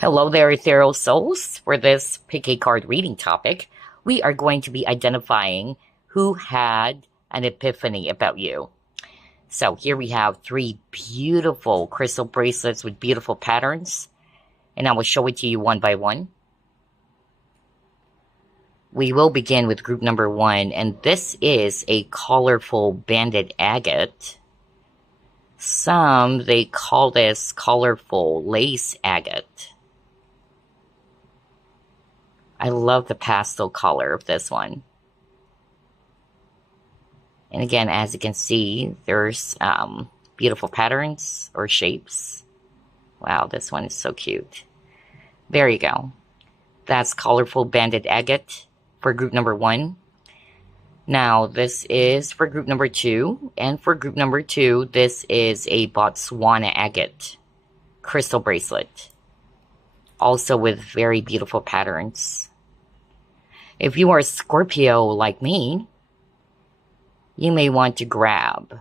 Hello there, Ethereal Souls. For this pick a card reading topic, we are going to be identifying who had an epiphany about you. So here we have three beautiful crystal bracelets with beautiful patterns, and I will show it to you one by one. We will begin with group number one, and this is a colorful banded agate. Some, they call this colorful lace agate. I love the pastel color of this one. And again, as you can see, there's beautiful patterns or shapes. Wow, this one is so cute. There you go. That's colorful banded agate for group number one. Now, this is for group number two. And for group number two, this is a Botswana agate crystal bracelet. Also with very beautiful patterns. If you are a Scorpio like me, you may want to grab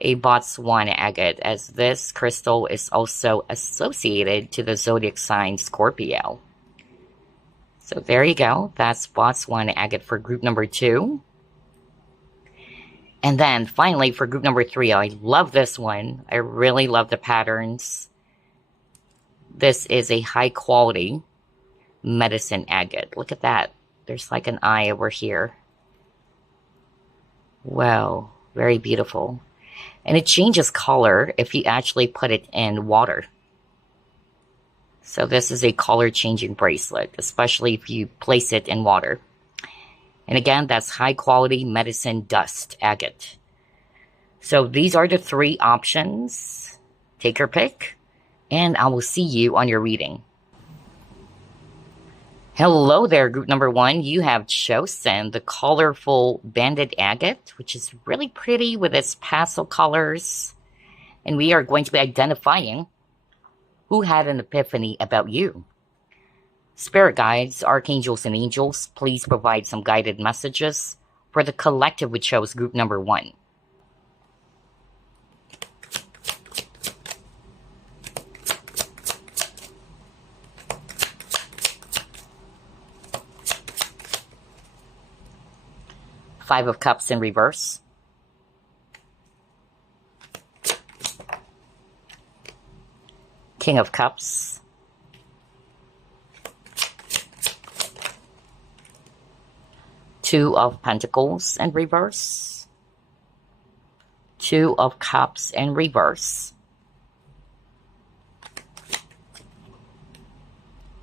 a Botswana agate, as this crystal is also associated to the zodiac sign Scorpio. So there you go. That's Botswana agate for group number two. And then finally for group number three, I love this one. I really love the patterns. This is a high quality medicine agate. Look at that. There's like an eye over here. Wow, very beautiful. And it changes color if you actually put it in water. So this is a color changing bracelet, especially if you place it in water. And again, that's high quality medicine dust agate. So these are the three options. Take your pick, and I will see you on your reading. Hello there, group number one. You have chosen the colorful banded agate, which is really pretty with its pastel colors. And we are going to be identifying who had an epiphany about you. Spirit guides, archangels, and angels, please provide some guided messages for the collective which chose group number one. Five of Cups in reverse. King of Cups. Two of Pentacles in reverse. Two of Cups in reverse.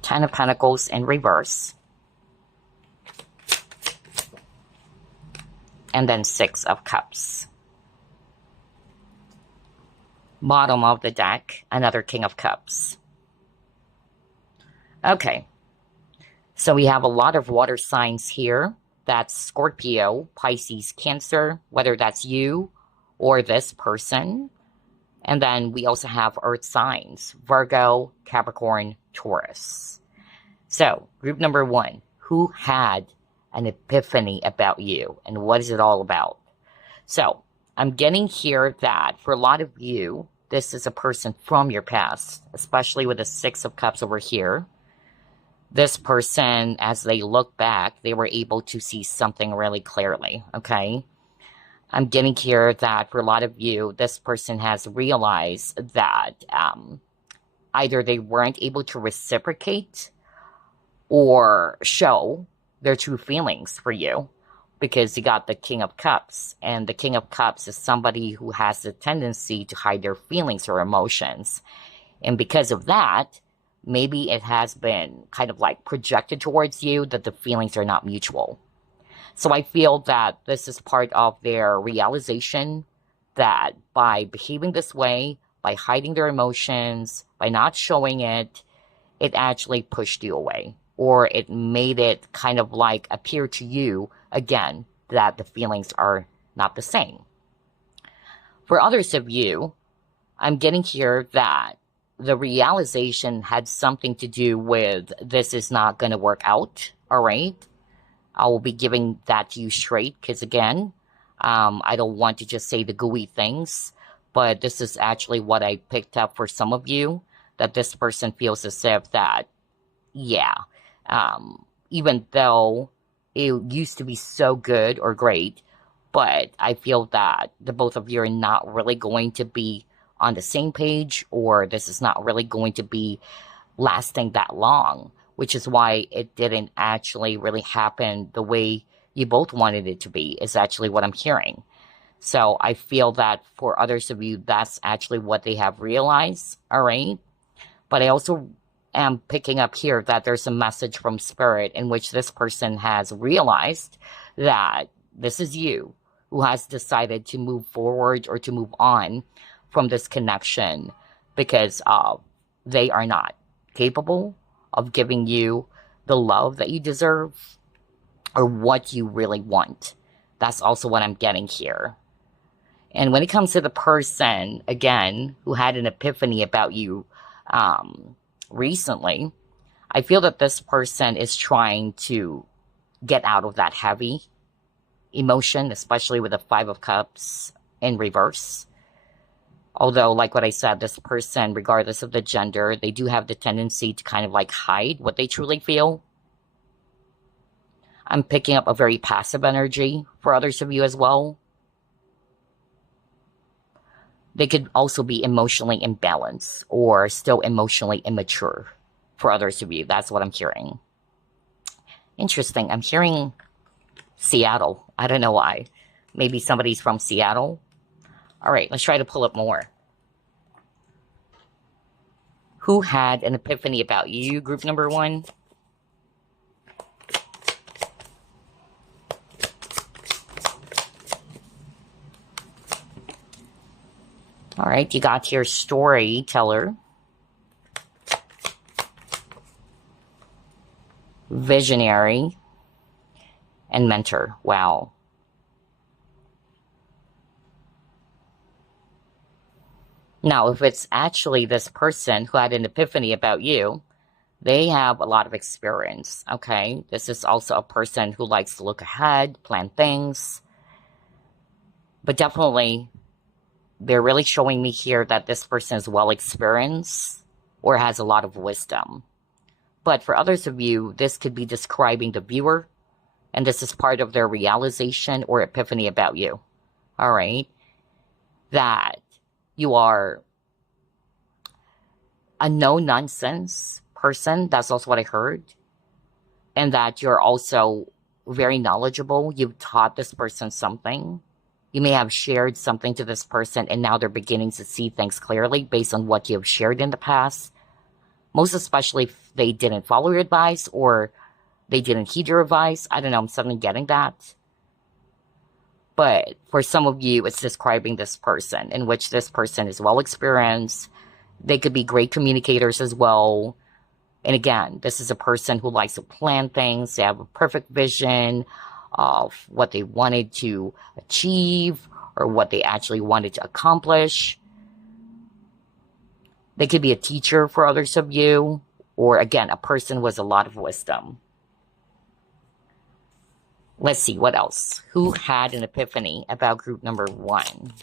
Ten of Pentacles in reverse. And then Six of Cups. Bottom of the deck, another King of Cups. Okay, so we have a lot of water signs here. That's Scorpio, Pisces, Cancer, whether that's you or this person. And then we also have earth signs, Virgo, Capricorn, Taurus. So, group number one, who had an epiphany about you, and what is it all about? So, I'm getting here that for a lot of you, this is a person from your past, especially with the Six of Cups over here. This person, as they look back, they were able to see something really clearly, okay? I'm getting here that for a lot of you, this person has realized that either they weren't able to reciprocate or show their true feelings for you, because you got the King of Cups, and the King of Cups is somebody who has the tendency to hide their feelings or emotions. And because of that, maybe it has been kind of like projected towards you that the feelings are not mutual. So I feel that this is part of their realization that by behaving this way, by hiding their emotions, by not showing it, it actually pushed you away. Or it made it kind of like appear to you, again, that the feelings are not the same. For others of you, I'm getting here that the realization had something to do with this is not going to work out, all right? I will be giving that to you straight because, again, I don't want to just say the gooey things, but this is actually what I picked up for some of you, that this person feels as if that, yeah, even though it used to be so good or great, but I feel that the both of you are not really going to be on the same page, or this is not really going to be lasting that long, which is why it didn't actually really happen the way you both wanted it to be, is actually what I'm hearing. So I feel that for others of you, that's actually what they have realized, all right? But I also am picking up here that there's a message from Spirit in which this person has realized that this is you who has decided to move forward or to move on from this connection because they are not capable of giving you the love that you deserve or what you really want. That's also what I'm getting here. And when it comes to the person, again, who had an epiphany about you recently, I feel that this person is trying to get out of that heavy emotion, especially with the Five of Cups in reverse. Although, like what I said, this person, regardless of the gender, they do have the tendency to kind of like hide what they truly feel. I'm picking up a very passive energy for others of you as well. They could also be emotionally imbalanced or still emotionally immature for others of you. That's what I'm hearing. Interesting. I'm hearing Seattle. I don't know why. Maybe somebody's from Seattle. All right, let's try to pull up more. Who had an epiphany about you, group number 1? All right, you got your storyteller, visionary, and mentor. Wow. Now, if it's actually this person who had an epiphany about you, they have a lot of experience, okay? This is also a person who likes to look ahead, plan things. But definitely, they're really showing me here that this person is well experienced or has a lot of wisdom. But for others of you, this could be describing the viewer, and this is part of their realization or epiphany about you, all right? That you are a no-nonsense person. That's also what I heard. And that you're also very knowledgeable. You've taught this person something. You may have shared something to this person, and now they're beginning to see things clearly based on what you've shared in the past. Most especially if they didn't follow your advice or they didn't heed your advice. I don't know, I'm suddenly getting that. But for some of you, it's describing this person, in which this person is well experienced. They could be great communicators as well. And again, this is a person who likes to plan things. They have a perfect vision of what they wanted to achieve or what they actually wanted to accomplish. They could be a teacher for others of you, or again, a person with a lot of wisdom. Let's see, what else? Who had an epiphany about group number 1?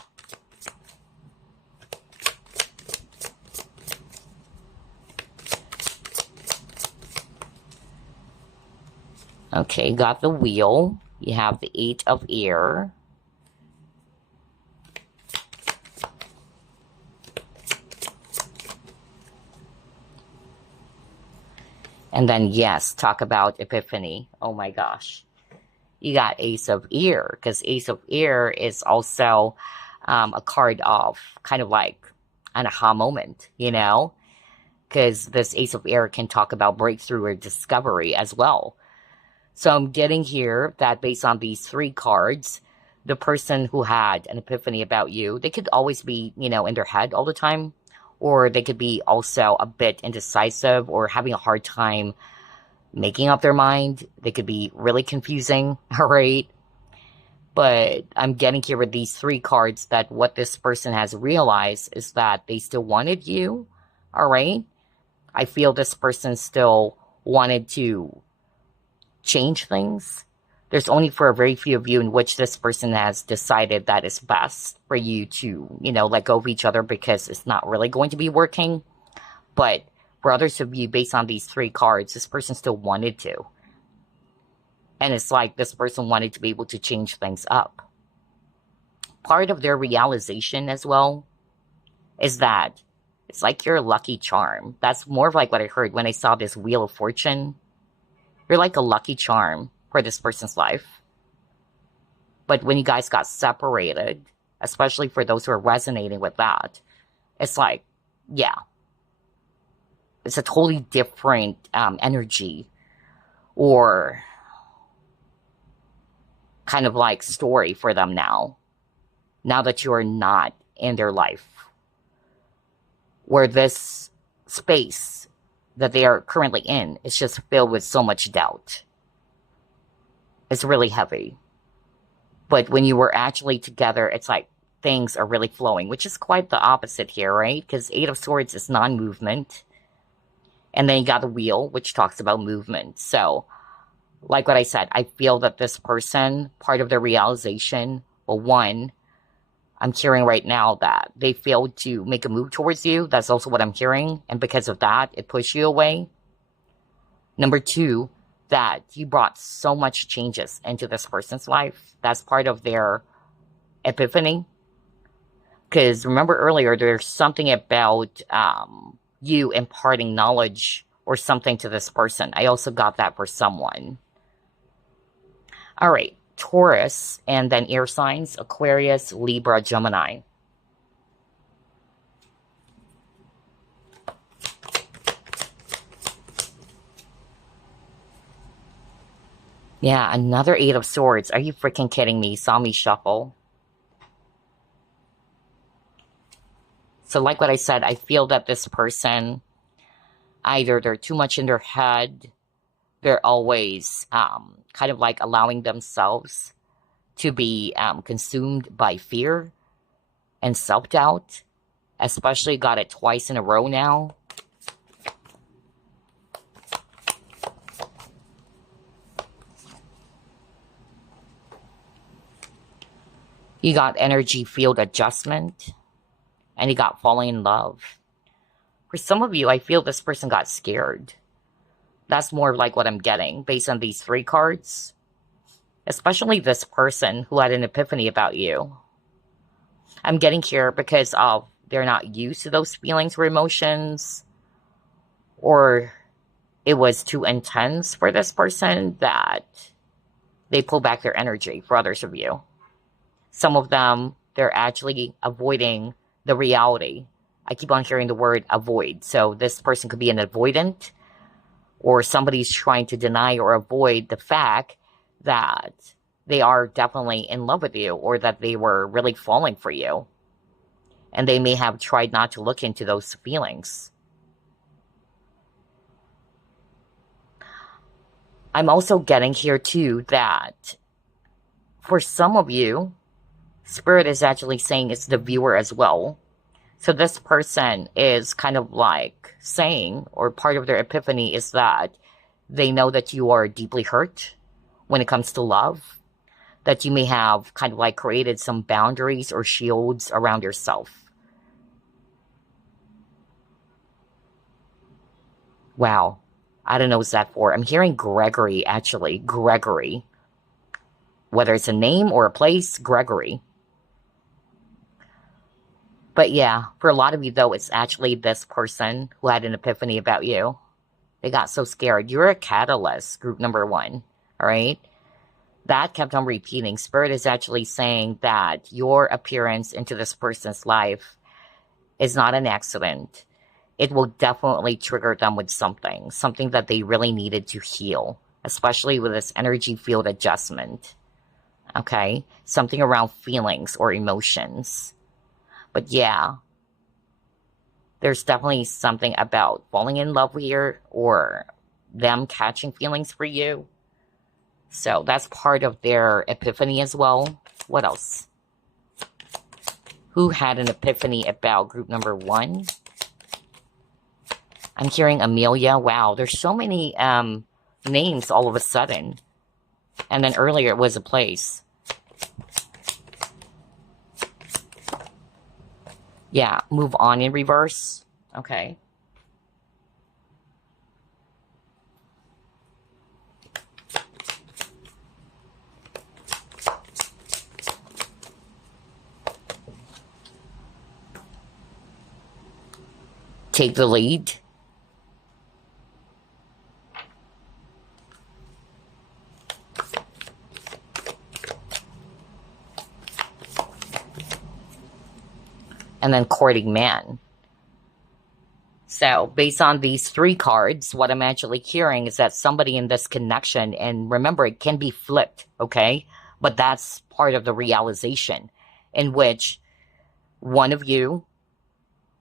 Okay, got the wheel. You have the 8 of air. And then, yes, talk about epiphany. Oh my gosh. You got Ace of Air, because Ace of Air is also a card of kind of like an aha moment, you know? Because this Ace of Air can talk about breakthrough or discovery as well. So I'm getting here that based on these 3 cards, the person who had an epiphany about you, they could always be, you know, in their head all the time. Or they could be also a bit indecisive or having a hard time making up their mind. They could be really confusing, all right? But I'm getting here with these 3 cards that what this person has realized is that they still wanted you, all right? I feel this person still wanted to change things. There's only for a very few of you in which this person has decided that it's best for you to, you know, let go of each other because it's not really going to be working. But for others of you, based on these 3 cards, this person still wanted to. And it's like this person wanted to be able to change things up. Part of their realization as well is that it's like you're a lucky charm. That's more of like what I heard when I saw this Wheel of Fortune. You're like a lucky charm for this person's life. But when you guys got separated, especially for those who are resonating with that, it's like, yeah, it's a totally different energy or kind of like story for them now that you are not in their life. Where this space that they are currently in is just filled with so much doubt. It's really heavy. But when you were actually together, it's like things are really flowing, which is quite the opposite here, right? Because 8 of Swords is non-movement. And then you got the Wheel, which talks about movement. So, like what I said, I feel that this person, part of their realization, well, one, I'm hearing right now that they failed to make a move towards you. That's also what I'm hearing. And because of that, it pushed you away. Number 2, that you brought so much changes into this person's life. That's part of their epiphany. Because remember earlier, there's something about you imparting knowledge or something to this person. I also got that for someone. All right, Taurus, and then air signs, Aquarius, Libra, Gemini. Yeah, another 8 of Swords. Are you freaking kidding me? Saw me shuffle. So like what I said, I feel that this person, either they're too much in their head, they're always kind of like allowing themselves to be consumed by fear and self-doubt. Especially got it twice in a row now. You got energy field adjustment. And you got falling in love. For some of you, I feel this person got scared. That's more like what I'm getting based on these 3 cards. Especially this person who had an epiphany about you. I'm getting here because of they're not used to those feelings or emotions. Or it was too intense for this person that they pull back their energy for others of you. Some of them, they're actually avoiding the reality. I keep on hearing the word avoid. So this person could be an avoidant, or somebody's trying to deny or avoid the fact that they are definitely in love with you, or that they were really falling for you. And they may have tried not to look into those feelings. I'm also getting here too that for some of you, Spirit is actually saying it's the viewer as well. So this person is kind of like saying, or part of their epiphany is that they know that you are deeply hurt when it comes to love. That you may have kind of like created some boundaries or shields around yourself. Wow. I don't know what's that for. I'm hearing Gregory, actually. Gregory. Whether it's a name or a place, Gregory. But yeah, for a lot of you, though, it's actually this person who had an epiphany about you. They got so scared. You're a catalyst, group number 1. All right? That kept on repeating. Spirit is actually saying that your appearance into this person's life is not an accident. It will definitely trigger them with something. Something that they really needed to heal. Especially with this energy field adjustment. Okay? Something around feelings or emotions. But yeah, there's definitely something about falling in love here or them catching feelings for you. So that's part of their epiphany as well. What else? Who had an epiphany about group number 1? I'm hearing Amelia. Wow, there's so many names all of a sudden. And then earlier it was a place. Yeah, move on in reverse. Okay. take the lead. And then courting man. So based on these 3 cards, what I'm actually hearing is that somebody in this connection, and remember, it can be flipped, okay? But that's part of the realization in which one of you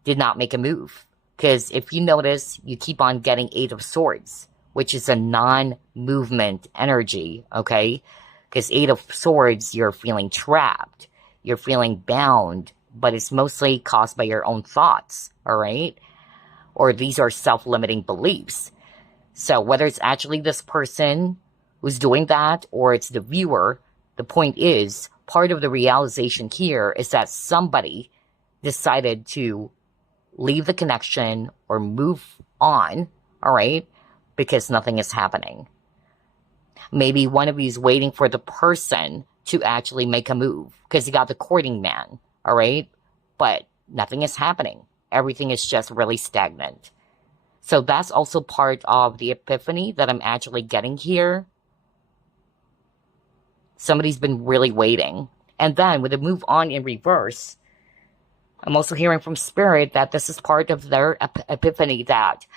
did not make a move. Because if you notice, you keep on getting 8 of Swords, which is a non-movement energy, okay? Because 8 of Swords, you're feeling trapped. You're feeling bound, but it's mostly caused by your own thoughts, all right? Or these are self-limiting beliefs. So whether it's actually this person who's doing that or it's the viewer, the point is, part of the realization here is that somebody decided to leave the connection or move on, all right, because nothing is happening. Maybe one of you is waiting for the person to actually make a move because you got the courting man, all right, but nothing is happening. Everything is just really stagnant. So that's also part of the epiphany that I'm actually getting here. Somebody's been really waiting. And then with the move on in reverse, I'm also hearing from Spirit that this is part of their epiphany that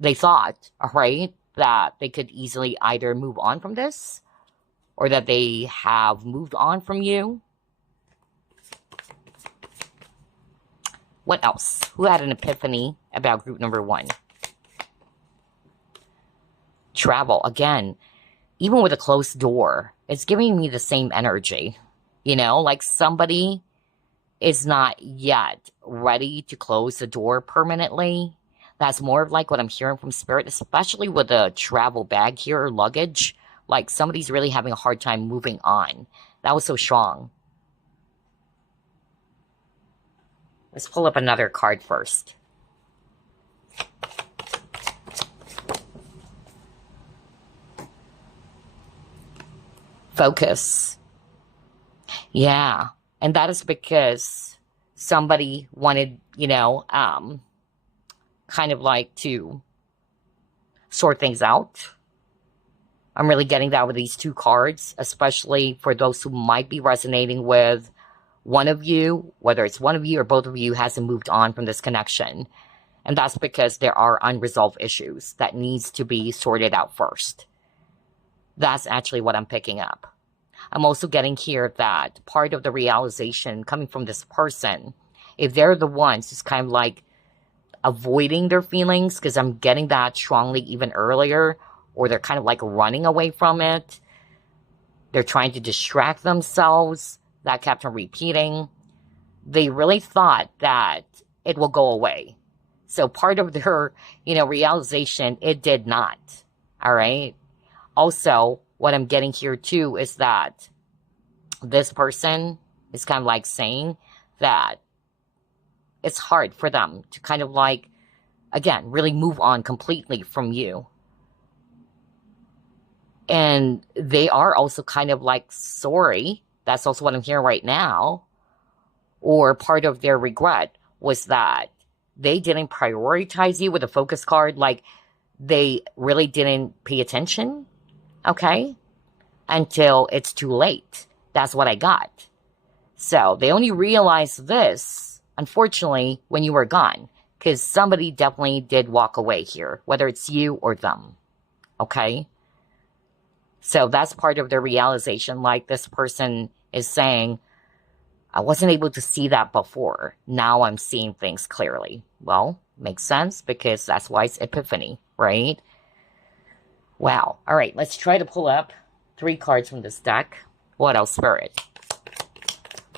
they thought, right, that they could easily either move on from this or that they have moved on from you. What else? Who had an epiphany about group number 1? Travel. Again, even with a closed door, it's giving me the same energy. You know, like somebody is not yet ready to close the door permanently. That's more of like what I'm hearing from Spirit, especially with a travel bag here or luggage. Like somebody's really having a hard time moving on. That was so strong. Let's pull up another card first. Focus. Yeah. And that is because somebody wanted, you know, kind of like to sort things out. I'm really getting that with these 2 cards, especially for those who might be resonating with one of you, whether it's one of you or both of you hasn't moved on from this connection. And that's because there are unresolved issues that needs to be sorted out first. That's actually what I'm picking up. I'm also getting here that part of the realization coming from this person, if they're the ones who's kind of like avoiding their feelings, because I'm getting that strongly even earlier, or they're kind of like running away from it. They're trying to distract themselves. That kept on repeating. They really thought that it will go away. So part of their, you know, realization, it did not. All right. Also, what I'm getting here too is that this person is kind of like saying that it's hard for them to kind of like, again, really move on completely from you. And they are also kind of like sorry. That's also what I'm hearing right now. Or part of their regret was that they didn't prioritize you with a focus card. Like they really didn't pay attention. Okay. Until it's too late. That's what I got. So they only realized this, unfortunately, when you were gone. Because somebody definitely did walk away here. Whether it's you or them. Okay. So that's part of the realization. Like this person is saying, I wasn't able to see that before. Now I'm seeing things clearly. Well, makes sense because that's why it's epiphany, right? Wow. All right, let's try to pull up 3 cards from this deck. What else, Spirit?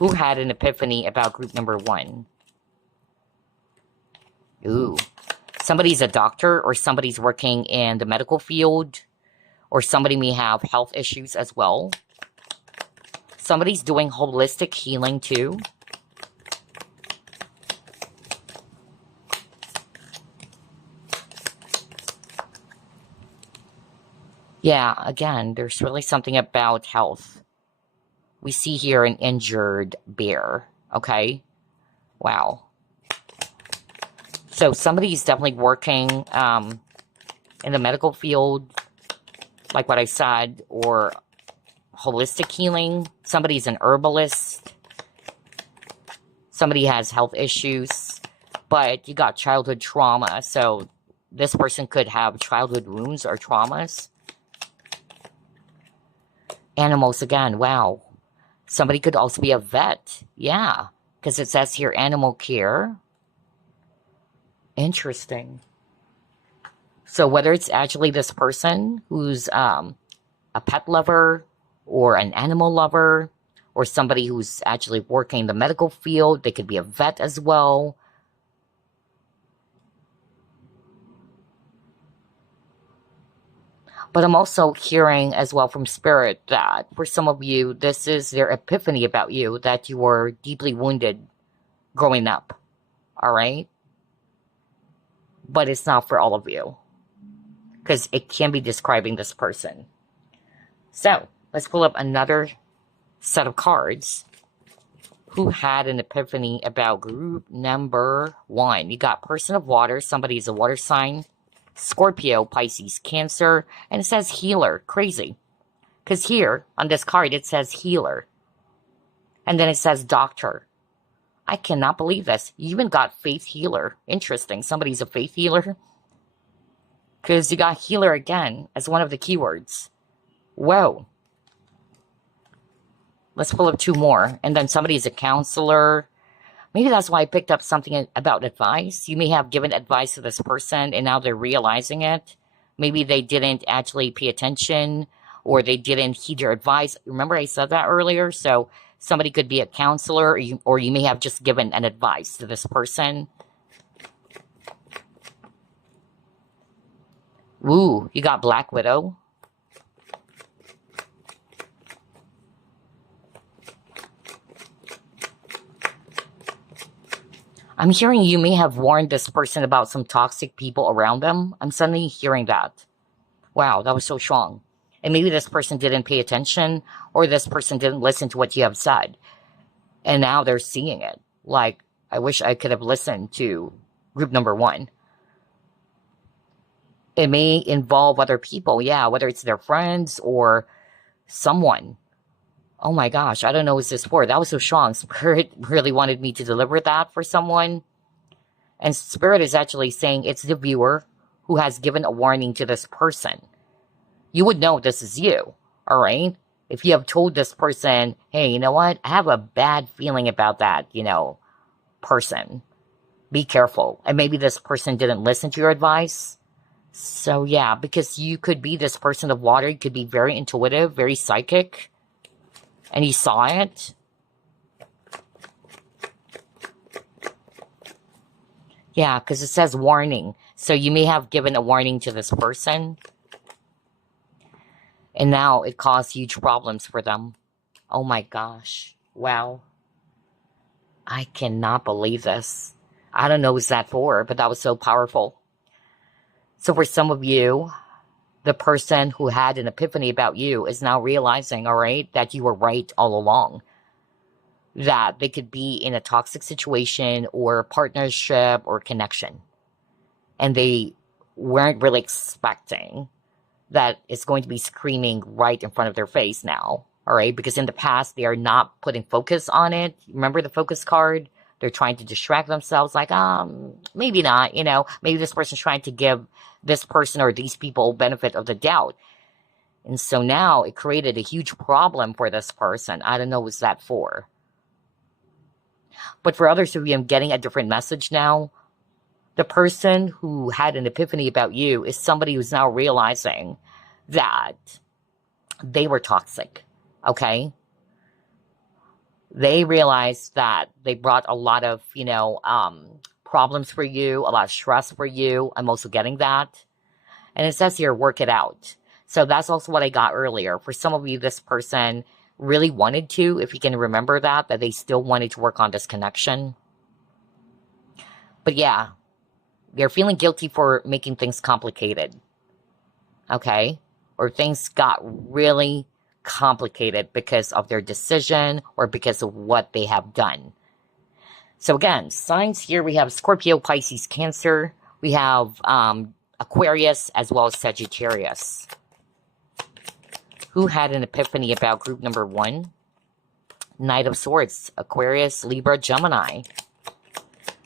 Who had an epiphany about group number 1? Ooh. Somebody's a doctor or somebody's working in the medical field. Or somebody may have health issues as well. Somebody's doing holistic healing too. Yeah, again, there's really something about health. We see here an injured bear, okay? Wow. So somebody's definitely working in the medical field, like what I said, or holistic healing. Somebody's an herbalist. Somebody has health issues, but you got childhood trauma. So this person could have childhood wounds or traumas. Animals again, wow. Somebody could also be a vet. Yeah, because it says here animal care. Interesting. So whether it's actually this person who's a pet lover or an animal lover or somebody who's actually working in the medical field, they could be a vet as well. But I'm also hearing as well from Spirit that for some of you, this is their epiphany about you, that you were deeply wounded growing up. All right? But it's not for all of you, because it can be describing this person. So let's pull up another set of cards. Who had an epiphany about group number 1? You got person of water. Somebody's a water sign. Scorpio, Pisces, Cancer. And it says healer. Crazy. Because here on this card it says healer. And then it says doctor. I cannot believe this. You even got faith healer. Interesting. Somebody's a faith healer. Because you got healer again as one of the keywords. Whoa. Let's pull up 2 more. And then somebody's a counselor. Maybe that's why I picked up something about advice. You may have given advice to this person and now they're realizing it. Maybe they didn't actually pay attention or they didn't heed your advice. Remember I said that earlier? So somebody could be a counselor or you may have just given an advice to this person. Ooh, you got Black Widow. I'm hearing you may have warned this person about some toxic people around them. I'm suddenly hearing that. Wow, that was so strong. And maybe this person didn't pay attention or this person didn't listen to what you have said. And now they're seeing it. Like, I wish I could have listened to group number 1. It may involve other people, yeah, whether it's their friends or someone. Oh my gosh, I don't know what's this for. That was so strong. Spirit really wanted me to deliver that for someone. And Spirit is actually saying it's the viewer who has given a warning to this person. You would know this is you, all right? If you have told this person, hey, you know what? I have a bad feeling about that, person. Be careful. And maybe this person didn't listen to your advice. So yeah, because you could be this person of water. You could be very intuitive, very psychic. And you saw it. Yeah, because it says warning. So you may have given a warning to this person. And now it caused huge problems for them. Oh my gosh. Wow. I cannot believe this. I don't know what's that for, but that was so powerful. So for some of you, the person who had an epiphany about you is now realizing, all right, that you were right all along. That they could be in a toxic situation or partnership or connection. And they weren't really expecting that it's going to be screaming right in front of their face now. All right, because in the past, they are not putting focus on it. Remember the focus card? They're trying to distract themselves like, maybe not, maybe this person's trying to give this person or these people benefit of the doubt. And so now it created a huge problem for this person. I don't know what's that for. But for others of you, I'm getting a different message now. The person who had an epiphany about you is somebody who's now realizing that they were toxic, okay? They realized that they brought a lot of, problems for you, a lot of stress for you. I'm also getting that. And it says here, work it out. So that's also what I got earlier. For some of you, this person really wanted to, if you can remember that they still wanted to work on this connection. But yeah, they're feeling guilty for making things complicated. Okay? Or things got really complicated because of their decision or because of what they have done. So again, signs here, we have Scorpio, Pisces, Cancer. We have Aquarius as well as Sagittarius. Who had an epiphany about group number 1? Knight of Swords, Aquarius, Libra, Gemini.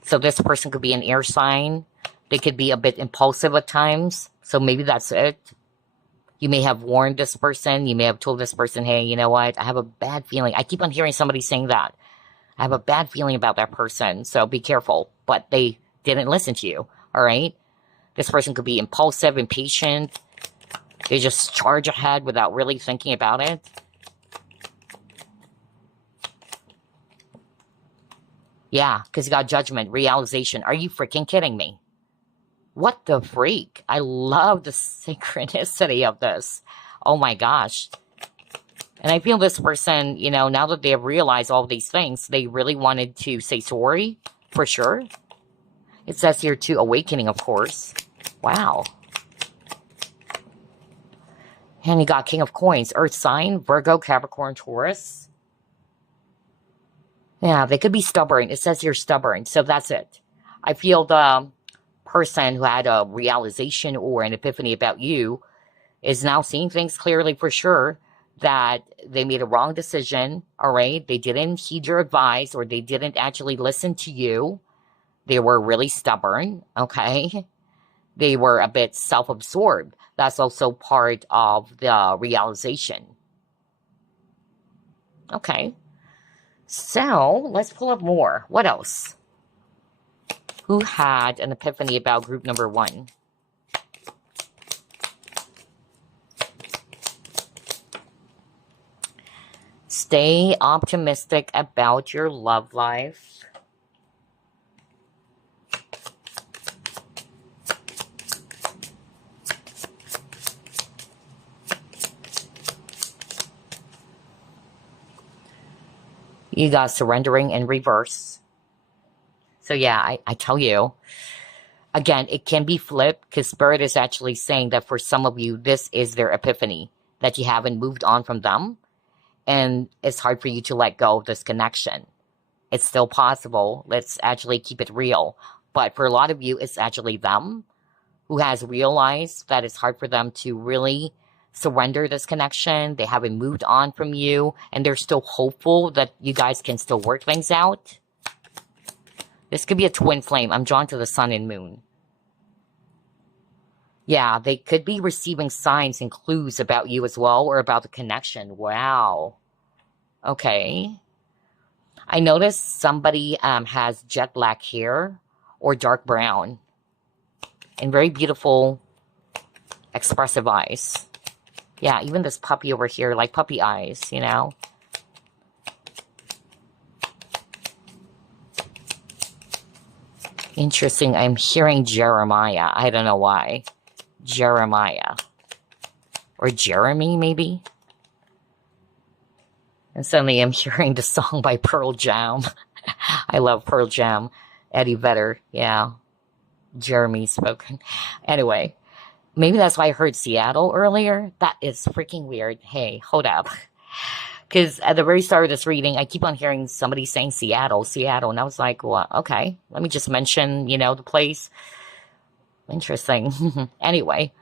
So this person could be an air sign. They could be a bit impulsive at times. So maybe that's it. You may have warned this person. You may have told this person, hey, you know what? I have a bad feeling. I keep on hearing somebody saying that. I have a bad feeling about that person. So be careful. But they didn't listen to you. All right? This person could be impulsive, impatient. They just charge ahead without really thinking about it. Yeah, because you got judgment, realization. Are you freaking kidding me? What the freak? I love the synchronicity of this. Oh my gosh. And I feel this person, you know, now that they have realized all these things, they really wanted to say sorry, for sure. It says here too, awakening, of course. Wow. And you got King of Coins, Earth sign, Virgo, Capricorn, Taurus. Yeah, they could be stubborn. It says you're stubborn, so that's it. I feel the person who had a realization or an epiphany about you is now seeing things clearly for sure, that they made a wrong decision, all right? They didn't heed your advice, or they didn't actually listen to you. They were really stubborn, okay? They were a bit self-absorbed. That's also part of the realization. Okay. So, let's pull up more. What else? Who had an epiphany about group number 1? Stay optimistic about your love life. You got surrendering in reverse. So yeah, I tell you, again, it can be flipped, because Spirit is actually saying that for some of you, this is their epiphany, that you haven't moved on from them, and it's hard for you to let go of this connection. It's still possible. Let's actually keep it real. But for a lot of you, it's actually them who has realized that it's hard for them to really surrender this connection. They haven't moved on from you, and they're still hopeful that you guys can still work things out. This could be a twin flame. I'm drawn to the sun and moon. Yeah, they could be receiving signs and clues about you as well, or about the connection. Wow. Okay. I noticed somebody has jet black hair or dark brown and very beautiful, expressive eyes. Yeah, even this puppy over here, like puppy eyes, you know? Interesting. I'm hearing Jeremiah. I don't know why. Jeremiah. Or Jeremy, maybe? And suddenly I'm hearing the song by Pearl Jam. I love Pearl Jam. Eddie Vedder. Yeah. Jeremy spoken. Anyway. Maybe that's why I heard Seattle earlier. That is freaking weird. Hey, hold up. Because at the very start of this reading, I keep on hearing somebody saying Seattle, Seattle. And I was like, well, okay, let me just mention, you know, the place. Interesting. Anyway,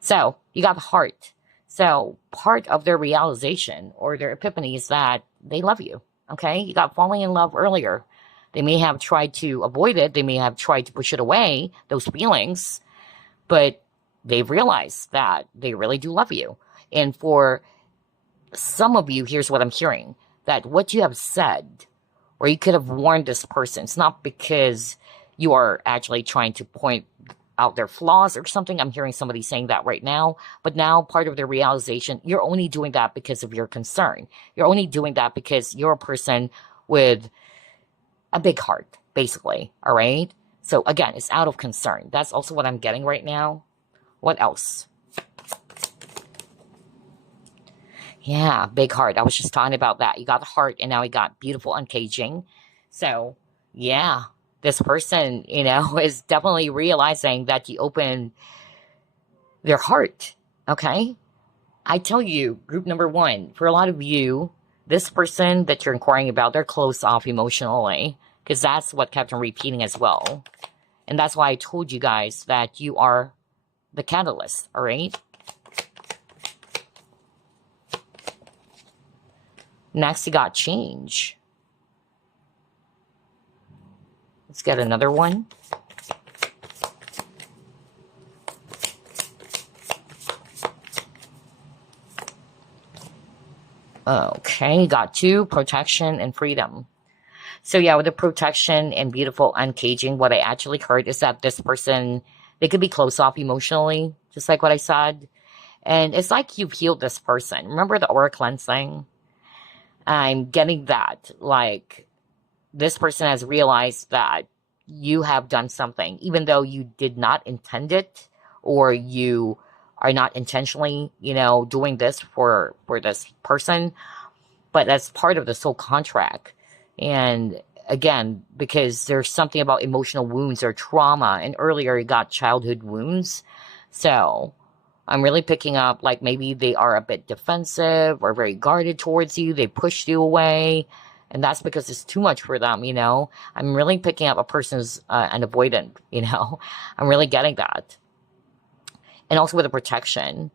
so you got the heart. So part of their realization or their epiphany is that they love you. Okay, you got falling in love earlier. They may have tried to avoid it. They may have tried to push it away, those feelings. But they've realized that they really do love you. And for some of you, here's what I'm hearing, that what you have said, or you could have warned this person, it's not because you are actually trying to point out their flaws or something. I'm hearing somebody saying that right now. But now part of their realization, you're only doing that because of your concern. You're only doing that because you're a person with a big heart, basically. All right? So again, it's out of concern. That's also what I'm getting right now. What else? Yeah, big heart. I was just talking about that. You got the heart, and now you got beautiful uncaging. So, yeah, this person, you know, is definitely realizing that you open their heart, okay? I tell you, group number 1, for a lot of you, this person that you're inquiring about, they're closed off emotionally. because that's what kept on repeating as well. And that's why I told you guys that you are the catalyst, all right? Next, you got change. Let's get another one. Okay, got 2, protection and freedom. So yeah, with the protection and beautiful uncaging, what I actually heard is that this person, they could be closed off emotionally, just like what I said. And it's like you've healed this person. Remember the aura cleansing? I'm getting that. Like, this person has realized that you have done something, even though you did not intend it, or you are not intentionally, doing this for this person. But that's part of the soul contract. And again, because there's something about emotional wounds or trauma, and earlier you got childhood wounds. So I'm really picking up, like, maybe they are a bit defensive or very guarded towards you. They pushed you away. And that's because it's too much for them, I'm really picking up a person's an avoidant, I'm really getting that. And also with the protection.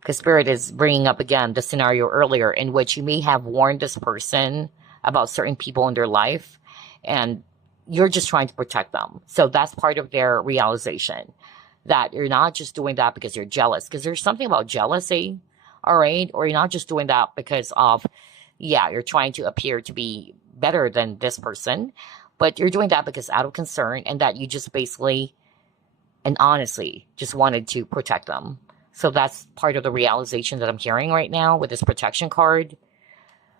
Because Spirit is bringing up again the scenario earlier in which you may have warned this person about certain people in their life, and you're just trying to protect them. So that's part of their realization, that you're not just doing that because you're jealous, because there's something about jealousy, all right? Or you're not just doing that because of, you're trying to appear to be better than this person, but you're doing that because out of concern, and that you just basically and honestly just wanted to protect them. So that's part of the realization that I'm hearing right now with this protection card.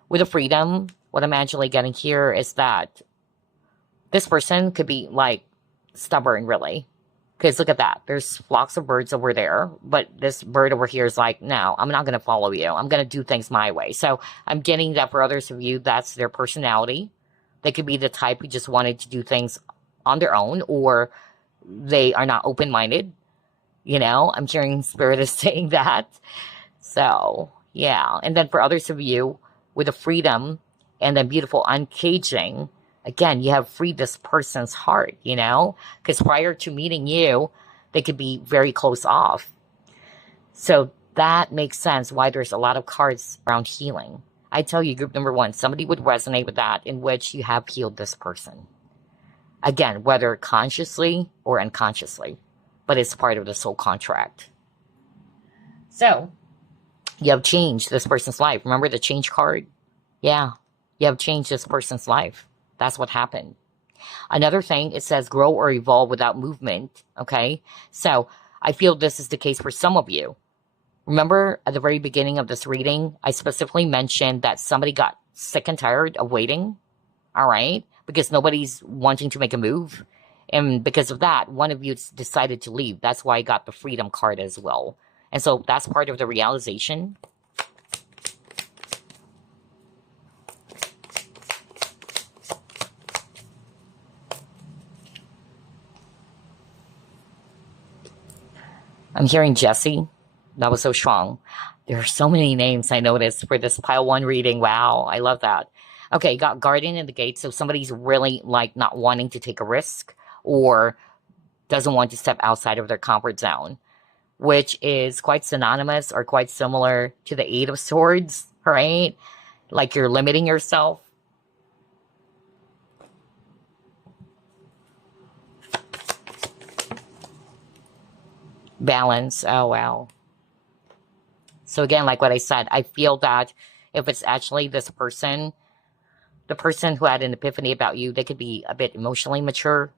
With the freedom, what I'm actually getting here is that this person could be, like, stubborn, really. Because look at that. There's flocks of birds over there. But this bird over here is like, no, I'm not going to follow you. I'm going to do things my way. So I'm getting that for others of you, that's their personality. They could be the type who just wanted to do things on their own, or they are not open-minded. I'm hearing Spirit is saying that. So, yeah. And then for others of you, with the freedom and the beautiful uncaging, again, you have freed this person's heart, because prior to meeting you, they could be very close off. So that makes sense why there's a lot of cards around healing. I tell you, group number 1, somebody would resonate with that, in which you have healed this person. Again, whether consciously or unconsciously. But it's part of the soul contract. So, you have changed this person's life. Remember the change card? Yeah, you have changed this person's life. That's what happened. Another thing, it says grow or evolve without movement, okay? So, I feel this is the case for some of you. Remember at the very beginning of this reading, I specifically mentioned that somebody got sick and tired of waiting, all right? Because nobody's wanting to make a move. And because of that, one of you decided to leave. That's why I got the freedom card as well. And so that's part of the realization. I'm hearing Jesse. That was so strong. There are so many names I noticed for this pile 1 reading. Wow, I love that. Okay, got Guardian in the gate. So somebody's really, like, not wanting to take a risk, or doesn't want to step outside of their comfort zone, which is quite synonymous or quite similar to the 8 of Swords, right? Like you're limiting yourself. Balance. Oh, wow. So again, like what I said, I feel that if it's actually this person, the person who had an epiphany about you, they could be a bit emotionally mature,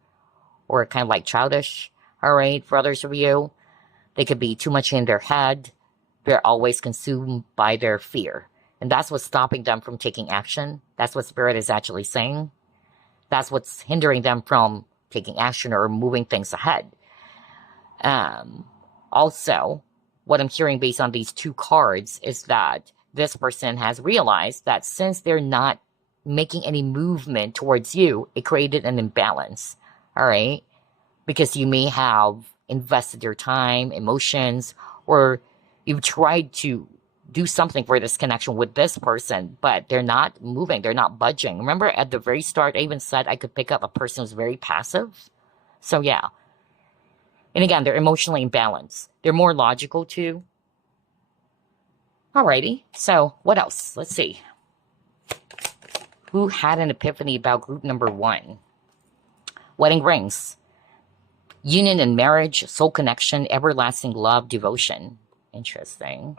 or kind of like childish, all right? For others of you, they could be too much in their head. They're always consumed by their fear. And that's what's stopping them from taking action. That's what Spirit is actually saying. That's what's hindering them from taking action or moving things ahead. Also, what I'm hearing based on these 2 cards is that this person has realized that since they're not making any movement towards you, it created an imbalance. All right? Because you may have invested your time, emotions, or you've tried to do something for this connection with this person, but they're not moving. They're not budging. Remember at the very start, I even said I could pick up a person who's very passive. So yeah. And again, they're emotionally imbalanced. They're more logical too. Alrighty. So what else? Let's see. Who had an epiphany about group number 1? Wedding rings. Union and marriage, soul connection, everlasting love, devotion. Interesting.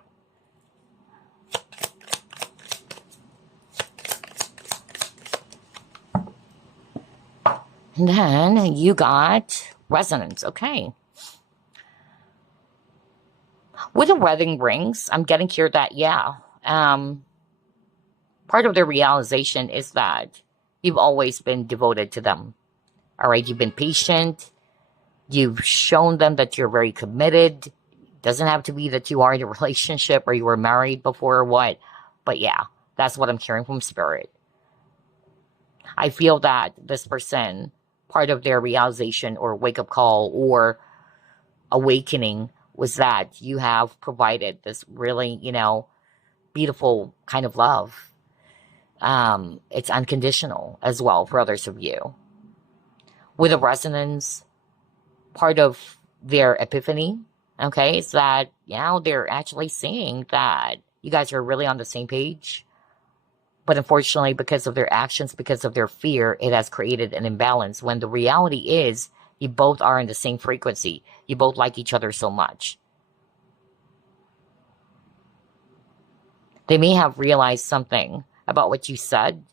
And then you got resonance. Okay. With the wedding rings, I'm getting here that, yeah, part of the realization is that you've always been devoted to them. All right, you've been patient. You've shown them that you're very committed. Doesn't have to be that you are in a relationship or you were married before or what. But yeah, that's what I'm hearing from Spirit. I feel that this person, part of their realization or wake-up call or awakening was that you have provided this really, beautiful kind of love. It's unconditional as well for others of you. With a resonance, part of their epiphany, okay, is that, they're actually seeing that you guys are really on the same page. But unfortunately, because of their actions, because of their fear, it has created an imbalance when the reality is you both are in the same frequency. You both like each other so much. They may have realized something about what you said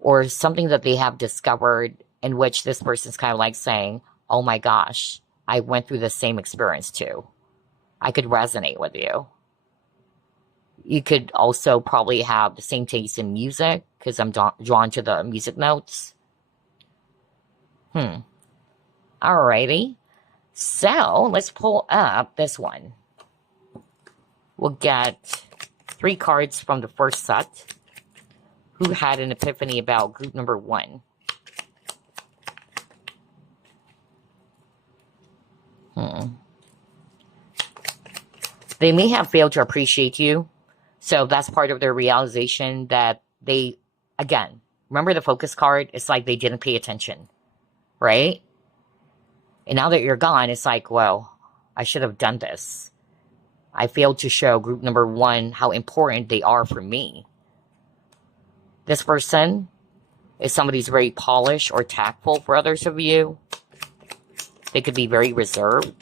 or something that they have discovered in which this person's kind of like saying, oh my gosh, I went through the same experience too. I could resonate with you. You could also probably have the same taste in music because I'm drawn to the music notes. Alrighty. So let's pull up this one. We'll get 3 cards from the first set. Who had an epiphany about group number 1? They may have failed to appreciate you. So that's part of their realization that they, again, remember the focus card? It's like they didn't pay attention, right? And now that you're gone, it's like, well, I should have done this. I failed to show group number 1 how important they are for me. This person is somebody who's very polished or tactful for others of you. They could be very reserved.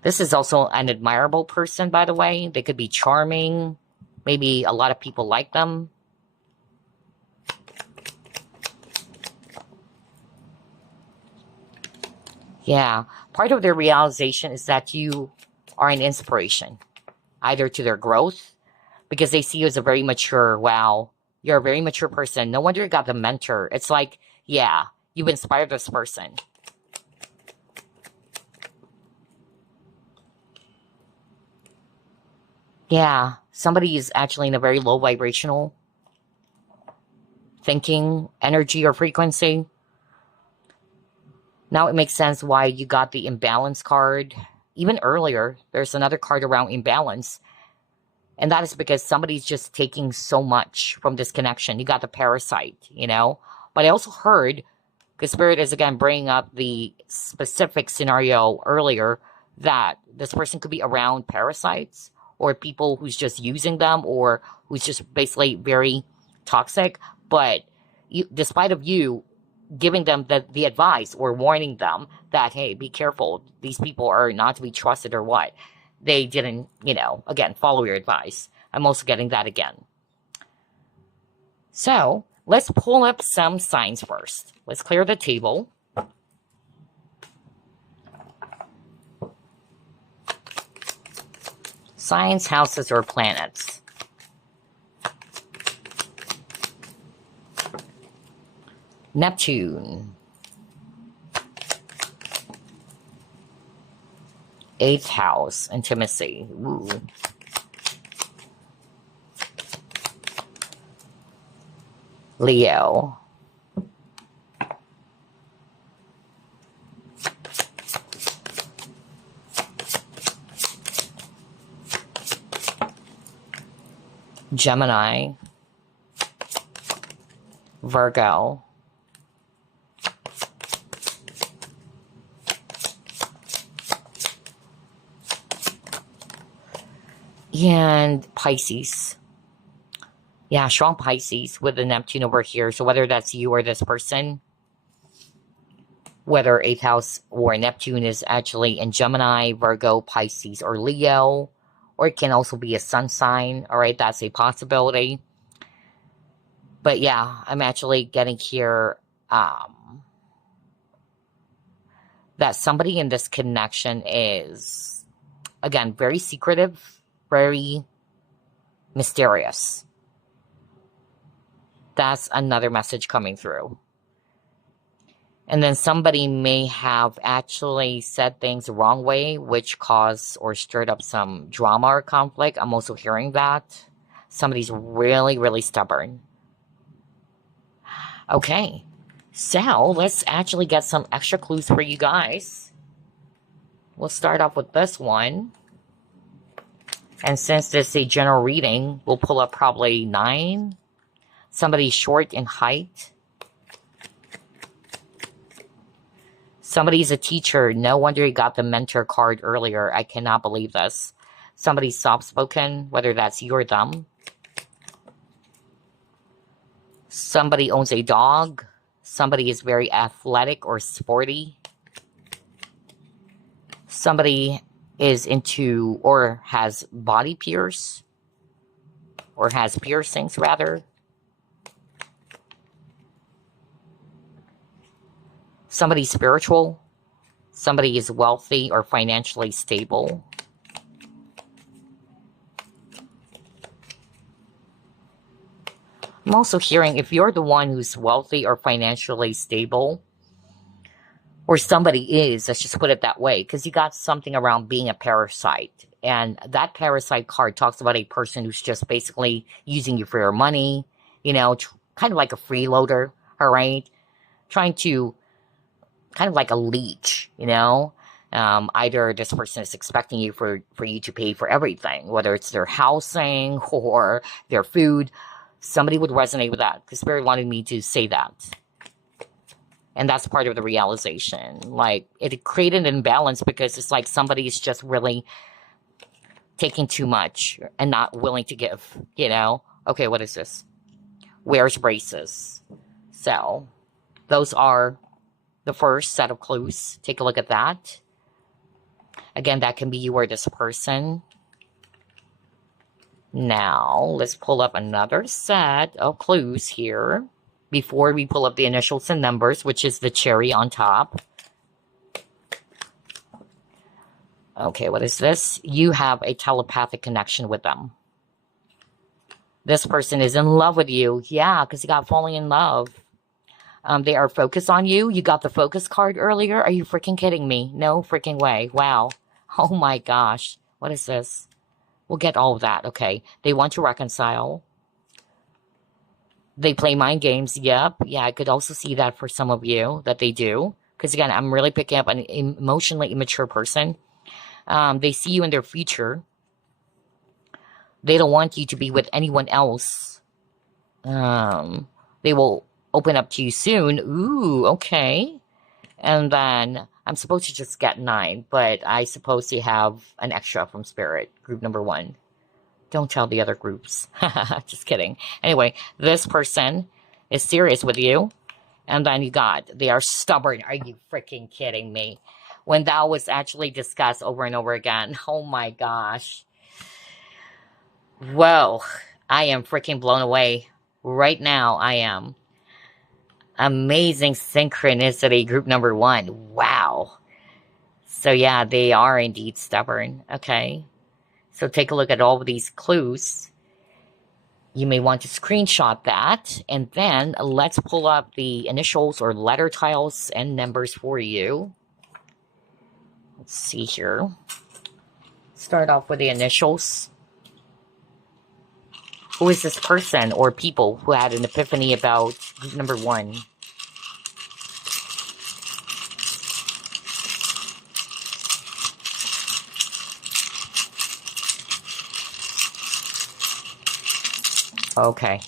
This is also an admirable person, by the way. They could be charming. Maybe a lot of people like them. Yeah, part of their realization is that you are an inspiration, either to their growth, because they see you as a very mature, wow, you're a very mature person. No wonder you got the mentor. It's like, yeah, you've inspired this person. Yeah, somebody is actually in a very low vibrational thinking, energy, or frequency. Now it makes sense why you got the imbalance card. Even earlier, there's another card around imbalance. And that is because somebody's just taking so much from this connection. You got the parasite, But I also heard, because Spirit is again bringing up the specific scenario earlier, that this person could be around parasites or people who's just using them or who's just basically very toxic. But despite of you giving them the advice or warning them that, hey, be careful, these people are not to be trusted or what, they didn't, again, follow your advice. I'm also getting that again. So let's pull up some signs first. Let's clear the table. Signs, houses, or planets. Neptune. 8th house, intimacy. Ooh. Leo. Gemini, Virgo, and Pisces. Yeah, strong Pisces with the Neptune over here. So whether that's you or this person, whether 8th house or Neptune is actually in Gemini, Virgo, Pisces, or Leo, or it can also be a sun sign. All right, that's a possibility. But yeah, I'm actually getting here that somebody in this connection is, again, very secretive, very mysterious. That's another message coming through. And then somebody may have actually said things the wrong way, which caused or stirred up some drama or conflict. I'm also hearing that. Somebody's really, really stubborn. Okay, so let's actually get some extra clues for you guys. We'll start off with this one. And since this is a general reading, we'll pull up probably 9. Somebody short in height. Somebody's a teacher. No wonder you got the mentor card earlier. I cannot believe this. Somebody's soft-spoken, whether that's you or them. Somebody owns a dog. Somebody is very athletic or sporty. Somebody is into or has body pierce. Or has piercings, rather. Somebody's spiritual. Somebody is wealthy or financially stable. I'm also hearing if you're the one who's wealthy or financially stable, or somebody is, let's just put it that way, because you got something around being a parasite. And that parasite card talks about a person who's just basically using you for your money, you know, kind of like a freeloader, all right? Trying to, kind of like a leech, you know? Either this person is expecting you for you to pay for everything, whether it's their housing or their food. Somebody would resonate with that because Spirit wanted me to say that. And that's part of the realization. Like, it created an imbalance because it's like somebody's just really taking too much and not willing to give, you know? Okay, what is this? Wears braces. So, those are the first set of clues. Take a look at that. Again, that can be you or this person. Now, let's pull up another set of clues here before we pull up the initials and numbers, which is the cherry on top. Okay, what is this? You have a telepathic connection with them. This person is in love with you. Yeah, because you got falling in love. They are focused on you. You got the focus card earlier. Are you freaking kidding me? No freaking way. Wow. Oh my gosh. What is this? We'll get all of that, okay. They want to reconcile. They play mind games, yep. Yeah, I could also see that for some of you, that they do. Because again, I'm really picking up an emotionally immature person. They see you in their future. They don't want you to be with anyone else. They will open up to you soon. Ooh, okay. And then I'm supposed to just get 9, but I suppose you have an extra from Spirit, group number 1. Don't tell the other groups. Just kidding. Anyway, this person is serious with you. And then you got, they are stubborn. Are you freaking kidding me? When that was actually discussed over and over again. Oh my gosh. Whoa. I am freaking blown away. Right now, I am. Amazing synchronicity, group number 1. Wow. So yeah, they are indeed stubborn. Okay. So take a look at all of these clues. You may want to screenshot that. And then let's pull up the initials or letter tiles and numbers for you. Let's see here. Start off with the initials. Who is this person or people who had an epiphany about group number 1? Okay.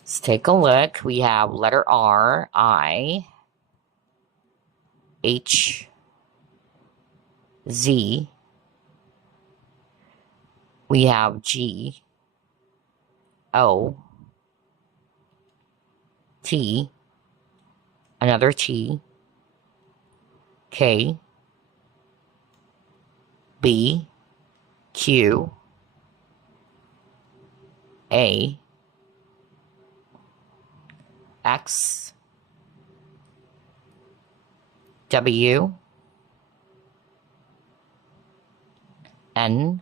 Let's take a look. We have letter R, I, H, Z. We have G, O, T, another T, K, B, Q, A, X, W, N,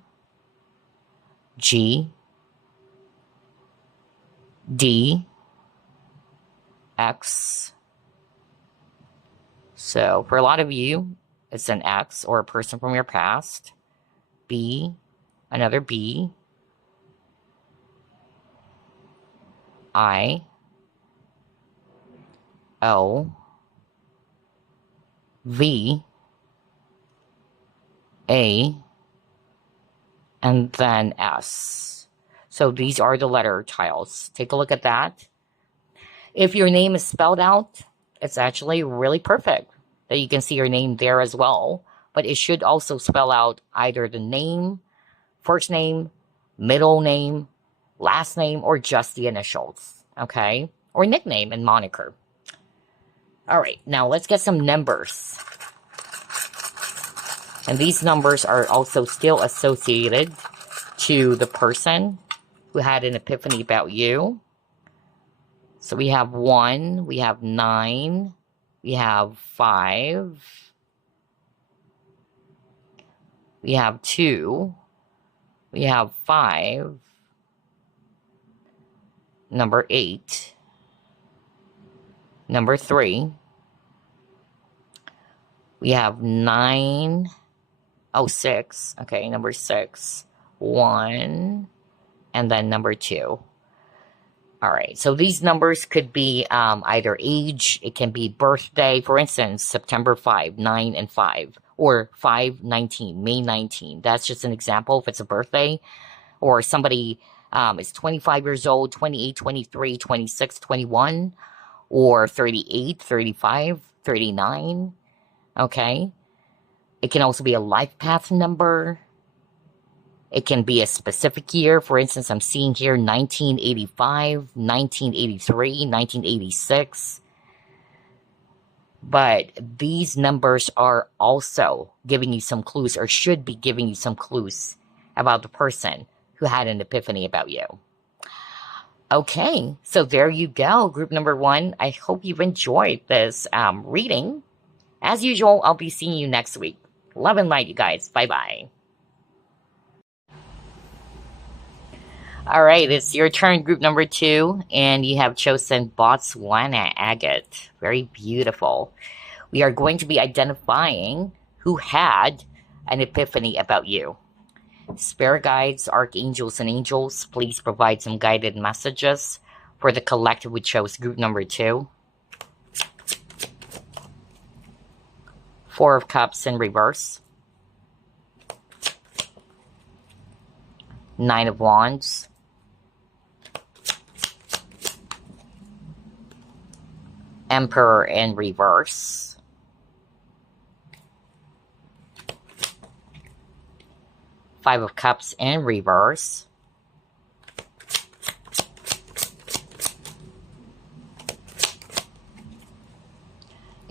G, D, X. So for a lot of you, it's an X or a person from your past. B, another B, I, O, V, A, and then S. So these are the letter tiles. Take a look at that. If your name is spelled out, it's actually really perfect that you can see your name there as well. But it should also spell out either the name, first name, middle name, last name, or just the initials, okay? Or nickname and moniker. All right, now let's get some numbers. And these numbers are also still associated to the person who had an epiphany about you. So we have 1, we have 9, we have 5, we have 2, we have 5, number 8, number 3, we have 9, oh, 6, okay, number 6, 1, and then number 2. All right, so these numbers could be either age, it can be birthday, for instance, September 5, 9 and 5, or 5/19, May 19. That's just an example if it's a birthday, or somebody is 25 years old, 28, 23, 26, 21, or 38, 35, 39, okay? It can also be a life path number. It can be a specific year. For instance, I'm seeing here 1985, 1983, 1986. But these numbers are also giving you some clues, or should be giving you some clues about the person who had an epiphany about you. Okay, so there you go, group number 1. I hope you've enjoyed this reading. As usual, I'll be seeing you next week. Love and light, you guys. Bye-bye. All right, it's your turn, group number 2, and you have chosen Botswana Agate. Very beautiful. We are going to be identifying who had an epiphany about you. Spirit guides, archangels, and angels, please provide some guided messages for the collective we chose, group number 2. 4 of Cups in reverse. 9 of Wands. Emperor in reverse. 5 of Cups in reverse.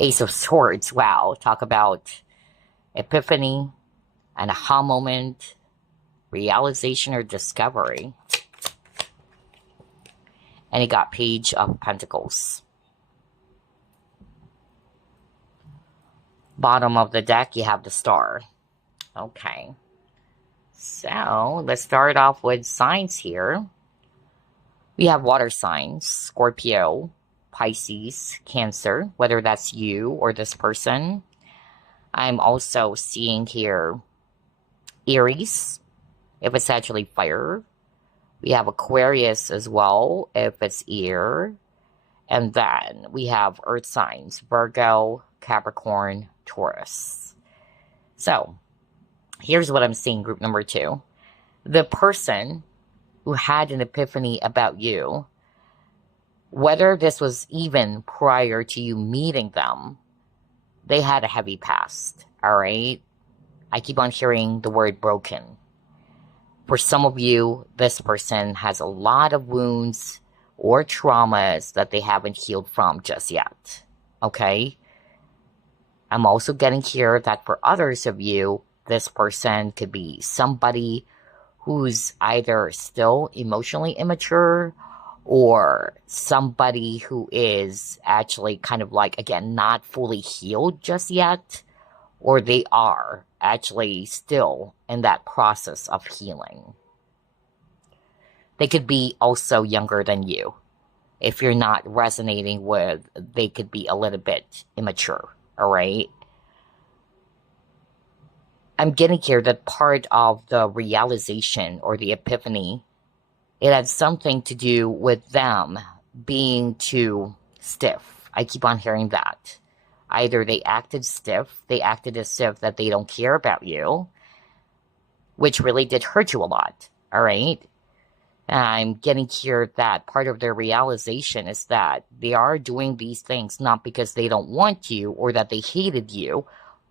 Ace of Swords. Wow. Talk about epiphany, an aha moment, realization or discovery. And you got Page of Pentacles. Bottom of the deck, you have the Star. Okay. So, let's start off with signs here. We have water signs, Scorpio, Pisces, Cancer, whether that's you or this person. I'm also seeing here Aries, if it's actually fire. We have Aquarius as well, if it's air. And then we have earth signs, Virgo, Capricorn, Taurus. So, here's what I'm seeing, group number 2. The person who had an epiphany about you, whether this was even prior to you meeting them, they had a heavy past, all right? I keep on hearing the word broken. For some of you, this person has a lot of wounds or traumas that they haven't healed from just yet, okay? I'm also getting here that for others of you, this person could be somebody who's either still emotionally immature or somebody who is actually kind of like, again, not fully healed just yet, or they are actually still in that process of healing. They could be also younger than you. If you're not resonating with, they could be a little bit immature, all right? I'm getting here that part of the realization or the epiphany, it had something to do with them being too stiff. I keep on hearing that. Either they acted stiff, they acted as if that they don't care about you, which really did hurt you a lot, all right? I'm getting here that part of their realization is that they are doing these things not because they don't want you or that they hated you,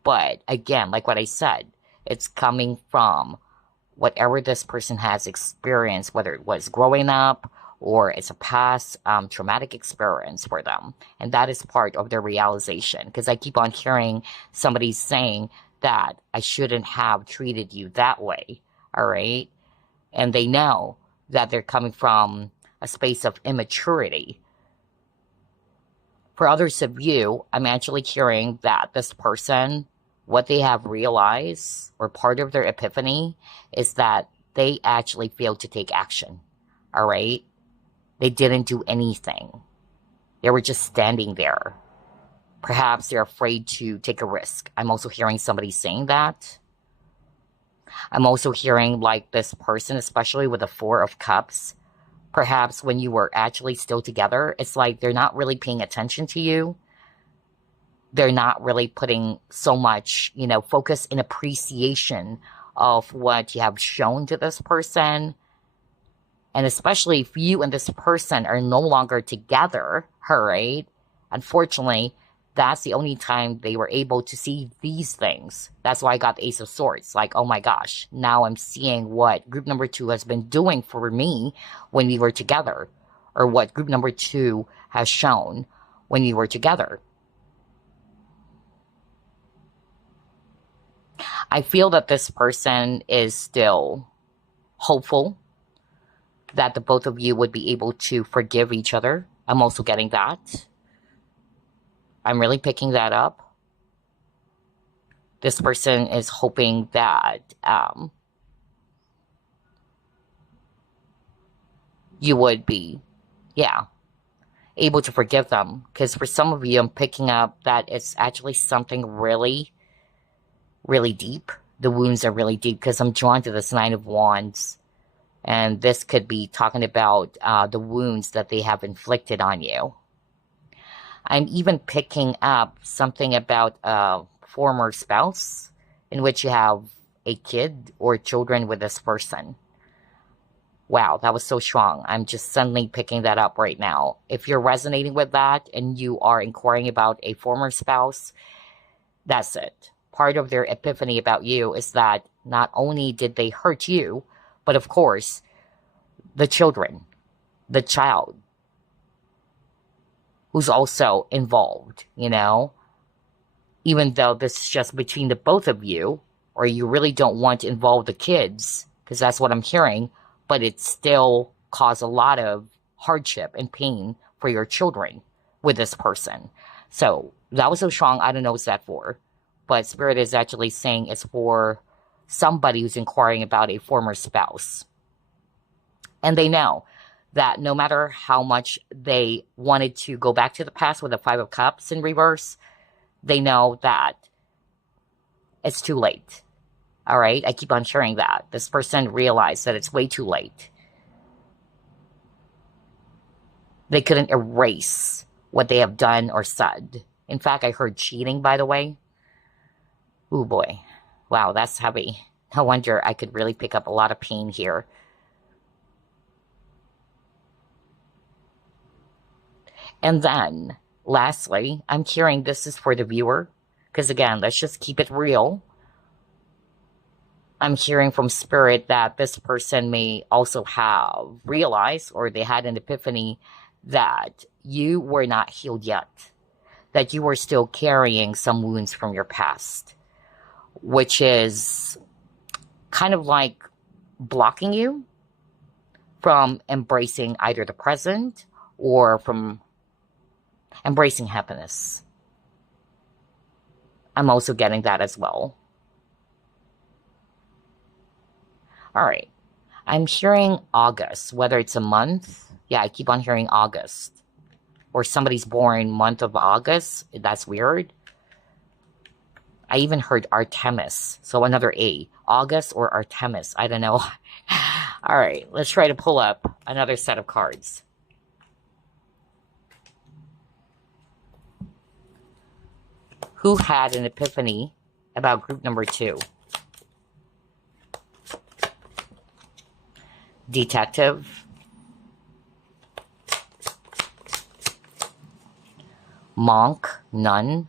but again, like what I said, it's coming from whatever this person has experienced, whether it was growing up or it's a past traumatic experience for them. And that is part of their realization. Because I keep on hearing somebody saying that I shouldn't have treated you that way, all right? And they know that they're coming from a space of immaturity. For others of you, I'm actually hearing that this person, what they have realized, or part of their epiphany, is that they actually failed to take action, all right? They didn't do anything. They were just standing there. Perhaps they're afraid to take a risk. I'm also hearing somebody saying that. I'm also hearing like this person, especially with the Four of Cups, perhaps when you were actually still together, it's like they're not really paying attention to you. They're not really putting so much, focus and appreciation of what you have shown to this person. And especially if you and this person are no longer together, all right? Unfortunately, that's the only time they were able to see these things. That's why I got the Ace of Swords. Like, oh my gosh, now I'm seeing what group number 2 has been doing for me when we were together, or what group number 2 has shown when we were together. I feel that this person is still hopeful that the both of you would be able to forgive each other. I'm also getting that. I'm really picking that up. This person is hoping that you would be, able to forgive them. Because for some of you, I'm picking up that it's actually something really, really deep. The wounds are really deep because I'm drawn to this Nine of Wands. And this could be talking about the wounds that they have inflicted on you. I'm even picking up something about a former spouse in which you have a kid or children with this person. Wow, that was so strong. I'm just suddenly picking that up right now. If you're resonating with that and you are inquiring about a former spouse, that's it. Part of their epiphany about you is that not only did they hurt you, but of course, the children, the child, who's also involved, even though this is just between the both of you, or you really don't want to involve the kids, because that's what I'm hearing, but it still caused a lot of hardship and pain for your children with this person. So that was so strong. I don't know what's that for, but Spirit is actually saying it's for somebody who's inquiring about a former spouse. And they know that no matter how much they wanted to go back to the past with the Five of Cups in reverse, they know that it's too late. All right? I keep on sharing that. This person realized that it's way too late. They couldn't erase what they have done or said. In fact, I heard cheating, by the way. Ooh, boy. Wow, that's heavy. No wonder I could really pick up a lot of pain here. And then, lastly, I'm hearing this is for the viewer, because again, let's just keep it real. I'm hearing from Spirit that this person may also have realized, or they had an epiphany, that you were not healed yet, that you were still carrying some wounds from your past, which is kind of like blocking you from embracing either the present or from embracing happiness. I'm also getting that as well. All right. I'm hearing August, whether it's a month. Yeah, I keep on hearing August. Or somebody's born month of August. That's weird. I even heard Artemis. So another A. August or Artemis. I don't know. All right. Let's try to pull up another set of cards. Who had an epiphany about group number 2? Detective, monk, nun,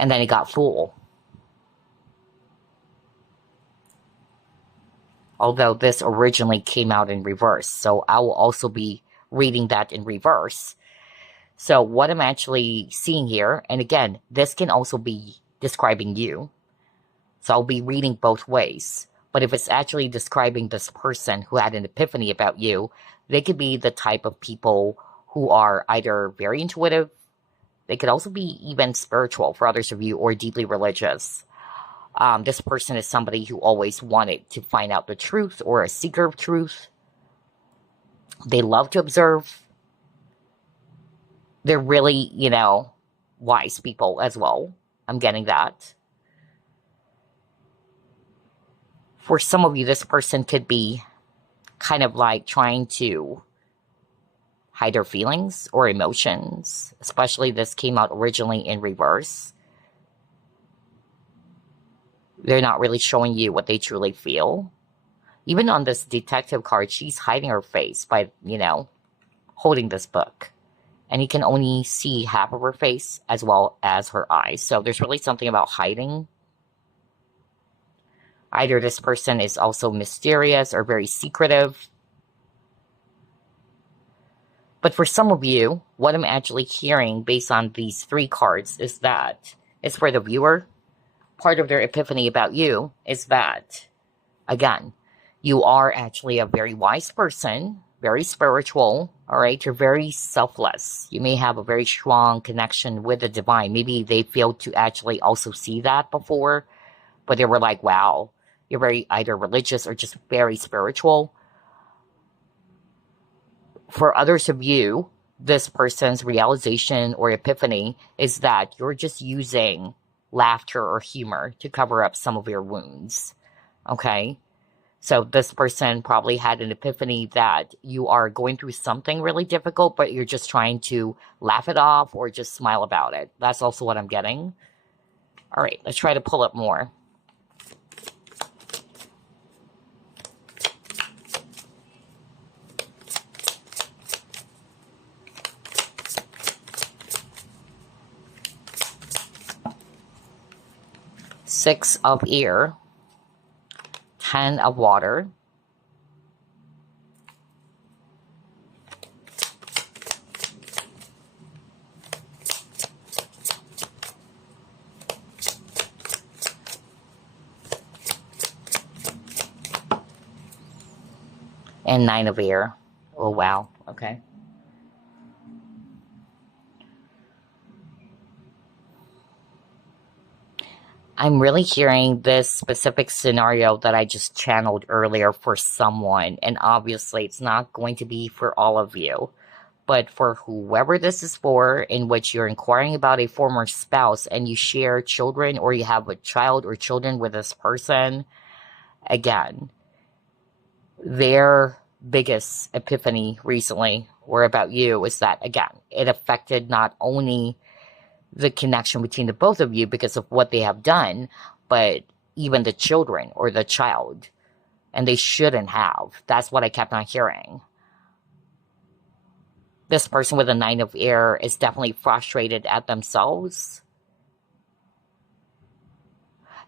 and then he got fool. Although this originally came out in reverse, so I will also be reading that in reverse. So what I'm actually seeing here, and again, this can also be describing you. So I'll be reading both ways. But if it's actually describing this person who had an epiphany about you, they could be the type of people who are either very intuitive, they could also be even spiritual for others of you, or deeply religious. This person is somebody who always wanted to find out the truth, or a seeker of truth. They love to observe. They're really, wise people as well. I'm getting that. For some of you, this person could be kind of like trying to hide their feelings or emotions. Especially this came out originally in reverse. They're not really showing you what they truly feel. Even on this detective card, she's hiding her face by, holding this book. And you can only see half of her face as well as her eyes. So there's really something about hiding. Either this person is also mysterious or very secretive. But for some of you, what I'm actually hearing based on these 3 cards is that it's for the viewer. Part of their epiphany about you is that, again, you are actually a very wise person, very spiritual, all right? You're very selfless. You may have a very strong connection with the divine. Maybe they failed to actually also see that before, but they were like, wow, you're very either religious or just very spiritual. For others of you, this person's realization or epiphany is that you're just using laughter or humor to cover up some of your wounds, okay? So this person probably had an epiphany that you are going through something really difficult, but you're just trying to laugh it off or just smile about it. That's also what I'm getting. All right, let's try to pull up more. Six of air, 10 of water, and 9 of air. Oh, wow. Okay. I'm really hearing this specific scenario that I just channeled earlier for someone, and obviously it's not going to be for all of you, but for whoever this is for, in which you're inquiring about a former spouse and you share children, or you have a child or children with this person. Again, their biggest epiphany recently or about you is that, again, it affected not only the connection between the both of you because of what they have done, but even the children or the child. And they shouldn't have. That's what I kept on hearing. This person with the Nine of Air is definitely frustrated at themselves.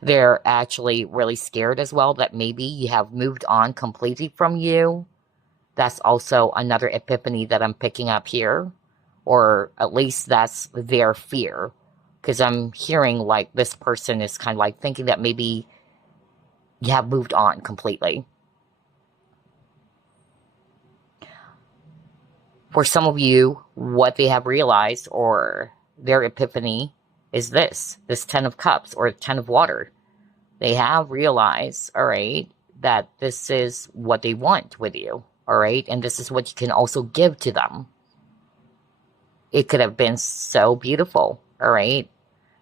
They're actually really scared as well that maybe you have moved on completely from you. That's also another epiphany that I'm picking up here. Or at least that's their fear. Because I'm hearing like this person is kind of like thinking that maybe you have moved on completely. For some of you, what they have realized or their epiphany is this Ten of Cups or 10 of Water. They have realized, all right, that this is what they want with you, all right? And this is what you can also give to them. It could have been so beautiful, all right?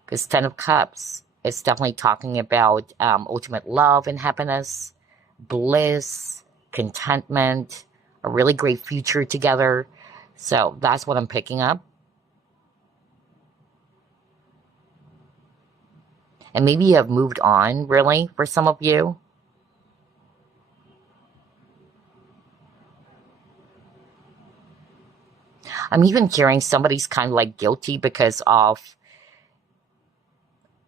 Because 10 of Cups is definitely talking about ultimate love and happiness, bliss, contentment, a really great future together. So that's what I'm picking up. And maybe you have moved on, really, for some of you. I'm even hearing somebody's kind of like guilty because of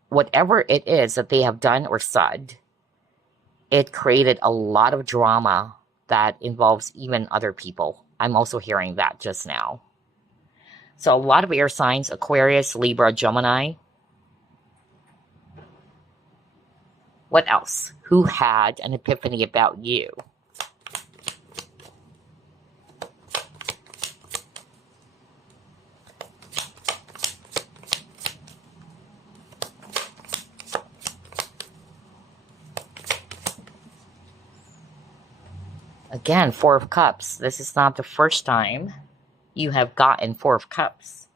whatever it is that they have done or said. It created a lot of drama that involves even other people. I'm also hearing that just now. So a lot of air signs, Aquarius, Libra, Gemini. What else? Who had an epiphany about you? Again, Four of Cups. This is not the first time you have gotten Four of Cups.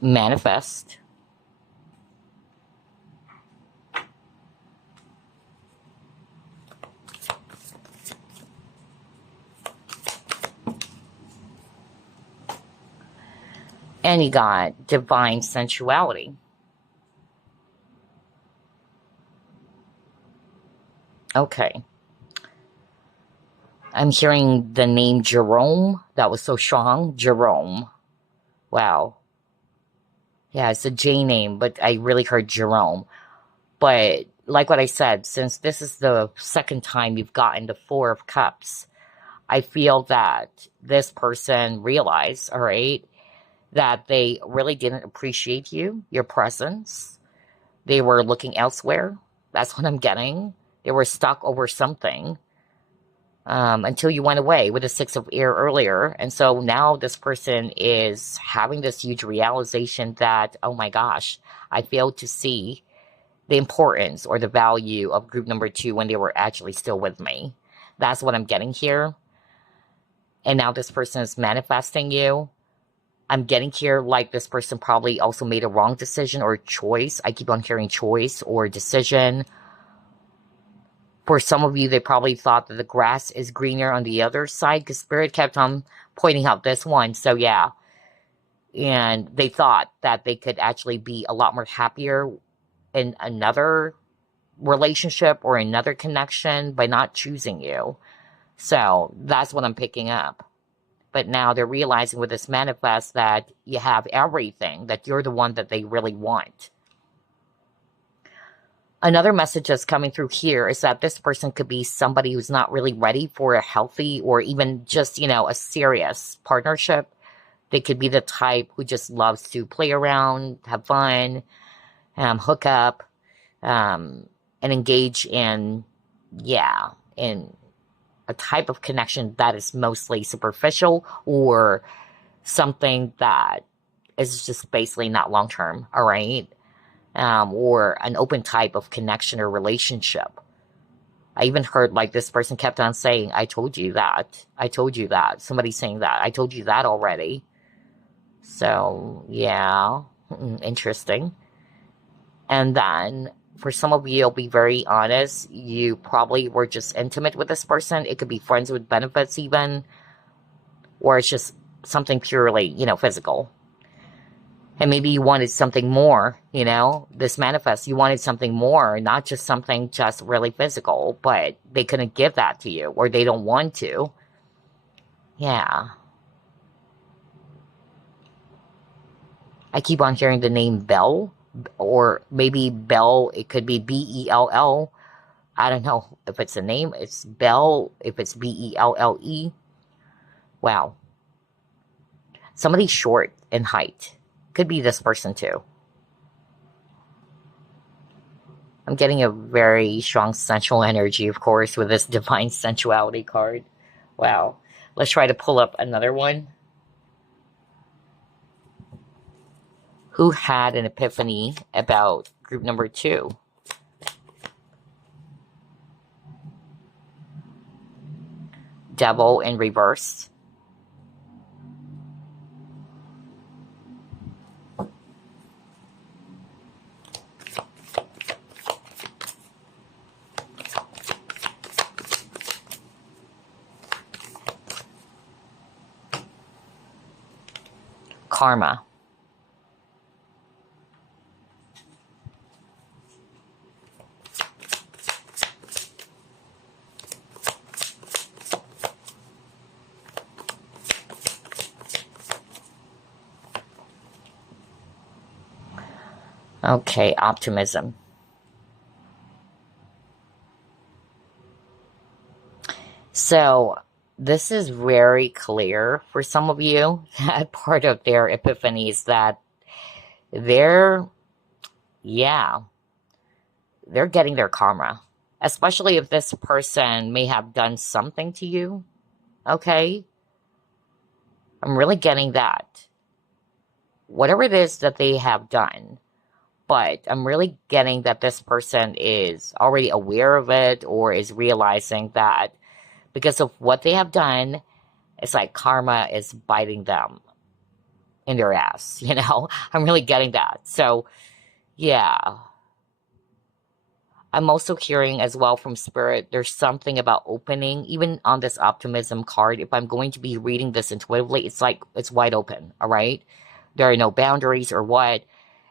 Manifest. And you got divine sensuality. Okay. I'm hearing the name Jerome. That was so strong. Jerome. Wow. Yeah, it's a J name, but I really heard Jerome. But like what I said, since this is the second time you've gotten the Four of Cups, I feel that this person realized, all right, that they really didn't appreciate you, your presence. They were looking elsewhere. That's what I'm getting. They were stuck over something until you went away with the Six of Air earlier. And so now this person is having this huge realization that, oh my gosh, I failed to see the importance or the value of group number 2 when they were actually still with me. That's what I'm getting here. And now this person is manifesting you. I'm getting here like this person probably also made a wrong decision or choice. I keep on hearing choice or decision. For some of you, they probably thought that the grass is greener on the other side because Spirit kept on pointing out this one. So yeah. And they thought that they could actually be a lot more happier in another relationship or another connection by not choosing you. So that's what I'm picking up. But now they're realizing with this manifest that you have everything, that you're the one that they really want. Another message that's coming through here is that this person could be somebody who's not really ready for a healthy or even just, a serious partnership. They could be the type who just loves to play around, have fun, hook up, and engage in a type of connection that is mostly superficial or something that is just basically not long-term, all right? Or an open type of connection or relationship. I even heard like this person kept on saying, I told you that. I told you that. Somebody saying that. I told you that already. So, yeah, interesting. And then for some of you, I'll be very honest, you probably were just intimate with this person. It could be friends with benefits even, or it's just something purely, physical. And maybe you wanted something more, this manifest, you wanted something more, not just something just really physical, but they couldn't give that to you, or they don't want to. Yeah. I keep on hearing the name Bell, or maybe Bell, it could be Bell. I don't know if it's a name, it's Bell, if it's Belle. Wow. Somebody short in height. Could be this person too. I'm getting a very strong sensual energy, of course, with this divine sensuality card. Wow. Let's try to pull up another one. Who had an epiphany about group number 2? Devil in reverse. Karma. Okay, optimism. So, this is very clear for some of you that part of their epiphany is that they're getting their karma. Especially if this person may have done something to you, okay? I'm really getting that. Whatever it is that they have done, but I'm really getting that this person is already aware of it or is realizing that because of what they have done, it's like karma is biting them in their ass, I'm really getting that. So, yeah. I'm also hearing as well from Spirit, there's something about opening, even on this optimism card. If I'm going to be reading this intuitively, it's like it's wide open, all right? There are no boundaries or what.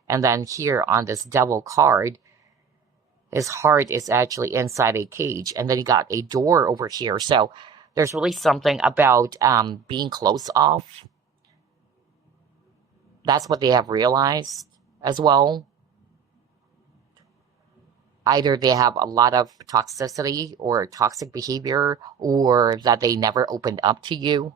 And then here on this devil card, his heart is actually inside a cage. And then you got a door over here. So there's really something about being closed off. That's what they have realized as well. Either they have a lot of toxicity or toxic behavior, or that they never opened up to you.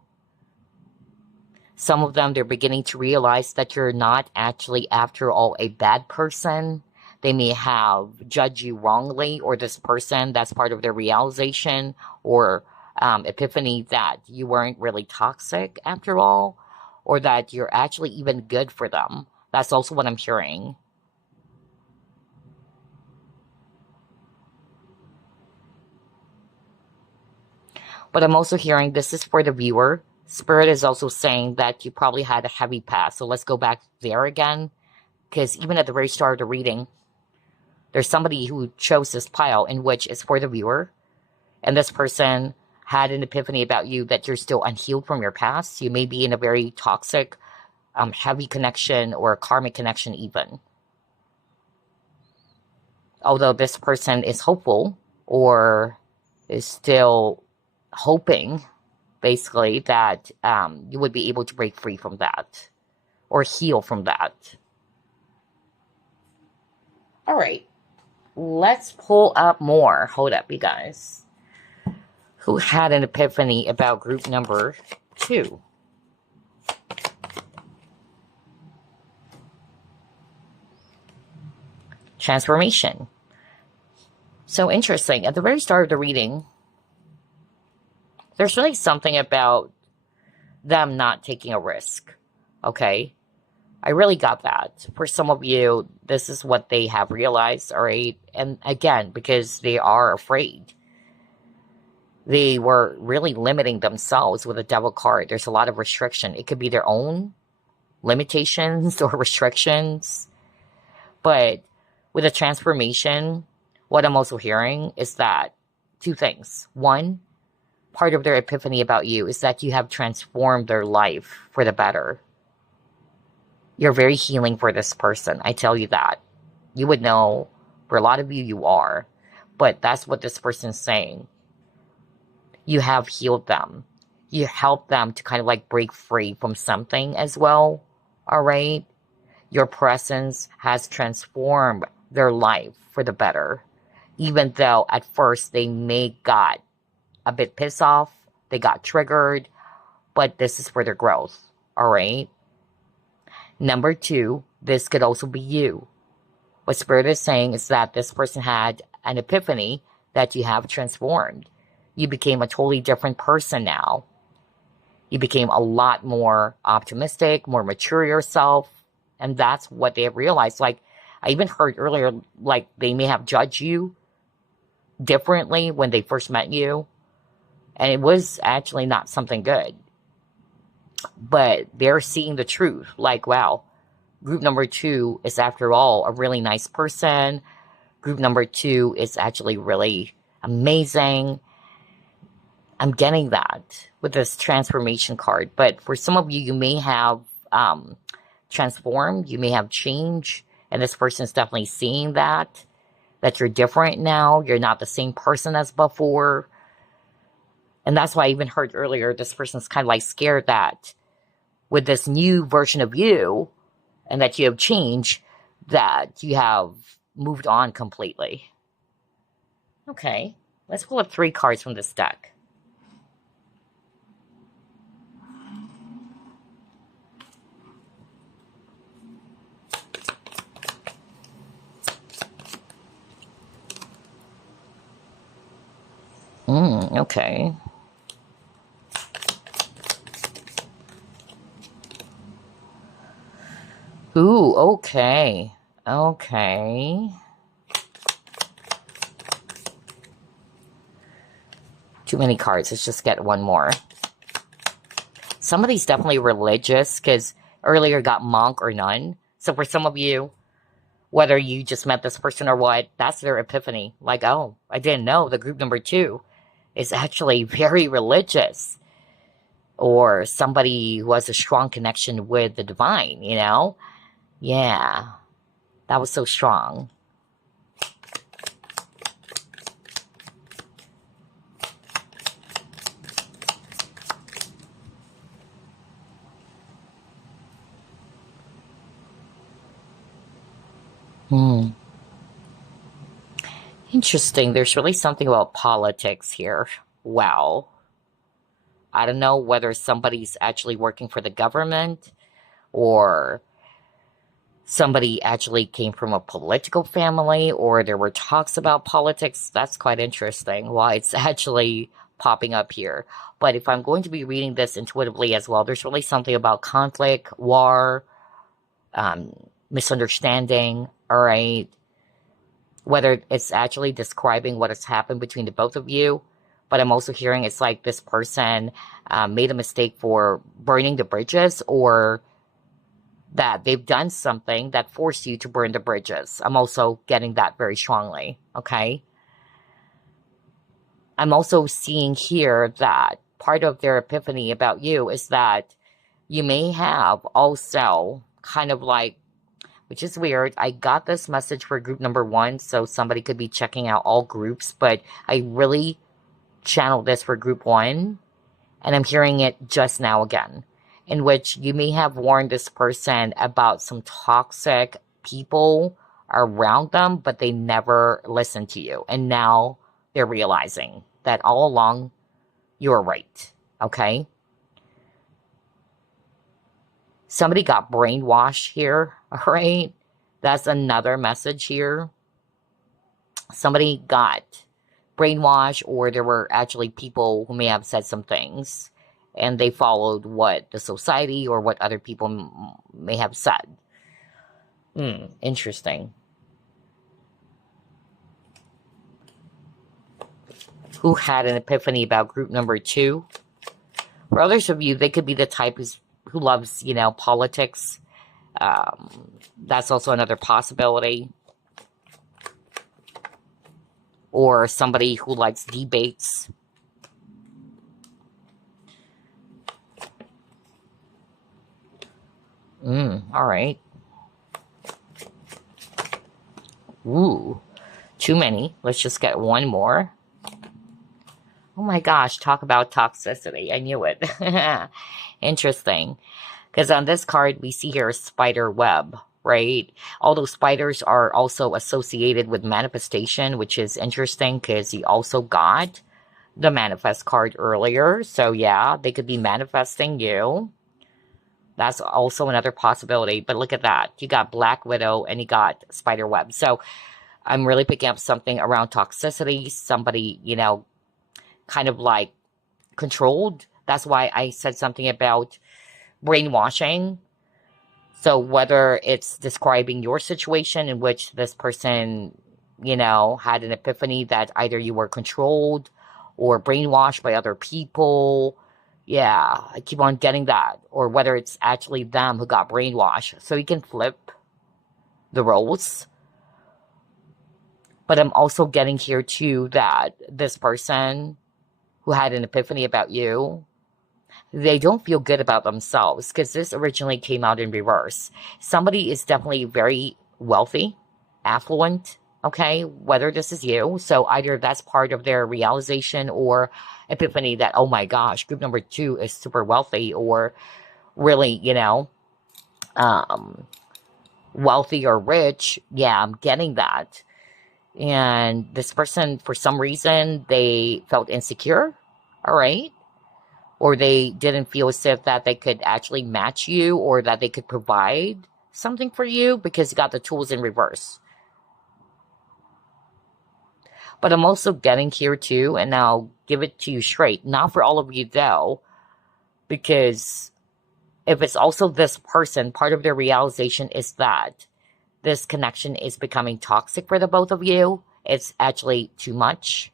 Some of them, they're beginning to realize that you're not actually, after all, a bad person. They may have judged you wrongly, or this person, that's part of their realization or epiphany that you weren't really toxic after all, or that you're actually even good for them. That's also what I'm hearing. But I'm also hearing this is for the viewer. Spirit is also saying that you probably had a heavy past. So let's go back there again. Because even at the very start of the reading, there's somebody who chose this pile in which is for the viewer. And this person had an epiphany about you that you're still unhealed from your past. You may be in a very toxic, heavy connection or a karmic connection even. Although this person is hopeful or is still hoping, basically, that you would be able to break free from that or heal from that. All right. Let's pull up more. Hold up, you guys. Who had an epiphany about group number 2? Transformation. So interesting. At the very start of the reading, there's really something about them not taking a risk. Okay? I really got that. For some of you, this is what they have realized, all right? And again, because they are afraid. They were really limiting themselves with a devil card. There's a lot of restriction. It could be their own limitations or restrictions. But With a transformation, what I'm also hearing is that two things. One, part of their epiphany about you is that you have transformed their life for the better. You're very healing for this person. I tell you that. You would know, for a lot of you, you are. But that's what this person's saying. You have healed them. You helped them to kind of like break free from something as well. All right? Your presence has transformed their life for the better. Even though at first they may got a bit pissed off, they got triggered, but this is for their growth. All right? Number two, this could also be you. What Spirit is saying is that this person had an epiphany that you have transformed. You became a totally different person now. You became a lot more optimistic, more mature yourself. And that's what they have realized. Like, I even heard earlier, like, they may have judged you differently when they first met you. And it was actually not something good. But they're seeing the truth. Like, wow, group number two is, after all, a really nice person. Group number two is actually really amazing. I'm getting that with this transformation card. But for some of you, you may have transformed. You may have changed. And this person is definitely seeing that you're different now. You're not the same person as before. And that's why I even heard earlier, this person's kind of like scared that with this new version of you and that you have changed, that you have moved on completely. Okay, let's pull up 3 cards from this deck. Okay. Ooh, okay. Okay. Too many cards. Let's just get one more. Somebody's definitely religious, because earlier got monk or nun. So for some of you, whether you just met this person or what, that's their epiphany. Like, oh, I didn't know the group number 2 is actually very religious. Or somebody who has a strong connection with the divine, you know? Yeah, that was so strong. Interesting. There's really something about politics here. Wow. I don't know whether somebody's actually working for the government or somebody actually came from a political family, or there were talks about politics. That's quite interesting why it's actually popping up here. But if I'm going to be reading this intuitively as well, there's really something about conflict, war, misunderstanding, all right? Whether it's actually describing what has happened between the both of you, but I'm also hearing it's like this person made a mistake for burning the bridges, or that they've done something that forced you to burn the bridges. I'm also getting that very strongly, okay? I'm also seeing here that part of their epiphany about you is that you may have also kind of like, which is weird, I got this message for group number 1, so somebody could be checking out all groups, but I really channeled this for group 1, and I'm hearing it just now again, in which you may have warned this person about some toxic people around them, but they never listened to you. And now they're realizing that all along you were right, okay? Somebody got brainwashed here, all right? That's another message here. Somebody got brainwashed, or there were actually people who may have said some things, and they followed what the society or what other people may have said. Interesting. Who had an epiphany about group number 2? For others of you, they could be the type who loves, politics. That's also another possibility. or somebody who likes debates. All right. Ooh, too many. Let's just get one more. Oh my gosh, talk about toxicity. I knew it. Interesting. Because on this card, we see here a spider web, right? Although spiders are also associated with manifestation, which is interesting because you also got the manifest card earlier. So yeah, they could be manifesting you. That's also another possibility. But look at that. You got Black Widow and you got spider web. So I'm really picking up something around toxicity. Somebody, you know, kind of like controlled. That's why I said something about brainwashing. So whether it's describing your situation in which this person, you know, had an epiphany that either you were controlled or brainwashed by other people. Yeah, I keep on getting that. Or whether it's actually them who got brainwashed. So you can flip the roles. But I'm also getting here too that this person who had an epiphany about you, they don't feel good about themselves because this originally came out in reverse. Somebody is definitely very wealthy, affluent, okay, whether this is you. So either that's part of their realization or epiphany that, oh my gosh, group number 2 is super wealthy or really, you know, wealthy or rich. Yeah, I'm getting that. And this person, for some reason, they felt insecure, all right? Or they didn't feel as if that they could actually match you or that they could provide something for you because you got the tools in reverse. But I'm also getting here too, and I'll give it to you straight. Not for all of you though, because if it's also this person, part of their realization is that this connection is becoming toxic for the both of you. It's actually too much.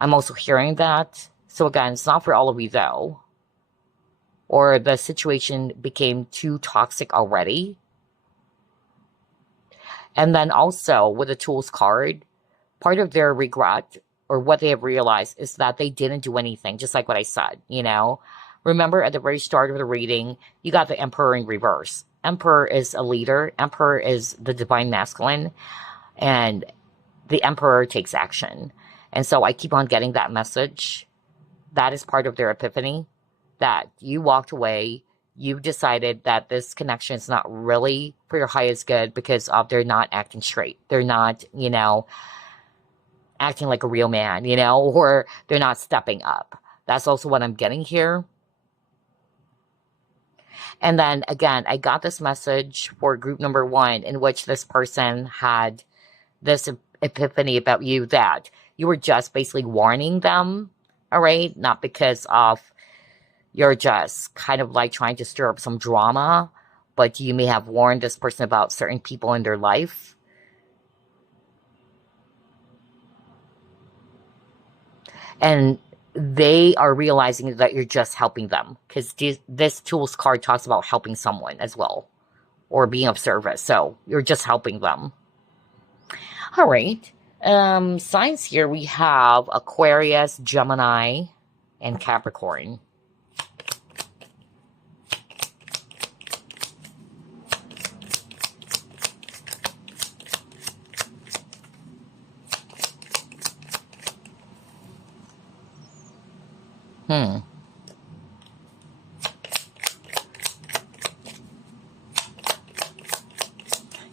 I'm also hearing that. So again, it's not for all of you though. Or the situation became too toxic already. And then also with the tools card, part of their regret or what they have realized is that they didn't do anything, just like what I said, you know. Remember at the very start of the reading, you got the Emperor in reverse. Emperor is a leader. Emperor is the divine masculine. And the Emperor takes action. And so I keep on getting that message. That is part of their epiphany. That you walked away, you've decided that this connection is not really for your highest good because of they're not acting straight. They're not, you know, acting like a real man, you know, or they're not stepping up. That's also what I'm getting here. And then again, I got this message for group number 1 in which this person had this epiphany about you that you were just basically warning them, all right? Not because of you're just kind of like trying to stir up some drama, but you may have warned this person about certain people in their life. And they are realizing that you're just helping them because this tools card talks about helping someone as well or being of service. So you're just helping them. All right. Signs here we have Aquarius, Gemini, and Capricorn.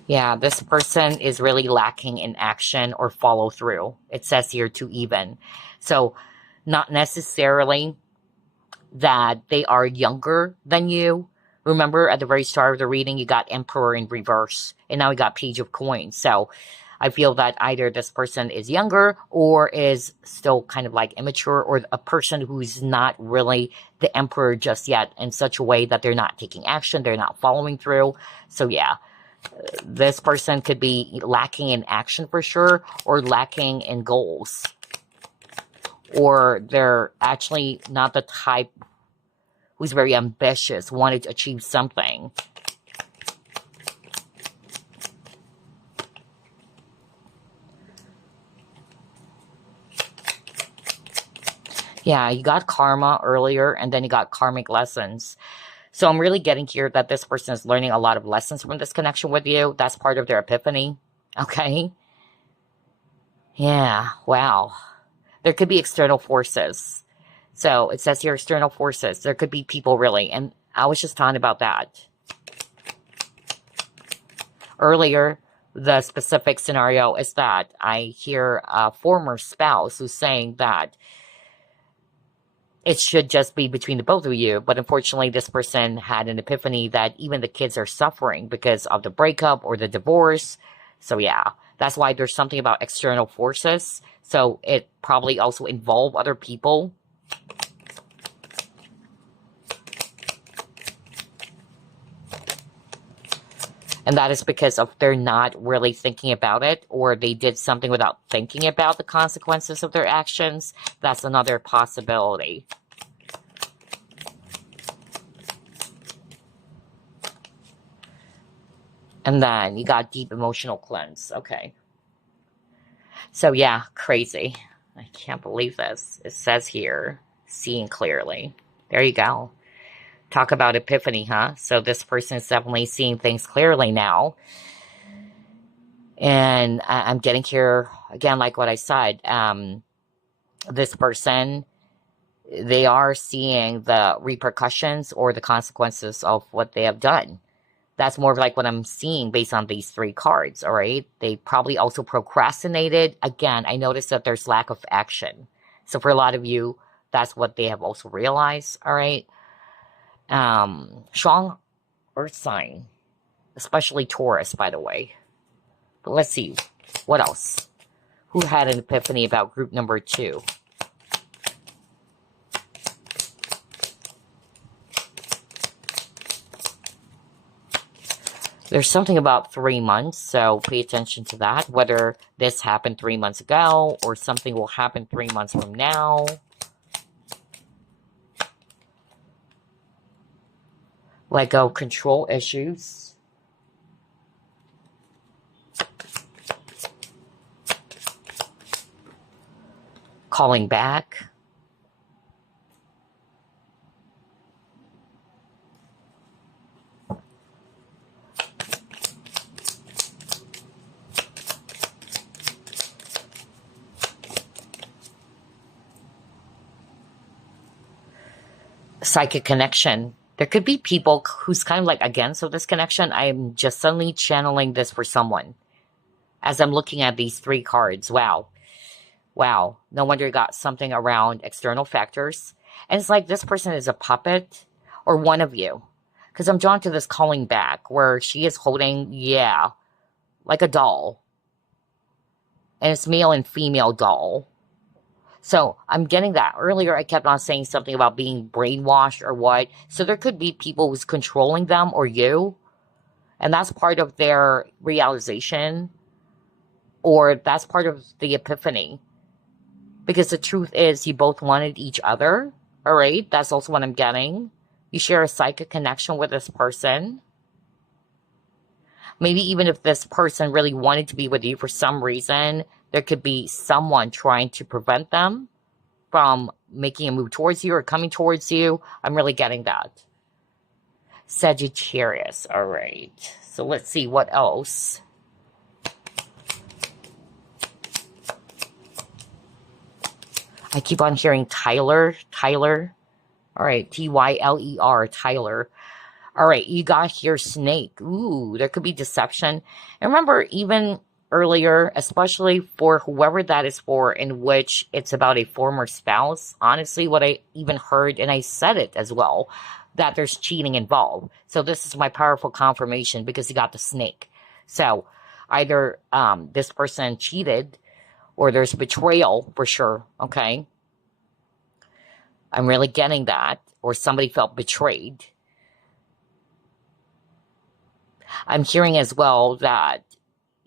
Yeah, this person is really lacking in action or follow through. It says here to even. So not necessarily that they are younger than you. Remember at the very start of the reading, you got Emperor in reverse and now we got Page of Coins. So I feel that either this person is younger or is still kind of like immature or a person who's not really the Emperor just yet in such a way that they're not taking action. They're not following through. So yeah. This person could be lacking in action for sure, or lacking in goals. Or they're actually not the type who's very ambitious, wanted to achieve something. Yeah, you got karma earlier, and then you got karmic lessons. So I'm really getting here that this person is learning a lot of lessons from this connection with you. That's part of their epiphany. Okay? Yeah, wow. There could be external forces. So it says here external forces. There could be people really. And I was just talking about that earlier. The specific scenario is that I hear a former spouse who's saying that it should just be between the both of you. But unfortunately, this person had an epiphany that even the kids are suffering because of the breakup or the divorce. So yeah, that's why there's something about external forces. So it probably also involve other people. And that is because of they're not really thinking about it, or they did something without thinking about the consequences of their actions. That's another possibility. And then you got deep emotional cleanse. Okay. So yeah, crazy. I can't believe this. It says here, seeing clearly. There you go. Talk about epiphany, huh? So this person is definitely seeing things clearly now. And I'm getting here, again, like what I said, this person, they are seeing the repercussions or the consequences of what they have done. That's more of like what I'm seeing based on these three cards, all right? They probably also procrastinated. Again, I noticed that there's lack of action. So for a lot of you, that's what they have also realized, all right? Strong earth sign, especially Taurus, by the way. But let's see, what else? Who had an epiphany about group number 2? There's something about 3 months, so pay attention to that. Whether this happened 3 months ago or something will happen 3 months from now. Let go control issues. Calling back. Psychic connection. There could be people who's kind of like against of this connection. I'm just suddenly channeling this for someone as I'm looking at these 3 cards. Wow. Wow. No wonder you got something around external factors. And it's like this person is a puppet or one of you. Because I'm drawn to this calling back where she is holding, yeah, like a doll. And it's male and female doll. So I'm getting that. Earlier, I kept on saying something about being brainwashed or what. So there could be people who's controlling them or you. And that's part of their realization. Or that's part of the epiphany. Because the truth is, you both wanted each other. All right? That's also what I'm getting. You share a psychic connection with this person. Maybe even if this person really wanted to be with you for some reason, there could be someone trying to prevent them from making a move towards you or coming towards you. I'm really getting that. Sagittarius. All right. So let's see what else. I keep on hearing Tyler. Tyler. All right. Tyler. Tyler. All right. You got here snake. Ooh, there could be deception. And remember, even earlier, especially for whoever that is for, in which it's about a former spouse, honestly, what I even heard, and I said it as well, that there's cheating involved. So this is my powerful confirmation because you got the snake. So either this person cheated or there's betrayal for sure, okay? I'm really getting that. Or somebody felt betrayed. I'm hearing as well that,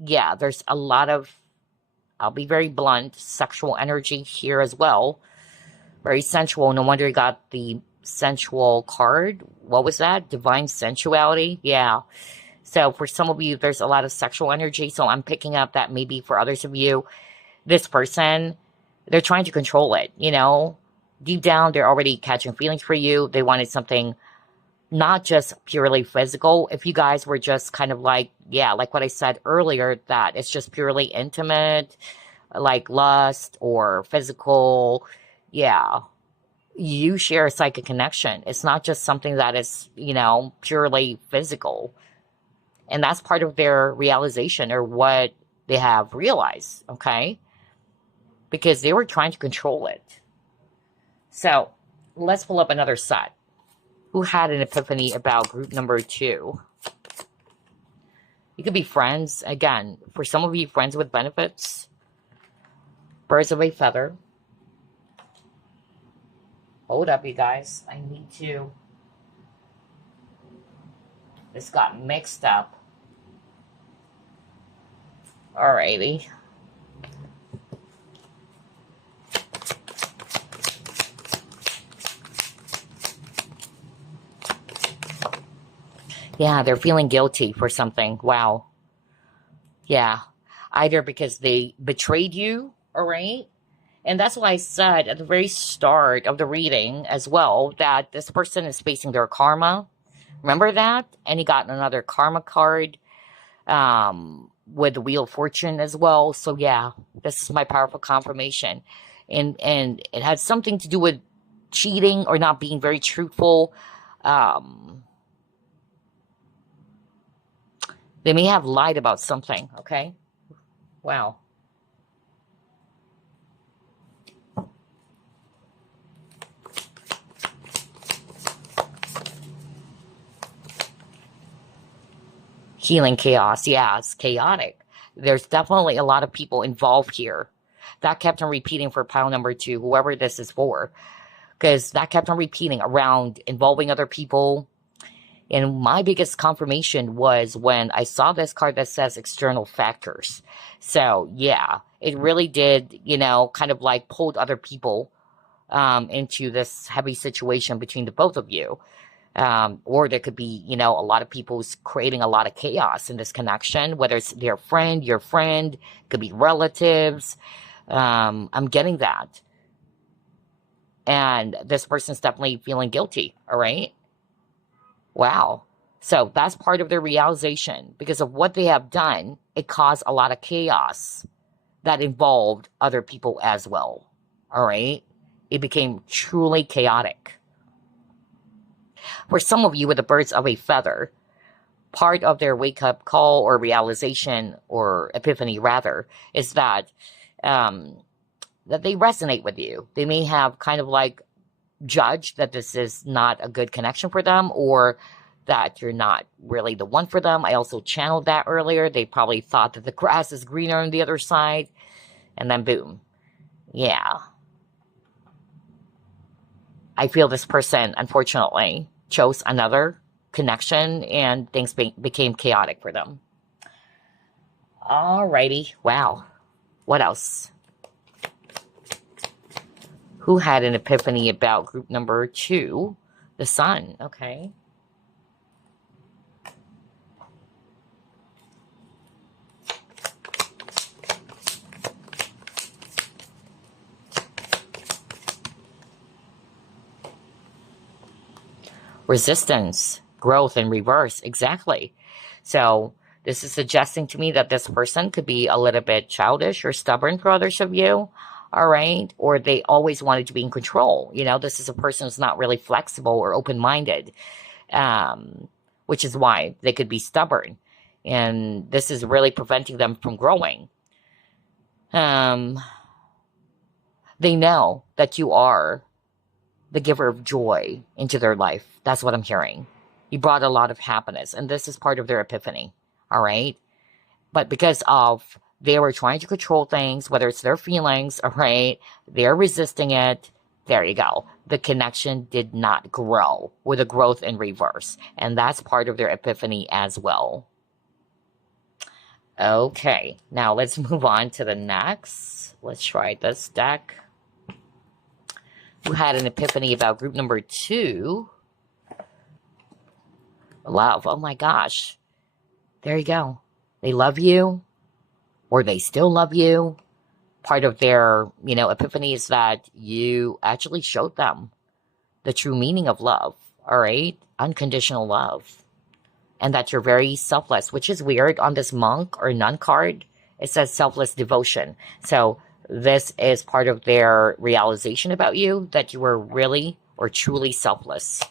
yeah, there's a lot of, I'll be very blunt, sexual energy here as well. Very sensual. No wonder you got the sensual card. What was that? Divine sensuality? Yeah. So for some of you, there's a lot of sexual energy. So I'm picking up that maybe for others of you, this person, they're trying to control it, you know? deep down, they're already catching feelings for you. They wanted something not just purely physical. If you guys were just kind of like, yeah, like what I said earlier, that it's just purely intimate, like lust or physical, yeah, you share a psychic connection. It's not just something that is, purely physical. And that's part of their realization or what they have realized, okay? Because they were trying to control it. So let's pull up another set. Who had an epiphany about group number 2? You could be friends. Again, for some of you, friends with benefits. Birds of a feather. Hold up, you guys. I need to... This got mixed up. Alrighty. Yeah, they're feeling guilty for something. Wow. Yeah. Either because they betrayed you, all right? And that's why I said at the very start of the reading as well that this person is facing their karma. Remember that? And he got another karma card with the Wheel of Fortune as well. So yeah, this is my powerful confirmation. And it had something to do with cheating or not being very truthful. They may have lied about something, okay? Wow. Healing chaos. Yeah, it's chaotic. There's definitely a lot of people involved here. That kept on repeating for pile number 2, whoever this is for. Because that kept on repeating around involving other people. And my biggest confirmation was when I saw this card that says external factors. So, yeah, it really did, kind of like pulled other people into this heavy situation between the both of you. Or there could be, a lot of people creating a lot of chaos in this connection, whether it's their friend, your friend, it could be relatives. I'm getting that. And this person's definitely feeling guilty, all right? Wow. So that's part of their realization. Because of what they have done, it caused a lot of chaos that involved other people as well. All right? It became truly chaotic. For some of you with the birds of a feather, part of their wake-up call or realization or epiphany, rather, is that that they resonate with you. They may have kind of like judge that this is not a good connection for them or that you're not really the one for them. I also channeled that earlier. They probably thought that the grass is greener on the other side. And then boom. Yeah. I feel this person, unfortunately, chose another connection and things became chaotic for them. Alrighty. Wow. What else? Who had an epiphany about group number 2? The sun. Okay. Resistance, growth, and reverse. Exactly. So this is suggesting to me that this person could be a little bit childish or stubborn for others of you. All right. Or they always wanted to be in control. This is a person who's not really flexible or open-minded, which is why they could be stubborn. And this is really preventing them from growing. They know that you are the giver of joy into their life. That's what I'm hearing. You brought a lot of happiness, and this is part of their epiphany. All right. But because of they were trying to control things, whether it's their feelings, all right, they're resisting it. There you go. The connection did not grow with a growth in reverse. And that's part of their epiphany as well. Okay. Now let's move on to the next. Let's try this deck. Who had an epiphany about group number 2? Love. Oh my gosh. There you go. They love you. Or they still love you. part of their, epiphany is that you actually showed them the true meaning of love, all right? Unconditional love. And that you're very selfless, which is weird. On this monk or nun card, it says selfless devotion. So this is part of their realization about you, that you were really or truly selfless.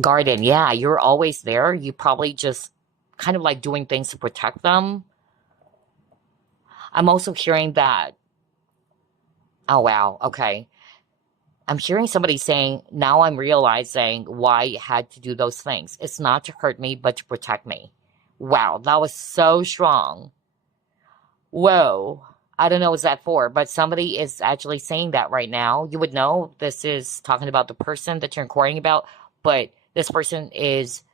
Garden, yeah, you're always there. You probably just kind of like doing things to protect them. I'm also hearing that, oh wow, okay. I'm hearing somebody saying, now I'm realizing why I had to do those things. It's not to hurt me, but to protect me. Wow, that was so strong. Whoa. I don't know what's that for, but somebody is actually saying that right now. You would know this is talking about the person that you're inquiring about, but this person is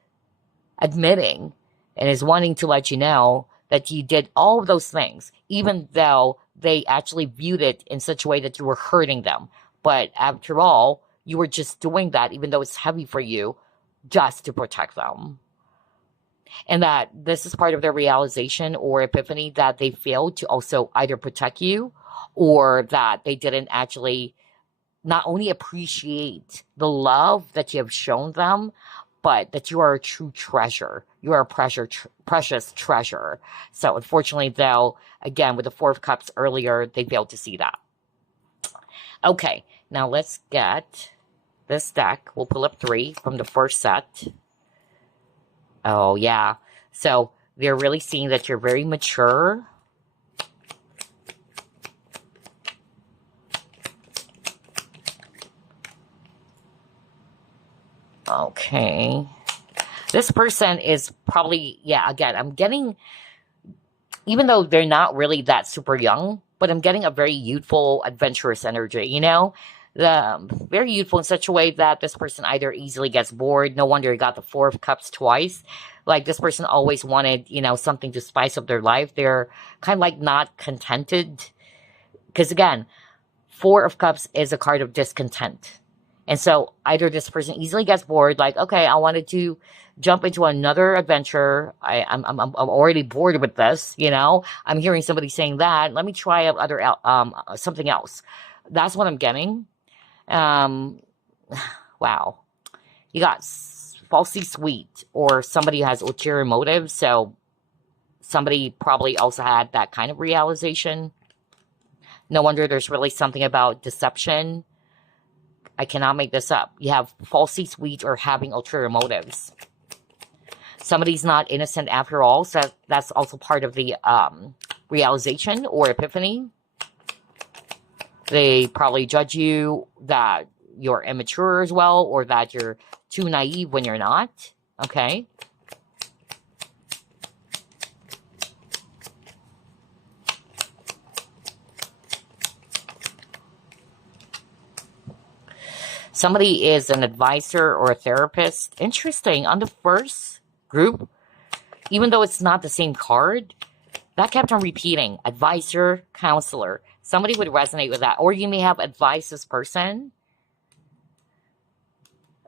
admitting and is wanting to let you know that you did all of those things, even though they actually viewed it in such a way that you were hurting them. But after all, you were just doing that, even though it's heavy for you, just to protect them. And that this is part of their realization or epiphany that they failed to also either protect you, or that they didn't actually not only appreciate the love that you have shown them, but that you are a true treasure. You are a precious treasure. So unfortunately, though, again, with the Four of Cups earlier, they failed to see that. Okay, now let's get this deck. We'll pull up 3 from the first set. Oh, yeah. So they're really seeing that you're very mature. Okay. This person is probably, yeah, again, I'm getting, even though they're not really that super young, but I'm getting a very youthful, adventurous energy, very youthful in such a way that this person either easily gets bored. No wonder he got the Four of Cups twice. Like, this person always wanted, something to spice up their life. They're kind of like not contented. Because again, Four of Cups is a card of discontent. And so either this person easily gets bored, like, okay, I wanted to jump into another adventure. I'm already bored with this, I'm hearing somebody saying that. Let me try out something else. That's what I'm getting. Wow. You got falsely sweet, or somebody who has ulterior motives. So somebody probably also had that kind of realization. No wonder there's really something about deception. I cannot make this up. You have falsely sweet or having ulterior motives. Somebody's not innocent after all, so that's also part of the realization or epiphany. They probably judge you that you're immature as well, or that you're too naive when you're not. Okay. Somebody is an advisor or a therapist. Interesting. On the first group, even though it's not the same card, that kept on repeating. Advisor, counselor. Somebody would resonate with that. Or you may have advised this person.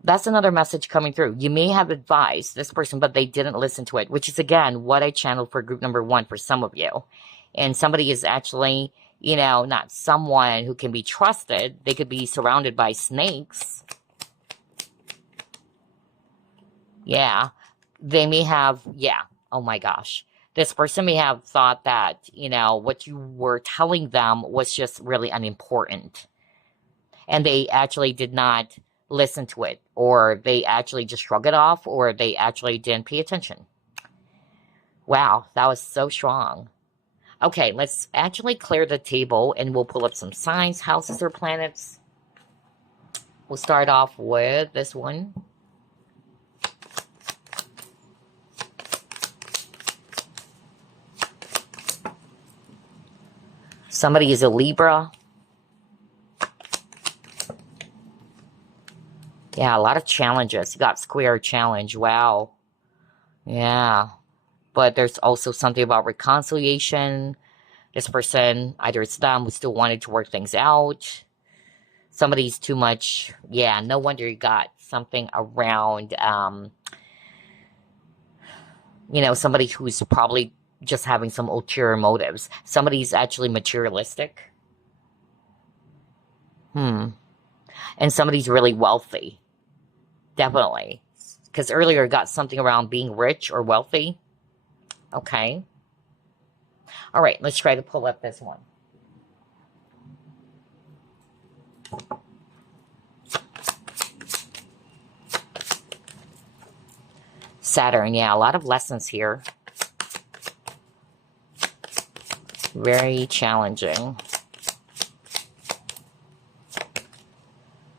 That's another message coming through. You may have advised this person, but they didn't listen to it, which is, again, what I channeled for group number 1 for some of you. And somebody is actually, not someone who can be trusted. They could be surrounded by snakes. Yeah. They may have, yeah. Oh my gosh. This person may have thought that, what you were telling them was just really unimportant. And they actually did not listen to it, or they actually just shrug it off, or they actually didn't pay attention. Wow, that was so strong. Okay, let's actually clear the table, and we'll pull up some signs, houses, or planets. We'll start off with this one. Somebody is a Libra. Yeah, a lot of challenges. You got square challenge. Wow. Yeah. But there's also something about reconciliation. This person, either it's them who still wanted to work things out. Somebody's too much. Yeah, no wonder you got something around, You know, somebody who's probably just having some ulterior motives. Somebody's actually materialistic. And somebody's really wealthy. Definitely. Because earlier I got something around being rich or wealthy. Okay. All right, let's try to pull up this one. Saturn, yeah, a lot of lessons here. Very challenging.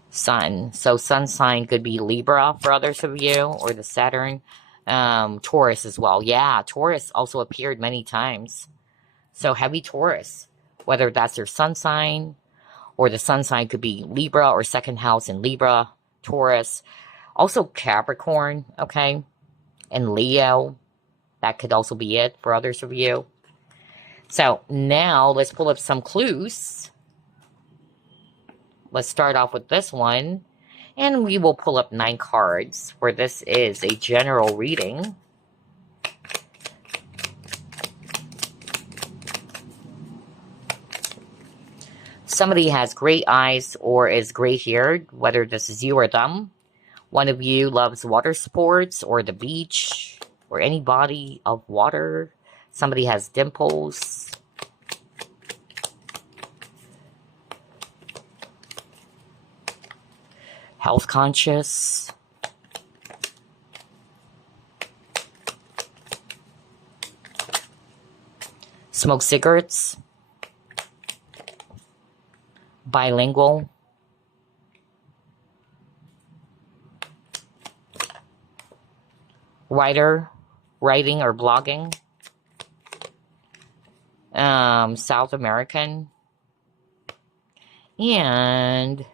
Sun. So sun sign could be Libra for others of you, or the Saturn. Taurus as well. Yeah, Taurus also appeared many times. So heavy Taurus, whether that's your sun sign, or the sun sign could be Libra or second house in Libra, Taurus. Also Capricorn, okay? And Leo. That could also be it for others of you. So now let's pull up some clues. Let's start off with this one. And we will pull up 9 cards, for this is a general reading. Somebody has gray eyes or is gray-haired, whether this is you or them. One of you loves water sports or the beach or any body of water. Somebody has dimples. Health conscious. Smoke cigarettes. Bilingual. Writing or blogging. South American. And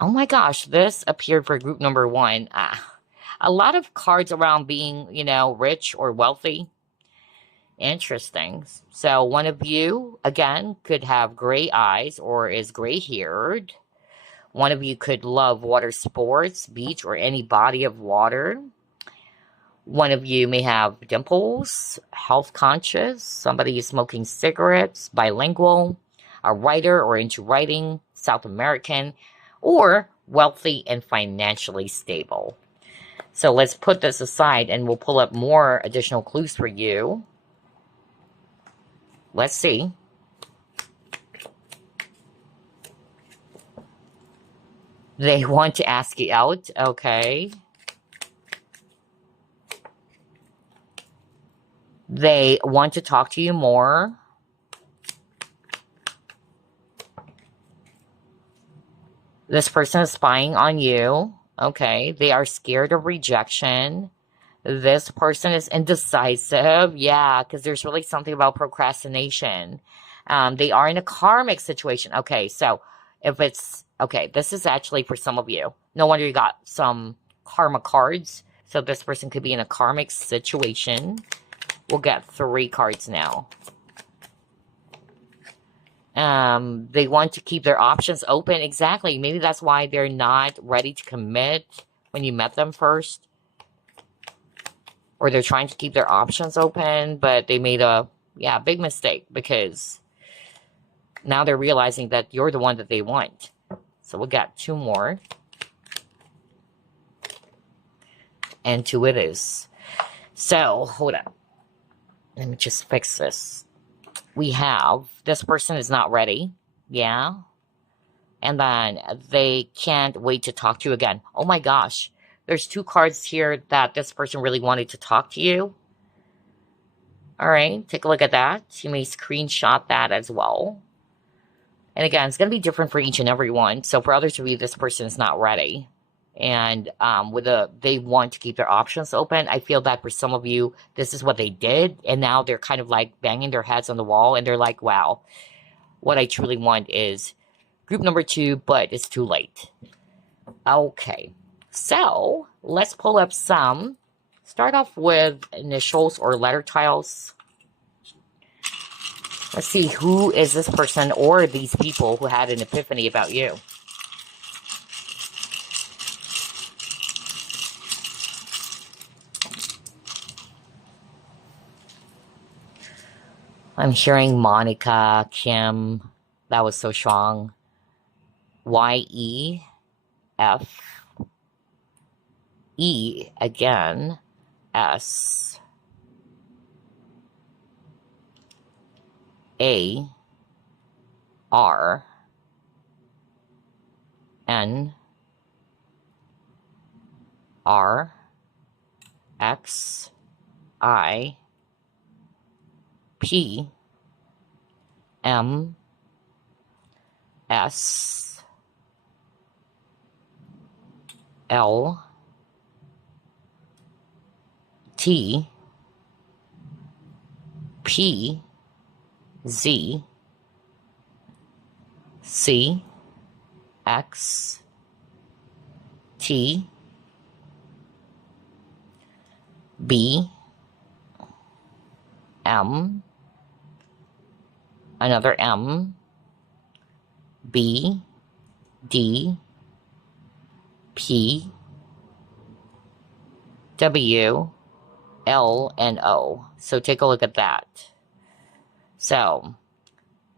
oh my gosh, this appeared for group number 1. A lot of cards around being, you know, rich or wealthy. Interesting. So one of you, again, could have gray eyes or is gray-haired. One of you could love water sports, beach, or any body of water. One of you may have dimples, health conscious. Somebody is smoking cigarettes, bilingual, a writer or into writing, South American, or wealthy and financially stable. So let's put this aside and we'll pull up more additional clues for you. Let's see. They want to ask you out. Okay. They want to talk to you more. This person is spying on you. Okay. They are scared of rejection. This person is indecisive. Yeah, because there's really something about procrastination. They are in a karmic situation. Okay, so if it's... Okay, this is actually for some of you. No wonder you got some karma cards. So this person could be in a karmic situation. We'll get 3 cards now. They want to keep their options open. Exactly. Maybe that's why they're not ready to commit when you met them first. Or they're trying to keep their options open, but they made a, big mistake because now they're realizing that you're the one that they want. So we'll get 2 more. And 2 it is. So, hold up. Let me just fix this. We have, this person is not ready. Yeah. And then they can't wait to talk to you again. Oh my gosh. There's 2 cards here that this person really wanted to talk to you. All right, take a look at that. You may screenshot that as well. And again, it's going to be different for each and every one. So for others of you, this person is not ready. And they want to keep their options open. I feel that for some of you, this is what they did. And now they're kind of like banging their heads on the wall. And they're like, wow, what I truly want is group number 2, but it's too late. Okay. So, let's pull up some. Start off with initials or letter tiles. Let's see, who is this person or these people who had an epiphany about you? I'm hearing Monica, Kim. That was so strong. YEFE again. S A R N R X I P M S L T P Z C X T B M, another M, B D P W L and O. So take a look at that. So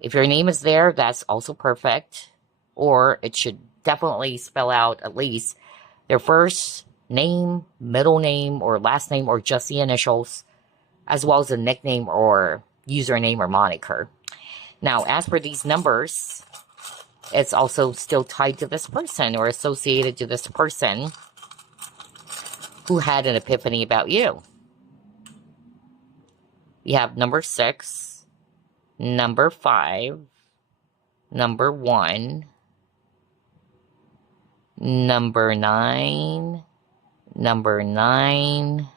if your name is there, that's also perfect. Or it should definitely spell out at least their first name, middle name, or last name, or just the initials, as well as a nickname or username or moniker. Now, as for these numbers, it's also still tied to this person or associated to this person who had an epiphany about you. We have number 6, number 5, number 1, number 9, number 9,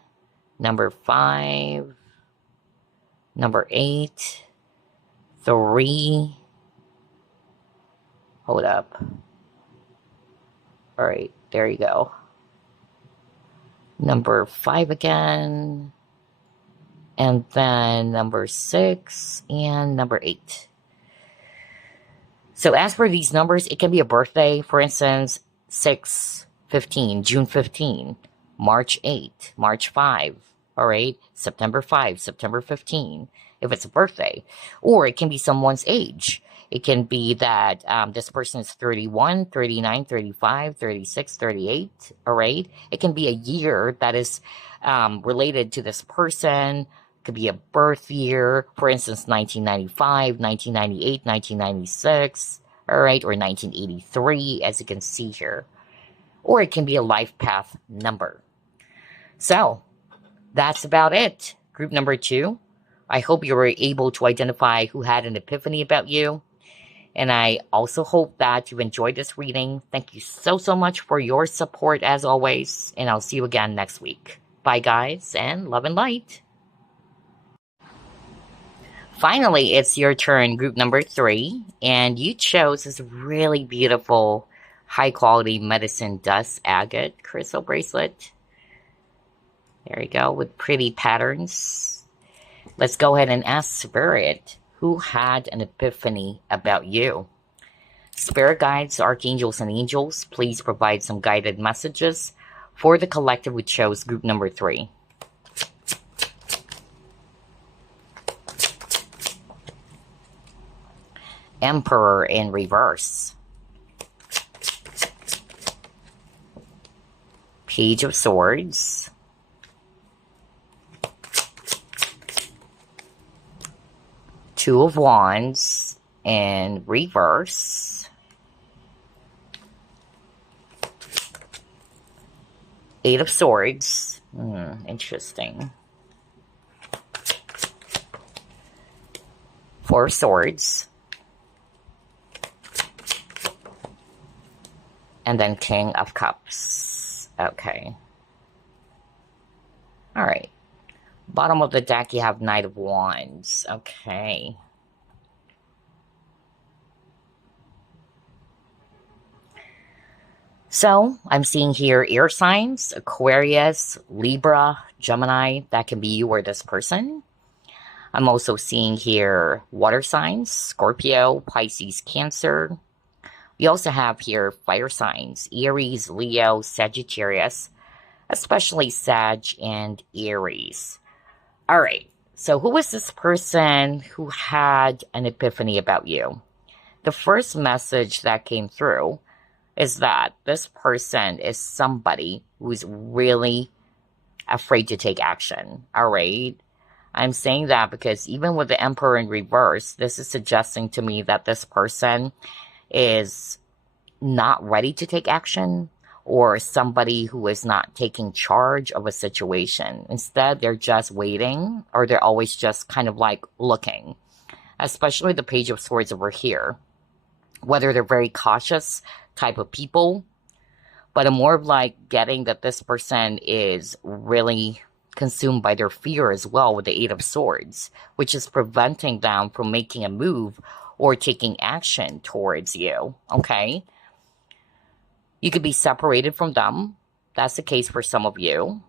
number 5, number 8, 3. Hold up. All right, there you go. Number 5 again. And then number 6 and number 8. So as for these numbers, it can be a birthday. For instance, 6/15, June 15, March 8, March 5, all right, September 5, September 15, if it's a birthday. Or it can be someone's age. It can be that this person is 31, 39, 35, 36, 38, all right? It can be a year that is related to this person. It could be a birth year, for instance, 1995, 1998, 1996, all right, or 1983, as you can see here. Or it can be a life path number. So, that's about it. Group number 2. I hope you were able to identify who had an epiphany about you. And I also hope that you enjoyed this reading. Thank you so much for your support as always. And I'll see you again next week. Bye guys, and love and light. Finally, it's your turn, group number 3. And you chose this really beautiful, high-quality medicine dust agate crystal bracelet. There you go, with pretty patterns. Let's go ahead and ask Spirit, who had an epiphany about you? Spirit guides, archangels, and angels, please provide some guided messages for the collective who chose group number 3. Emperor in reverse. Page of Swords. Two of Wands in reverse. Eight of Swords. Interesting. Four of Swords. And then King of Cups. Okay. All right. Bottom of the deck, you have Knight of Wands. Okay. So, I'm seeing here air signs, Aquarius, Libra, Gemini. That can be you or this person. I'm also seeing here water signs, Scorpio, Pisces, Cancer. We also have here fire signs, Aries, Leo, Sagittarius, especially Sag and Aries. All right, So who was this person who had an epiphany about you? The first message that came through is that this person is somebody who's really afraid to take action. All right. I'm saying that because even with the Emperor in reverse, this is suggesting to me that this person is not ready to take action, or somebody who is not taking charge of a situation. Instead, they're just waiting, or they're always just kind of like looking, especially the Page of Swords over here. Whether they're very cautious type of people, but I'm more of like getting that this person is really consumed by their fear as well with the Eight of Swords, which is preventing them from making a move or taking action towards you, okay? You could be separated from them. That's the case for some of you.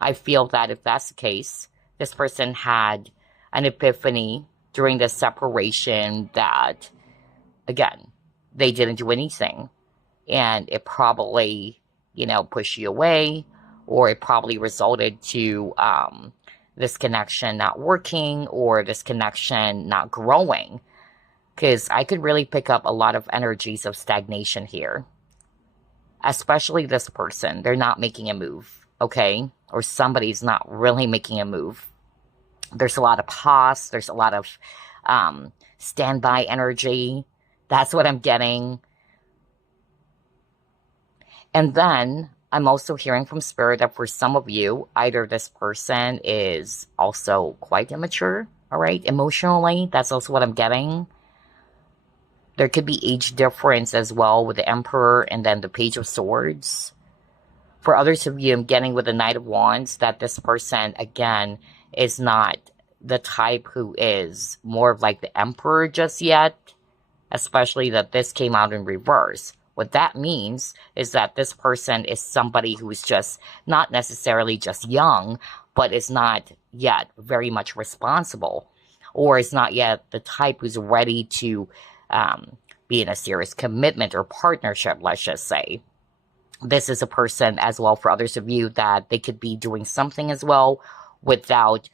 I feel that if that's the case, this person had an epiphany during the separation that, again, they didn't do anything. And it probably, pushed you away, or it probably resulted to this connection not working, or this connection not growing. Because I could really pick up a lot of energies of stagnation here. Especially this person. They're not making a move, okay? Or somebody's not really making a move. There's a lot of pause. There's a lot of standby energy. That's what I'm getting. And then I'm also hearing from Spirit that for some of you, either this person is also quite immature, all right, emotionally. That's also what I'm getting. There could be age difference as well with the Emperor and then the Page of Swords. For others of you, I'm getting with the Knight of Wands that this person, again, is not the type who is more of like the Emperor just yet, especially that this came out in reverse. What that means is that this person is somebody who is just not necessarily just young, but is not yet very much responsible, or is not yet the type who's ready to be in a serious commitment or partnership, let's just say. This is a person as well for others of you that they could be doing something as well without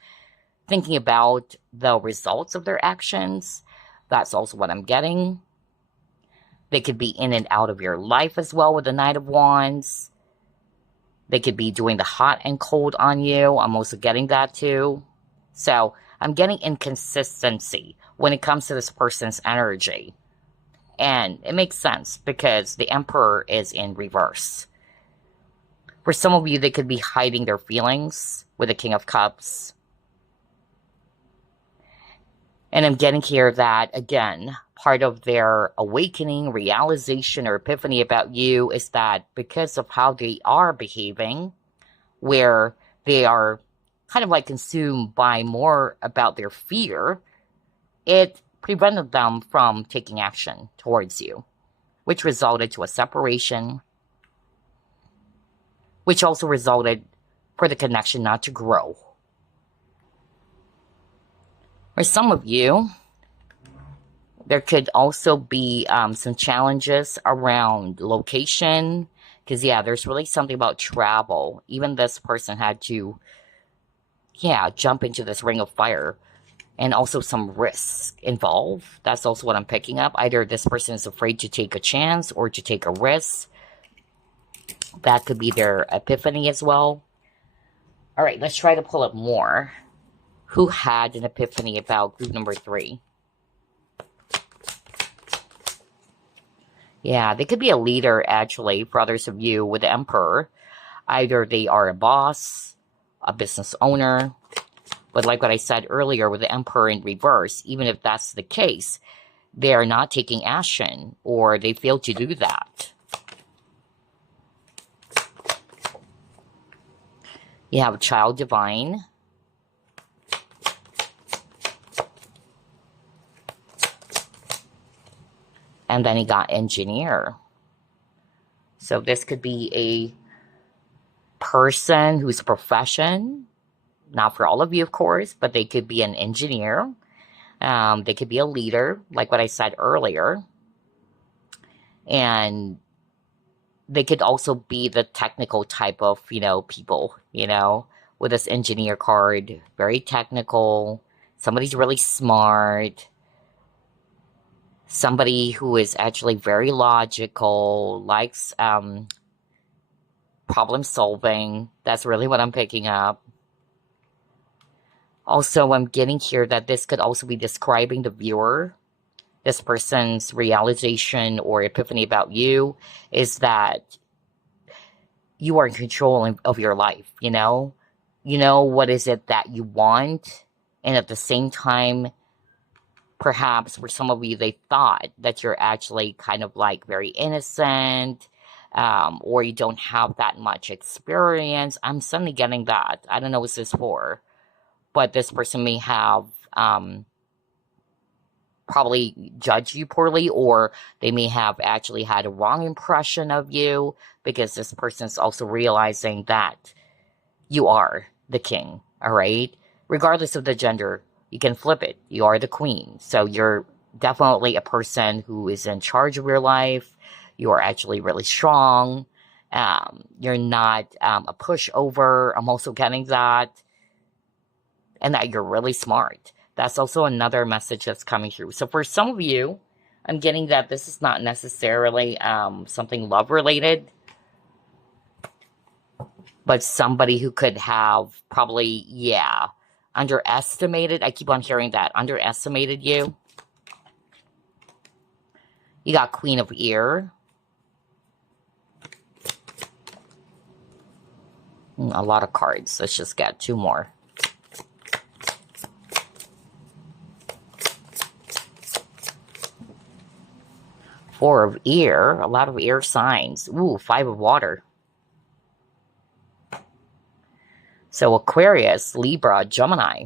thinking about the results of their actions. That's also what I'm getting. They could be in and out of your life as well with the Knight of Wands. They could be doing the hot and cold on you. I'm also getting that too. So I'm getting inconsistency when it comes to this person's energy. And it makes sense because the Emperor is in reverse. For some of you, they could be hiding their feelings with the King of Cups. And I'm getting here that, again, part of their awakening, realization, or epiphany about you is that because of how they are behaving, where they are kind of like consumed by more about their fear, it prevented them from taking action towards you, which resulted to a separation, which also resulted for the connection not to grow. For some of you, there could also be some challenges around location, because, yeah, there's really something about travel. Even this person had to, jump into this ring of fire, and also some risks involved. That's also what I'm picking up. Either this person is afraid to take a chance or to take a risk. That could be their epiphany as well. All right, let's try to pull up more. Who had an epiphany about group number 3? Yeah, they could be a leader, actually, for others of you with the Emperor. Either they are a boss, a business owner. But like what I said earlier with the Emperor in reverse, even if that's the case, they are not taking action, or they fail to do that. You have Child Divine. And then he got Engineer. So this could be a person whose profession, not for all of you, of course, but they could be an engineer. They could be a leader, like what I said earlier. And they could also be the technical type of, people, with this engineer card. Very technical. Somebody's really smart. Somebody who is actually very logical, likes problem solving. That's really what I'm picking up. Also, I'm getting here that this could also be describing the viewer. This person's realization or epiphany about you is that you are in control of your life, you know? You know what is it that you want, and at the same time, perhaps for some of you, they thought that you're actually kind of like very innocent, or you don't have that much experience. I'm suddenly getting that. I don't know what this is for, but this person may have probably judged you poorly, or they may have actually had a wrong impression of you, because this person is also realizing that you are the king, all right? Regardless of the gender, you can flip it. You are the queen. So you're definitely a person who is in charge of your life. You are actually really strong. You're not a pushover. I'm also getting that. And that you're really smart. That's also another message that's coming through. So for some of you, I'm getting that this is not necessarily something love-related, but somebody who could have probably, yeah, underestimated. I keep on hearing that. Underestimated you. You got Queen of Ear. A lot of cards. Let's just get two more. Four of Ear. A lot of ear signs. Ooh, Five of Water. So Aquarius, Libra, Gemini.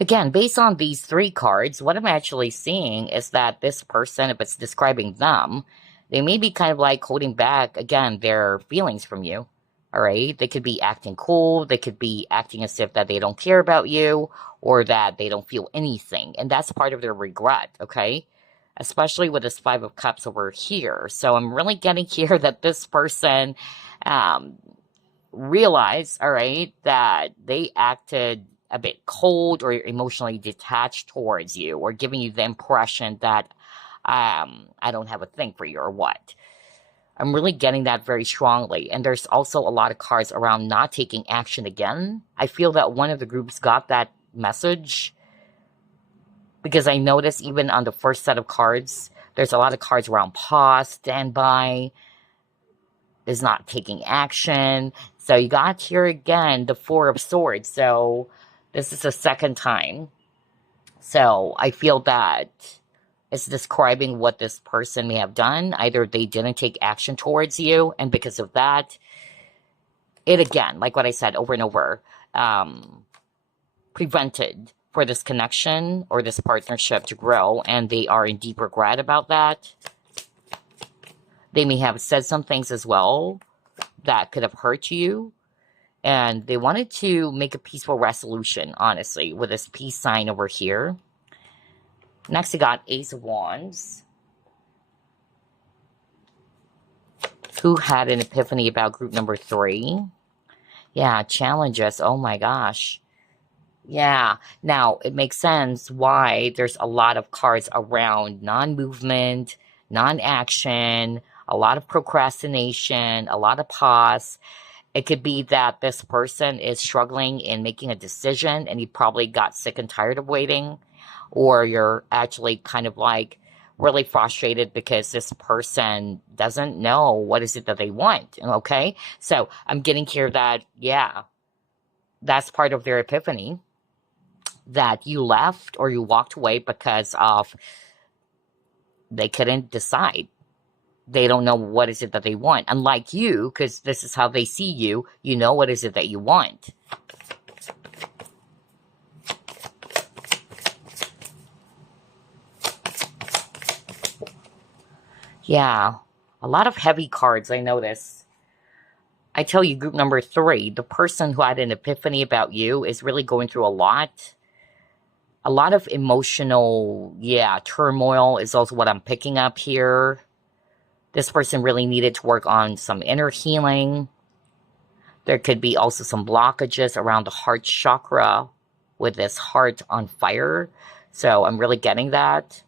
Again, based on these three cards, what I'm actually seeing is that this person, if it's describing them, they may be kind of like holding back, again, their feelings from you, all right? They could be acting cold. They could be acting as if that they don't care about you, or that they don't feel anything. And that's part of their regret, okay? Especially with this Five of Cups over here. So I'm really getting here that this person realized, all right, that they acted a bit cold or emotionally detached towards you, or giving you the impression that I don't have a thing for you, or what. I'm really getting that very strongly. And there's also a lot of cards around not taking action again. I feel that one of the groups got that message, because I noticed even on the first set of cards, there's a lot of cards around pause, standby, is not taking action. So you got here again the Four of Swords. So this is the second time. So I feel that it's describing what this person may have done. Either they didn't take action towards you, and because of that, it again, like what I said over and over, prevented for this connection or this partnership to grow, and they are in deep regret about that. They may have said some things as well that could have hurt you, and they wanted to make a peaceful resolution, honestly, with this peace sign over here. Next, we got Ace of Wands. Who had an epiphany about group number 3? Yeah, challenges. Oh my gosh. Yeah. Now, it makes sense why there's a lot of cards around non-movement, non-action, a lot of procrastination, a lot of pause. It could be that this person is struggling in making a decision, and he probably got sick and tired of waiting. Or you're actually kind of like really frustrated because this person doesn't know what is it that they want, okay? So I'm getting here that, yeah, that's part of their epiphany, that you left or you walked away because of they couldn't decide. They don't know what is it that they want. Unlike you, because this is how they see you, you know what is it that you want. Yeah, a lot of heavy cards, I notice. I tell you, group number 3, the person who had an epiphany about you is really going through a lot. A lot of emotional, turmoil is also what I'm picking up here. This person really needed to work on some inner healing. There could be also some blockages around the heart chakra with this heart on fire. So I'm really getting that.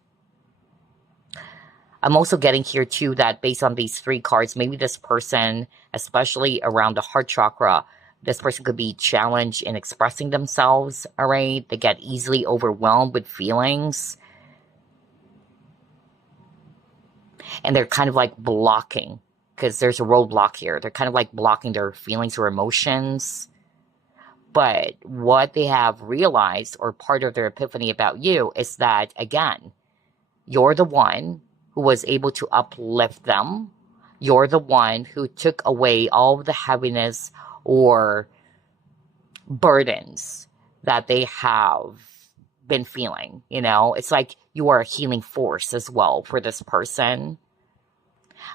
I'm also getting here too that based on these 3 cards, maybe this person, especially around the heart chakra, this person could be challenged in expressing themselves, all right? They get easily overwhelmed with feelings. And they're kind of like blocking, because there's a roadblock here. They're kind of like blocking their feelings or emotions. But what they have realized, or part of their epiphany about you, is that, again, you're the one who was able to uplift them. You're the one who took away all of the heaviness or burdens that they have been feeling, you know? It's like you are a healing force as well for this person.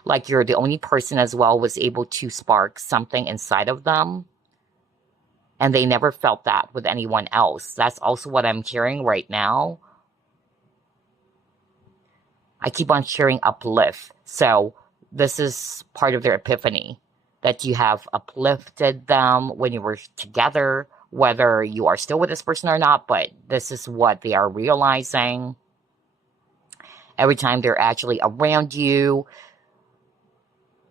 Like you're the only person as well was able to spark something inside of them. And they never felt that with anyone else. That's also what I'm hearing right now. I keep on hearing uplift. So this is part of their epiphany, that you have uplifted them when you were together, whether you are still with this person or not, but this is what they are realizing. Every time they're actually around you,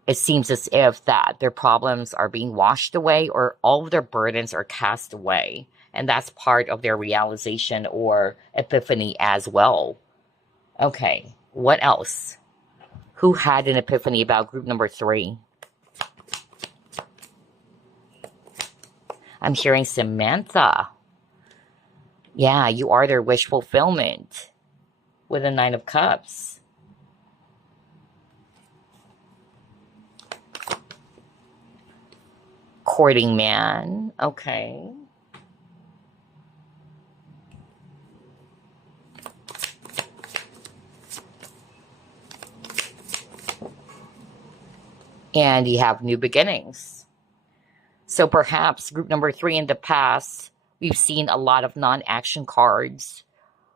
it seems as if that their problems are being washed away or all of their burdens are cast away. And that's part of their realization or epiphany as well. Okay, what else? Who had an epiphany about group number 3? I'm hearing Samantha. Yeah, you are their wish fulfillment with a 9 of Cups. Courting man. Okay. And you have new beginnings. So perhaps group number 3 in the past, we've seen a lot of non-action cards.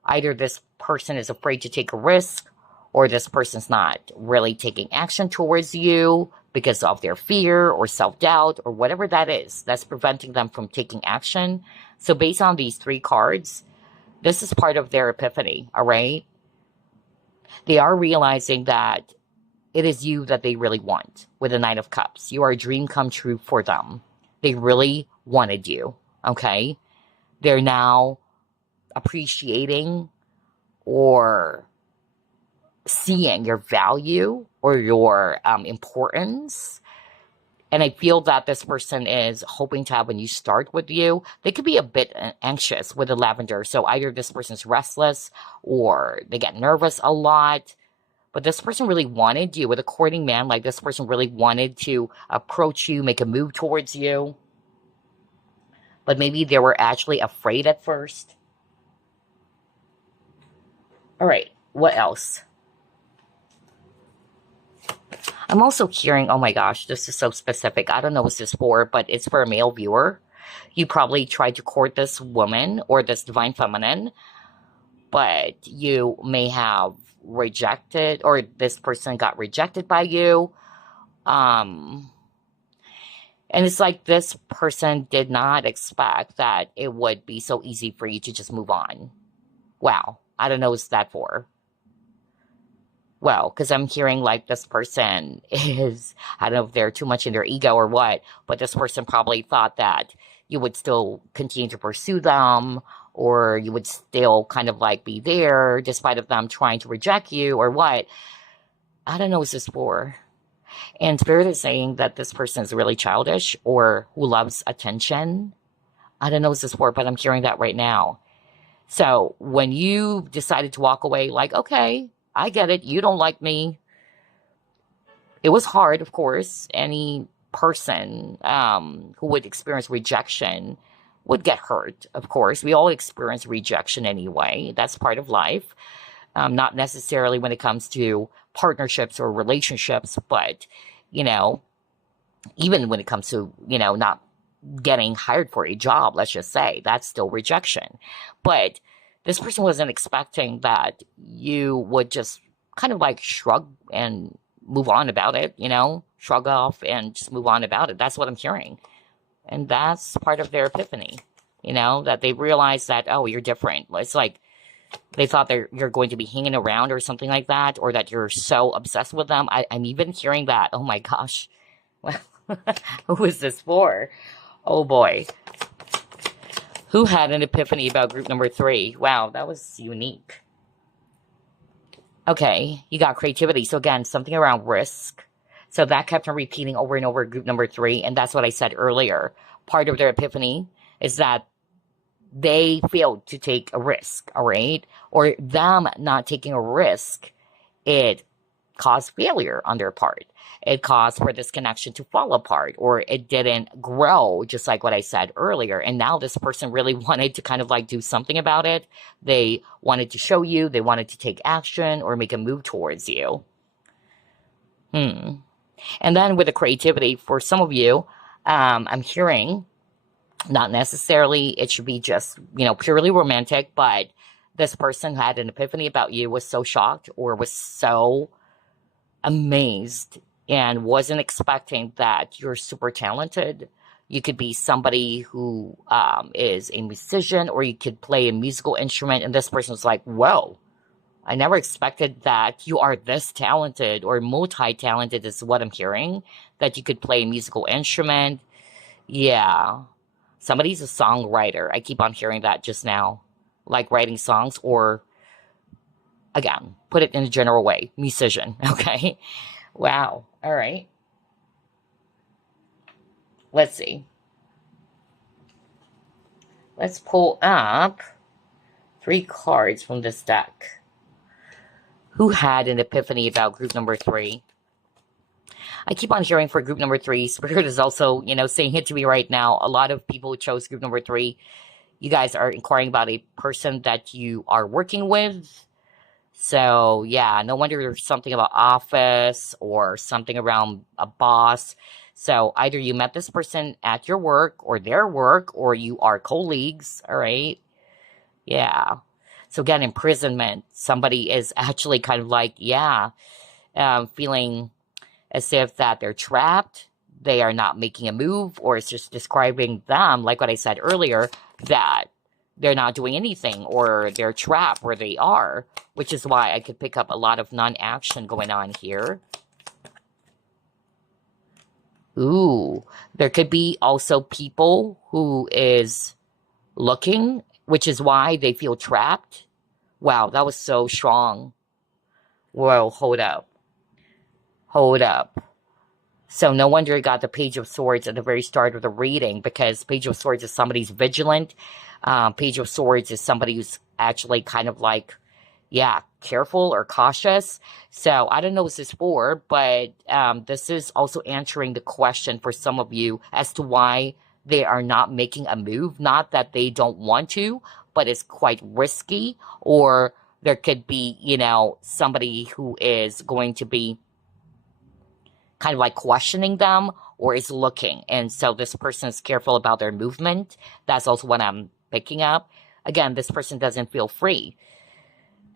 Either this person is afraid to take a risk, or this person's not really taking action towards you because of their fear or self-doubt or whatever that is that's preventing them from taking action. So based on these 3 cards, this is part of their epiphany, all right? They are realizing that it is you that they really want with the 9 of Cups. You are a dream come true for them. They really wanted you, okay? They're now appreciating or seeing your value or your importance. And I feel that this person is hoping to have a new start with you. They could be a bit anxious with the lavender. So either this person's restless or they get nervous a lot. But this person really wanted you with a courting man. Like this person really wanted to approach you, make a move towards you. But maybe they were actually afraid at first. All right, what else? I'm also hearing, oh my gosh, this is so specific. I don't know what this is for, but it's for a male viewer. You probably tried to court this woman or this divine feminine, but you may have rejected, or this person got rejected by you. And it's like this person did not expect that it would be so easy for you to just move on. Wow, I don't know what's that for. Well, because I'm hearing like this person is, I don't know if they're too much in their ego or what, but this person probably thought that you would still continue to pursue them, or you would still kind of like be there despite of them trying to reject you or what. I don't know what this is for. And Spirit is saying that this person is really childish or who loves attention. I don't know what this is for, but I'm hearing that right now. So when you decided to walk away, like, okay, I get it. You don't like me. It was hard, of course. Any person who would experience rejection would get hurt, of course. We all experience rejection anyway. That's part of life. Not necessarily when it comes to partnerships or relationships, but, you know, even when it comes to, you know, not getting hired for a job, let's just say, that's still rejection. But this person wasn't expecting that you would just kind of like shrug and move on about it, you know, shrug off and just move on about it. That's what I'm hearing. And that's part of their epiphany, you know, that they realize that, oh, you're different. It's like they thought you're going to be hanging around or something like that, or that you're so obsessed with them. I'm even hearing that. Oh my gosh. Who is this for? Oh boy. Who had an epiphany about group number 3? Wow, that was unique. Okay, you got creativity. So again, something around risk. So that kept on repeating over and over group number 3. And that's what I said earlier. Part of their epiphany is that they failed to take a risk, all right? Or them not taking a risk, it caused failure on their part. It caused for this connection to fall apart, or it didn't grow, just like what I said earlier. And now this person really wanted to kind of like do something about it. They wanted to show you, they wanted to take action or make a move towards you. And then with the creativity, for some of you, I'm hearing, not necessarily it should be just, you know, purely romantic, but this person had an epiphany about you, was so shocked or was so amazed and wasn't expecting that you're super talented. You could be somebody who is a musician, or you could play a musical instrument, and this person was like, whoa, I never expected that you are this talented, or multi-talented is what I'm hearing, that you could play a musical instrument. Yeah. Somebody's a songwriter. I keep on hearing that just now. Like writing songs, or, again, put it in a general way, musician, okay? Wow. All right. Let's see. Let's pull up 3 cards from this deck. Who had an epiphany about group number 3? I keep on hearing for group number 3, Spirit is also, you know, saying it to me right now. A lot of people who chose group number 3, you guys are inquiring about a person that you are working with. So, yeah, no wonder there's something about office or something around a boss. So, either you met this person at your work or their work, or you are colleagues, all right? Yeah. So, again, imprisonment. Somebody is actually kind of like, yeah, feeling as if that they're trapped, they are not making a move, or it's just describing them, like what I said earlier, that they're not doing anything, or they're trapped where they are, which is why I could pick up a lot of non-action going on here. Ooh, there could be also people who is looking, which is why they feel trapped. Wow, that was so strong. Whoa, hold up. Hold up. So no wonder you got the Page of Swords at the very start of the reading, because Page of Swords is somebody's vigilant. Page of Swords is somebody who's actually kind of like, yeah, careful or cautious. So I don't know what this is for, but this is also answering the question for some of you as to why they are not making a move. Not that they don't want to, but it's quite risky, or there could be, you know, somebody who is going to be kind of like questioning them, or is looking. And so this person is careful about their movement. That's also what I'm picking up. Again, this person doesn't feel free.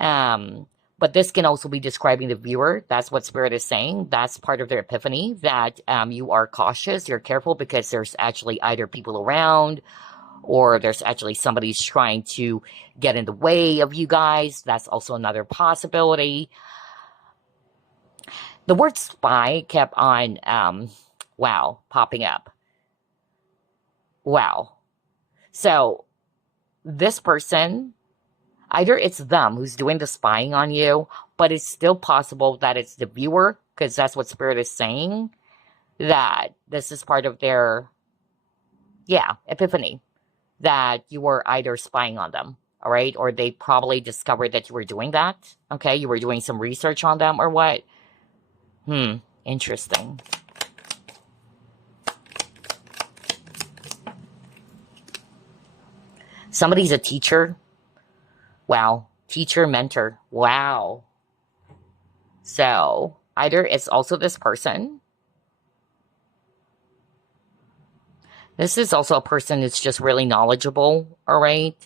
But this can also be describing the viewer. That's what Spirit is saying. That's part of their epiphany, that you are cautious, you're careful, because there's actually either people around, or there's actually somebody who's trying to get in the way of you guys. That's also another possibility. The word spy kept on, wow, popping up. Wow. So, this person, either it's them who's doing the spying on you, but it's still possible that it's the viewer, because that's what Spirit is saying, that this is part of their, yeah, epiphany, that you were either spying on them, all right? Or they probably discovered that you were doing that, okay? You were doing some research on them, or what? Interesting. Somebody's a teacher. Wow. Teacher, mentor. Wow. So, either it's also this person. This is also a person that's just really knowledgeable, all right?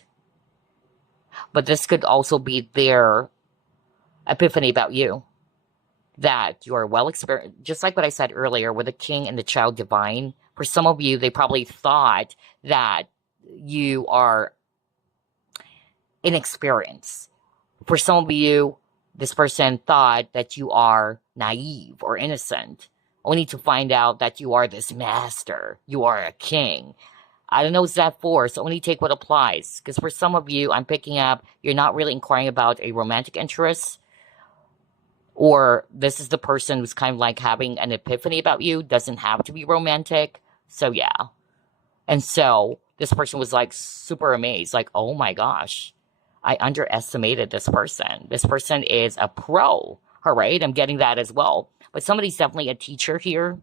But this could also be their epiphany about you. that you are well experienced, just like what I said earlier with the king and the child divine. For some of you, they probably thought that you are inexperienced. For some of you, this person thought that you are naive or innocent, only to find out that you are this master. You are a king. I don't know what's that for, so only take what applies. Because for some of you, I'm picking up, you're not really inquiring about a romantic interest, or this is the person who's kind of like having an epiphany about you. Doesn't have to be romantic. So yeah. And so this person was like super amazed, like, oh my gosh, I underestimated this person. This person is a pro. All right, I'm getting that as well. But somebody's definitely a teacher here.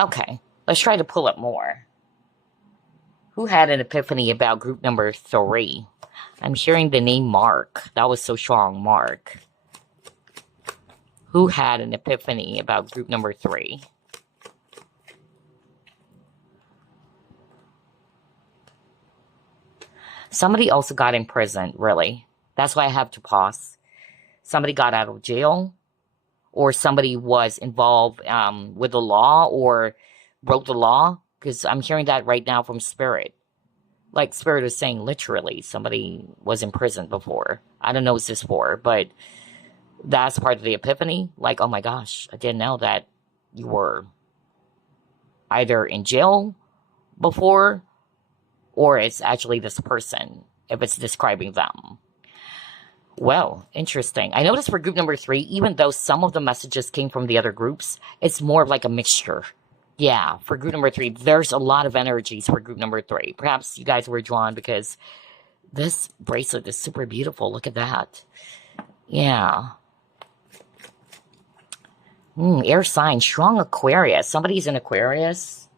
Okay, let's try to pull up more. Who had an epiphany about group number 3? I'm hearing the name Mark. That was so strong, Mark. Who had an epiphany about group number 3? Somebody also got imprisoned, really. That's why I have to pause. Somebody got out of jail, or somebody was involved with the law or broke the law, because I'm hearing that right now from Spirit. Like Spirit is saying literally, somebody was in prison before. I don't know what this for, but that's part of the epiphany. Like, oh my gosh, I didn't know that you were either in jail before, or it's actually this person, if it's describing them. Well, interesting. I noticed for group number 3, even though some of the messages came from the other groups, it's more of like a mixture. Yeah, for group number 3, there's a lot of energies for group number 3. Perhaps you guys were drawn because this bracelet is super beautiful. Look at that. Yeah. Air sign, strong Aquarius. Somebody's an Aquarius.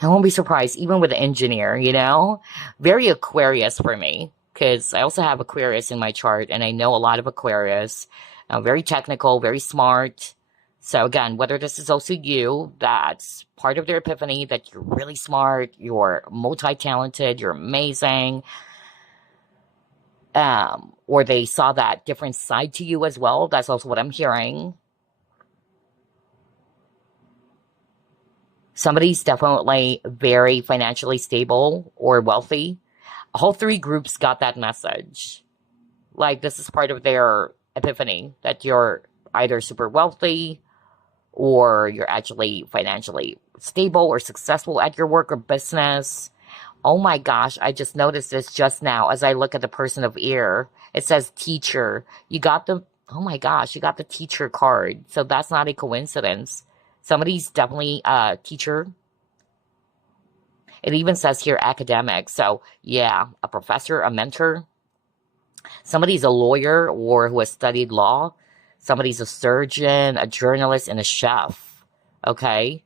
I won't be surprised, even with the engineer, you know? Very Aquarius for me, because I also have Aquarius in my chart, and I know a lot of Aquarius. Very technical, very smart. So again, whether this is also you, that's part of their epiphany, that you're really smart, you're multi-talented, you're amazing. Or they saw that different side to you as well. That's also what I'm hearing. Somebody's definitely very financially stable or wealthy. All 3 groups got that message. Like, this is part of their epiphany, that you're either super wealthy or you're actually financially stable or successful at your work or business. Oh my gosh, I just noticed this just now as I look at the person of air. It says teacher. You got the, oh my gosh, you got the teacher card. So that's not a coincidence. Somebody's definitely a teacher. It even says here academic. So yeah, a professor, a mentor. Somebody's a lawyer or who has studied law. Somebody's a surgeon, a journalist, and a chef. Okay?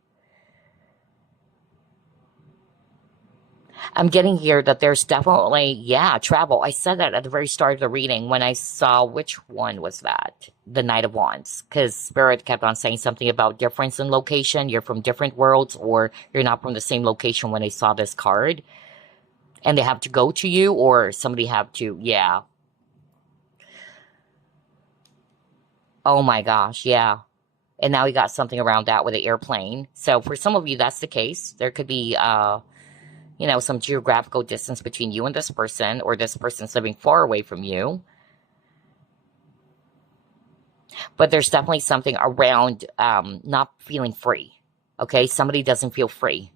I'm getting here that there's definitely, yeah, travel. I said that at the very start of the reading when I saw, which one was that? The Knight of Wands. Because Spirit kept on saying something about difference in location. You're from different worlds, or you're not from the same location when I saw this card. And they have to go to you, or somebody have to, yeah. Oh my gosh, yeah. And now we got something around that with the airplane. So for some of you, that's the case. There could be, you know, some geographical distance between you and this person, or this person's living far away from you. But there's definitely something around not feeling free. Okay, somebody doesn't feel free.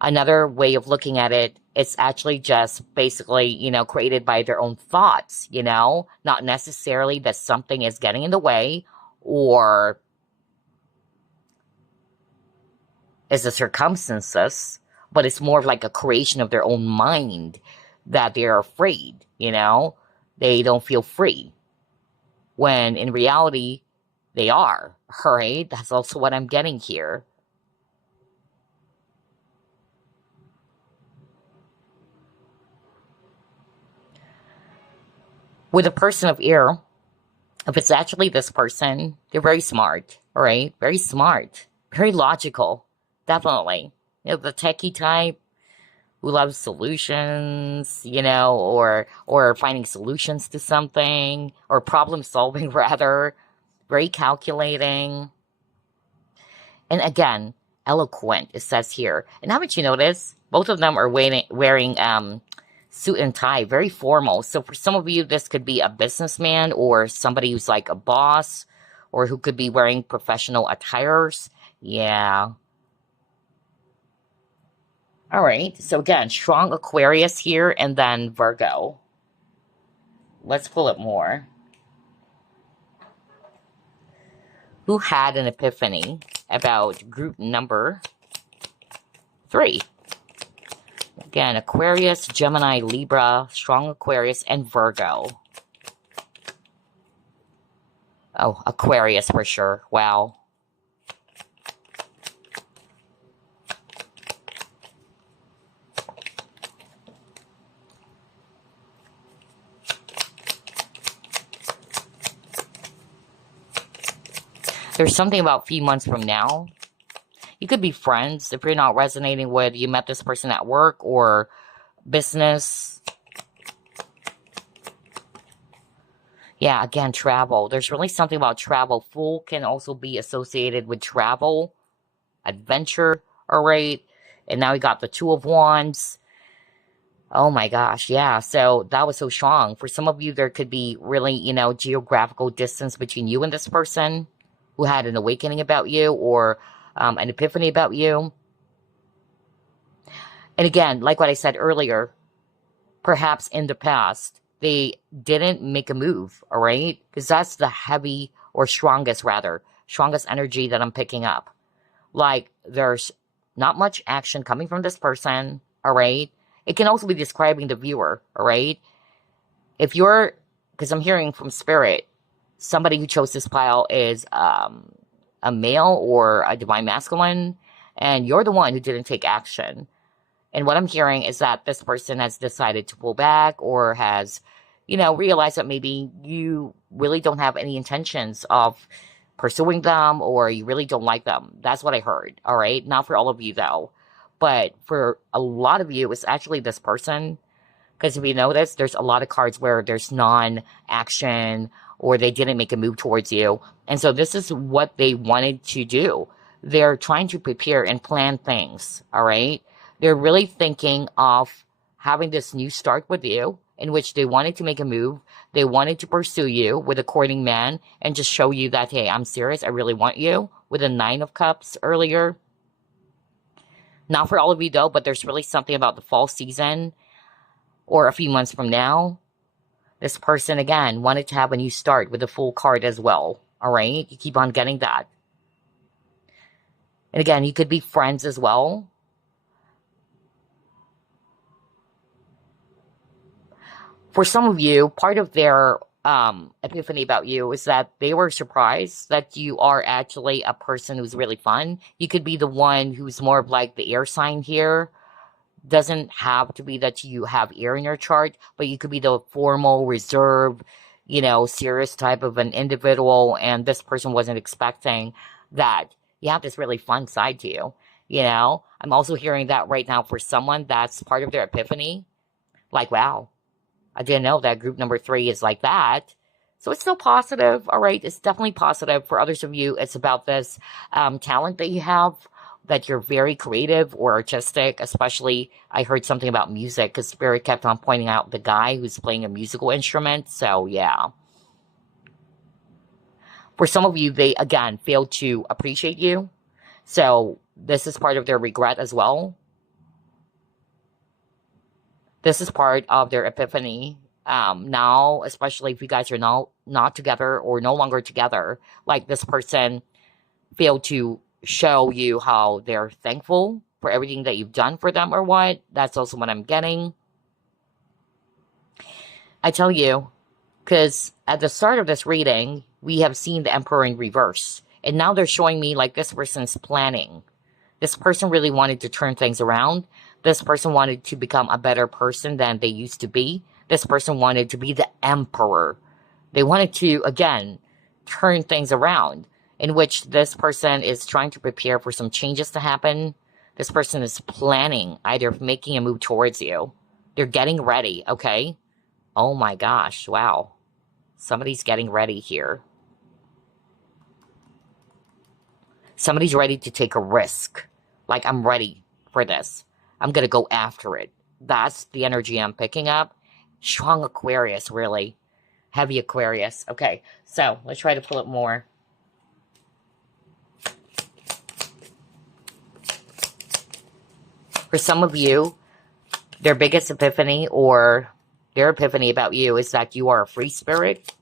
Another way of looking at it, it's actually just basically, you know, created by their own thoughts, you know, not necessarily that something is getting in the way, or is the circumstances, but it's more of like a creation of their own mind that they're afraid, you know, they don't feel free, when in reality, they are, right? That's also what I'm getting here. With a person of air, if it's actually this person, they're very smart, all right? Very smart, very logical, definitely. You know, the techie type who loves solutions, you know, or finding solutions to something, or problem solving rather, very calculating. And again, eloquent, it says here. And haven't you noticed? Both of them are wearing suit and tie, very formal. So for some of you, this could be a businessman or somebody who's like a boss or who could be wearing professional attires. Yeah. All right. So again, strong Aquarius here and then Virgo. Let's pull it more. Who had an epiphany about group number 3? Again, Aquarius, Gemini, Libra, strong Aquarius, and Virgo. Oh, Aquarius for sure. Wow. There's something about a few months from now. You could be friends if you're not resonating with, you met this person at work or business. Yeah, again, travel. There's really something about travel. Fool can also be associated with travel, adventure, all right? And now we got the Two of Wands. Oh my gosh, yeah. So that was so strong. For some of you, there could be really, you know, geographical distance between you and this person who had an awakening about you or an epiphany about you. And again, like what I said earlier, perhaps in the past, they didn't make a move, all right? Because that's the heavy or strongest energy that I'm picking up. Like, there's not much action coming from this person, all right? It can also be describing the viewer, all right? If you're, because I'm hearing from spirit, somebody who chose this pile is a male or a divine masculine, and you're the one who didn't take action. And what I'm hearing is that this person has decided to pull back or has, you know, realized that maybe you really don't have any intentions of pursuing them or you really don't like them. That's what I heard, all right? Not for all of you, though. But for a lot of you, it's actually this person. Because if you notice, there's a lot of cards where there's non-action or they didn't make a move towards you. And so this is what they wanted to do. They're trying to prepare and plan things, all right? They're really thinking of having this new start with you in which they wanted to make a move. They wanted to pursue you with a courting man and just show you that, hey, I'm serious. I really want you, with a 9 of Cups earlier. Not for all of you, though, but there's really something about the fall season or a few months from now. This person, again, wanted to have a new start with a Fool card as well, all right? You keep on getting that. And again, you could be friends as well. For some of you, part of their epiphany about you is that they were surprised that you are actually a person who's really fun. You could be the one who's more of like the air sign here. Doesn't have to be that you have air in your chart, but you could be the formal, reserved, you know, serious type of an individual, and this person wasn't expecting that you have this really fun side to you, you know? I'm also hearing that right now for someone that's part of their epiphany. Like, wow, I didn't know that group number 3 is like that. So it's still positive, all right? It's definitely positive. For others of you, it's about this talent that you have, that you're very creative or artistic, especially I heard something about music because Spirit kept on pointing out the guy who's playing a musical instrument. So, yeah. For some of you, they, again, failed to appreciate you. So, this is part of their regret as well. This is part of their epiphany. Now, especially if you guys are not together or no longer together, like this person failed to show you how they're thankful for everything that you've done for them or what. That's also what I'm getting. I tell you, because at the start of this reading, we have seen the Emperor in reverse. And now they're showing me like this person's planning. This person really wanted to turn things around. This person wanted to become a better person than they used to be. This person wanted to be the Emperor. They wanted to, again, turn things around, in which this person is trying to prepare for some changes to happen. This person is planning, either making a move towards you. They're getting ready, okay? Oh my gosh, wow. Somebody's getting ready here. Somebody's ready to take a risk. Like, I'm ready for this. I'm going to go after it. That's the energy I'm picking up. Strong Aquarius, really. Heavy Aquarius. Okay, so let's try to pull it more. For some of you, their biggest epiphany or their epiphany about you is that you are a free spirit.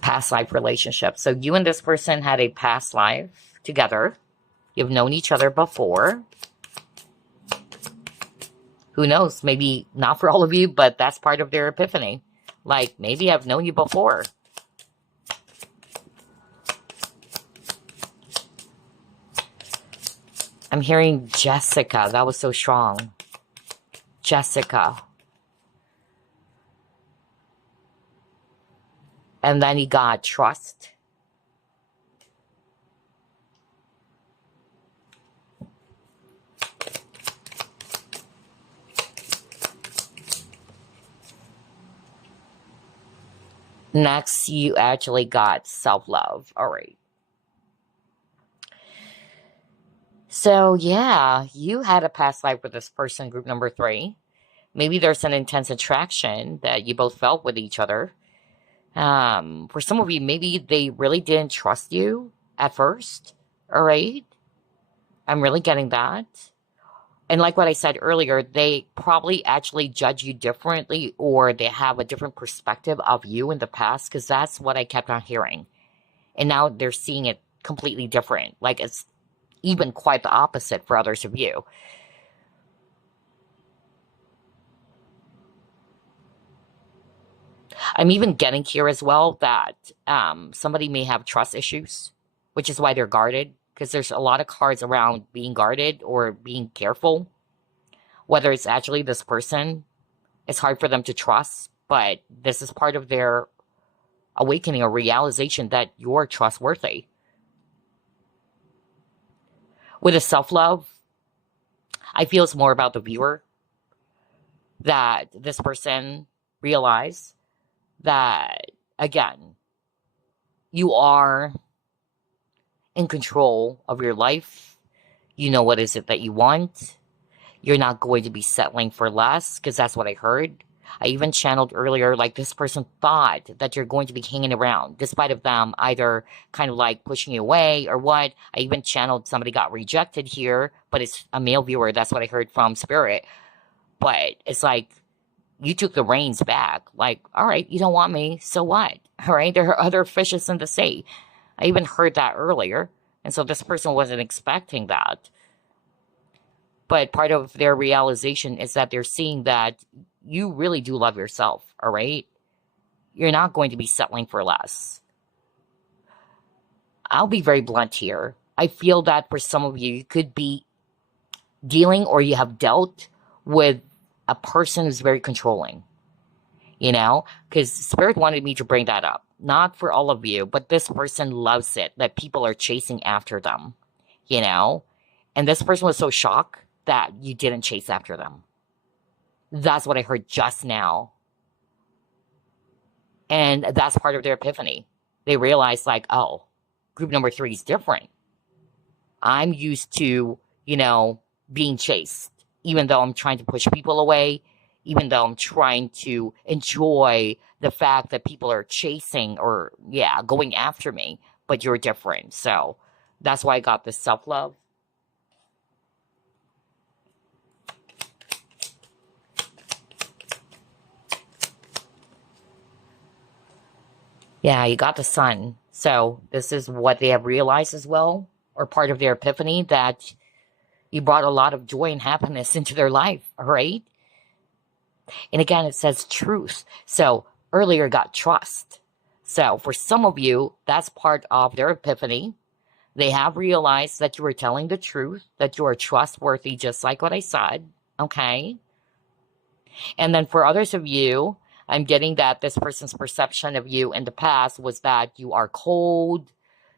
Past life relationship. So you and this person had a past life together. You've known each other before. Who knows? Maybe not for all of you, but that's part of their epiphany. Like, maybe I've known you before. I'm hearing Jessica. That was so strong. Jessica. And then you got trust. Next, you actually got self-love. All right. So, yeah, you had a past life with this person, group number 3. Maybe there's an intense attraction that you both felt with each other. For some of you, maybe they really didn't trust you at first. All right. I'm really getting that. And like what I said earlier, they probably actually judge you differently, or they have a different perspective of you in the past, because that's what I kept on hearing. And now they're seeing it completely different. Like, it's even quite the opposite for others of you. I'm even getting here as well that somebody may have trust issues, which is why they're guarded, because there's a lot of cards around being guarded or being careful. Whether it's actually this person, it's hard for them to trust, but this is part of their awakening or realization that you're trustworthy. With a self-love, I feel it's more about the viewer, that this person realized that, again, you are in control of your life. You know what is it that you want. You're not going to be settling for less, because that's what I heard. I even channeled earlier, like, this person thought that you're going to be hanging around, despite of them either kind of like pushing you away or what. I even channeled somebody got rejected here, but it's a male viewer. That's what I heard from Spirit. But it's like, you took the reins back. Like, all right, you don't want me, so what? All right, there are other fishes in the sea. I even heard that earlier. And so this person wasn't expecting that. But part of their realization is that they're seeing that you really do love yourself, all right? You're not going to be settling for less. I'll be very blunt here. I feel that for some of you, you could be dealing, or you have dealt with a person who's very controlling, you know? Because Spirit wanted me to bring that up. Not for all of you, but this person loves it, that people are chasing after them, you know? And this person was so shocked that you didn't chase after them. That's what I heard just now. And that's part of their epiphany. They realized, like, oh, group number 3 is different. I'm used to, you know, being chased, even though I'm trying to push people away, even though I'm trying to enjoy the fact that people are chasing or, yeah, going after me, but you're different. So that's why I got this self-love. Yeah, you got the sun. So this is what they have realized as well, or part of their epiphany, that you brought a lot of joy and happiness into their life, all right? And again, it says truth. So earlier got trust. So for some of you, that's part of their epiphany. They have realized that you are telling the truth, that you are trustworthy, just like what I said, okay? And then for others of you, I'm getting that this person's perception of you in the past was that you are cold,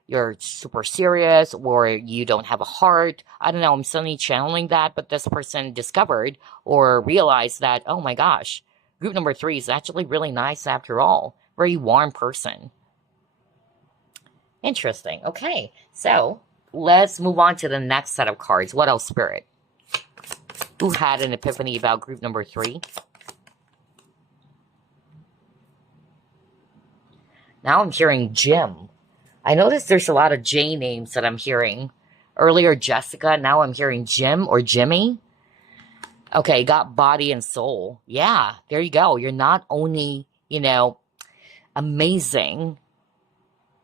you're super serious, or you don't have a heart. I don't know, I'm suddenly channeling that, but this person discovered or realized that, oh my gosh, group number 3 is actually really nice after all. Very warm person. Interesting. Okay, so let's move on to the next set of cards. What else, Spirit? Who had an epiphany about group number 3? Now I'm hearing Jim. I noticed there's a lot of J names that I'm hearing. Earlier, Jessica. Now I'm hearing Jim or Jimmy. Okay, got body and soul. Yeah, there you go. You're not only, amazing,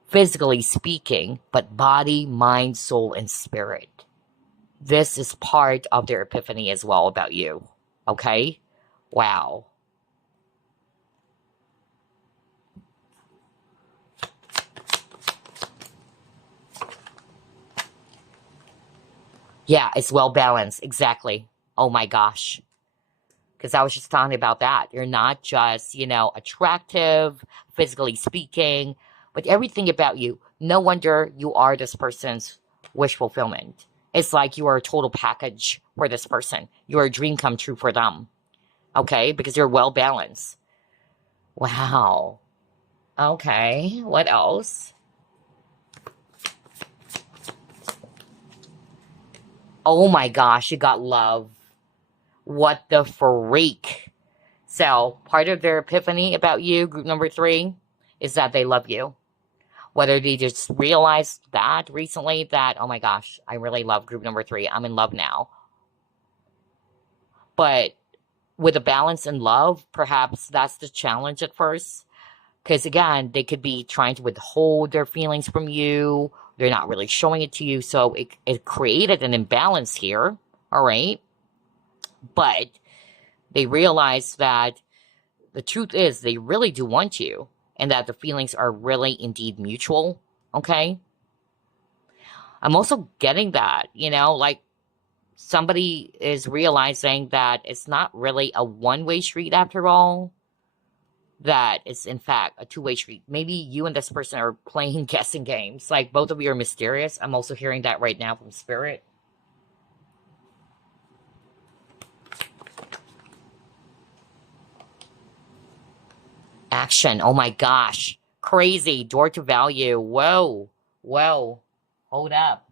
physically speaking, but body, mind, soul, and spirit. This is part of their epiphany as well about you. Okay? Wow. Yeah, it's well balanced. Exactly. Oh my gosh. Because I was just talking about that. You're not just, attractive, physically speaking, but everything about you. No wonder you are this person's wish fulfillment. It's like you are a total package for this person. You're a dream come true for them. Okay? Because you're well balanced. Wow. Okay. What else? Oh my gosh, you got love. What the freak? So, part of their epiphany about you, group number 3, is that they love you. Whether they just realized that recently, that, oh my gosh, I really love group number 3. I'm in love now. But with a balance in love, perhaps that's the challenge at first. Because again, they could be trying to withhold their feelings from you. They're not really showing it to you. So it created an imbalance here. All right. But they realize that the truth is they really do want you. And that the feelings are really indeed mutual. Okay. I'm also getting that, like somebody is realizing that it's not really a one-way street after all. That it's in fact a two-way street. Maybe you and this person are playing guessing games. Like both of you are mysterious. I'm also hearing that right now from Spirit. Action. Oh my gosh. Crazy. Door to value. Whoa. Whoa. Hold up.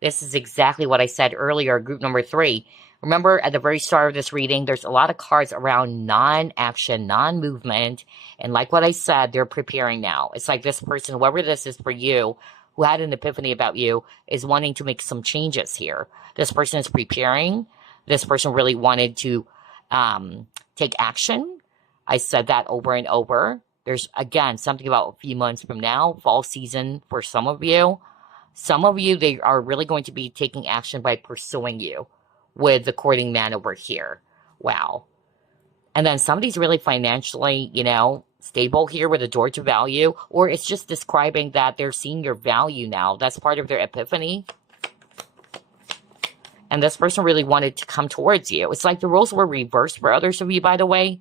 This is exactly what I said earlier, group number 3. Remember, at the very start of this reading, there's a lot of cards around non-action, non-movement. And like what I said, they're preparing now. It's like this person, whoever this is for you, who had an epiphany about you, is wanting to make some changes here. This person is preparing. This person really wanted to take action. I said that over and over. There's, again, something about a few months from now, fall season for some of you. Some of you, they are really going to be taking action by pursuing you with the courting man over here. Wow. And then somebody's really financially, stable here with a door to value, or it's just describing that they're seeing your value now. That's part of their epiphany. And this person really wanted to come towards you. It's like the roles were reversed for others of you, by the way.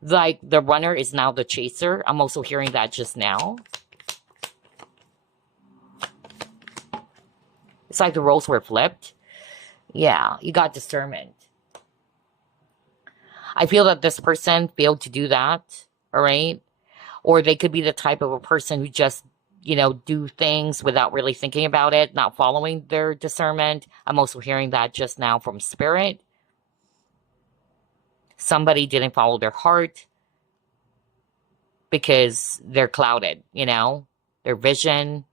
Like the runner is now the chaser. I'm also hearing that just now. It's like the roles were flipped. Yeah, you got discernment. I feel that this person failed to do that, all right? Or they could be the type of a person who just, do things without really thinking about it, not following their discernment. I'm also hearing that just now from Spirit. Somebody didn't follow their heart because they're clouded, Their vision,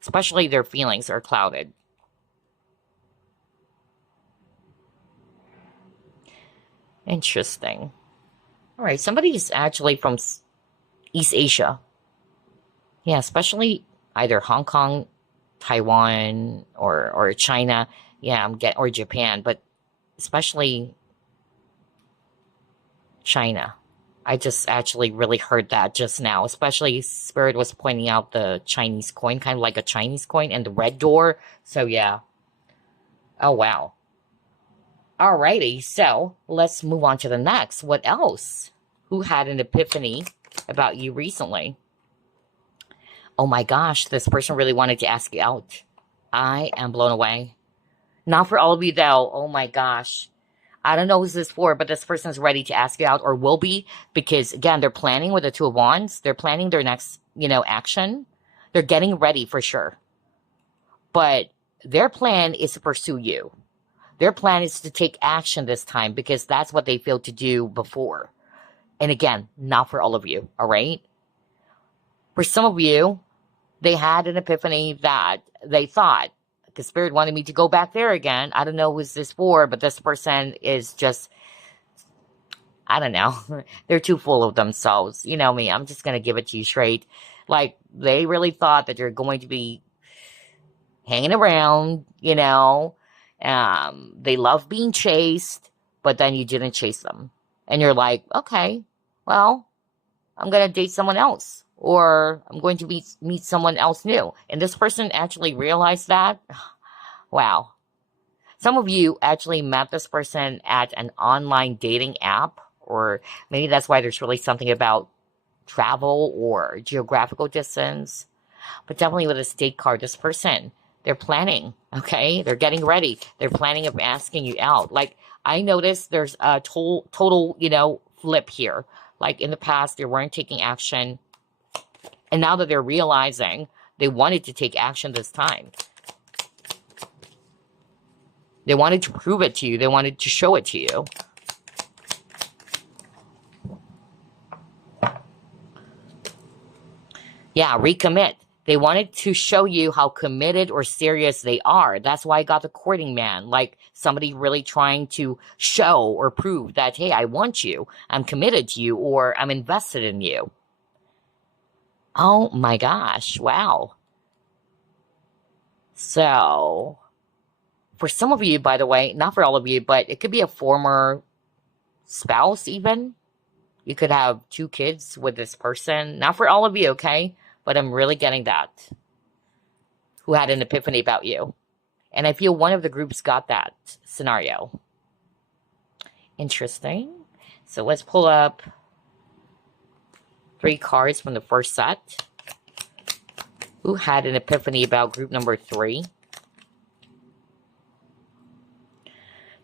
especially their feelings, are clouded. Interesting. All right, somebody is actually from East Asia. Yeah, especially either Hong Kong, Taiwan, or China. Yeah, or Japan, but especially China. I just actually really heard that just now. Especially Spirit was pointing out the Chinese coin, kind of like a Chinese coin, and the red door. So yeah. Oh wow. Alrighty, so let's move on to the next. What else? who had an epiphany about you recently. Oh my gosh, this person really wanted to ask you out. I am blown away. Not for all of you though. Oh my gosh. I don't know who's this for, but this person's ready to ask you out or will be because, again, they're planning with the Two of Wands. They're planning their next, action. They're getting ready for sure. But their plan is to pursue you. Their plan is to take action this time because that's what they failed to do before. And again, not for all of you, all right? For some of you, they had an epiphany that they thought, because Spirit wanted me to go back there again. I don't know who's this for, but this person is just, I don't know. They're too full of themselves. You know me, I'm just going to give it to you straight. Like, they really thought that they're going to be hanging around, they love being chased, but then you didn't chase them. And you're like, okay, well, I'm going to date someone else. Or I'm going to meet someone else new. And this person actually realized that. Wow. Some of you actually met this person at an online dating app. Or maybe that's why there's really something about travel or geographical distance. But definitely with a state card, this person, they're planning, okay? They're getting ready. They're planning of asking you out. Like, I noticed there's a total, flip here. Like, in the past, they weren't taking action. And now that they're realizing they wanted to take action this time. They wanted to prove it to you. They wanted to show it to you. Yeah, recommit. They wanted to show you how committed or serious they are. That's why I got the courting man. Like somebody really trying to show or prove that, hey, I want you. I'm committed to you or I'm invested in you. Oh my gosh, wow. So, for some of you, by the way, not for all of you, but it could be a former spouse even. You could have 2 kids with this person. Not for all of you, okay? But I'm really getting that. Who had an epiphany about you. And I feel one of the groups got that scenario. Interesting. So let's pull up 3 cards from the first set. Who had an epiphany about group number 3?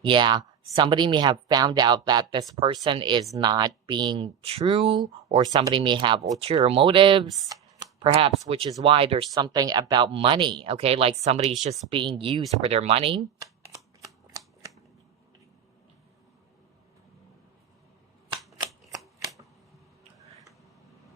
Yeah, somebody may have found out that this person is not being true, or somebody may have ulterior motives, perhaps, which is why there's something about money, okay? Like somebody's just being used for their money.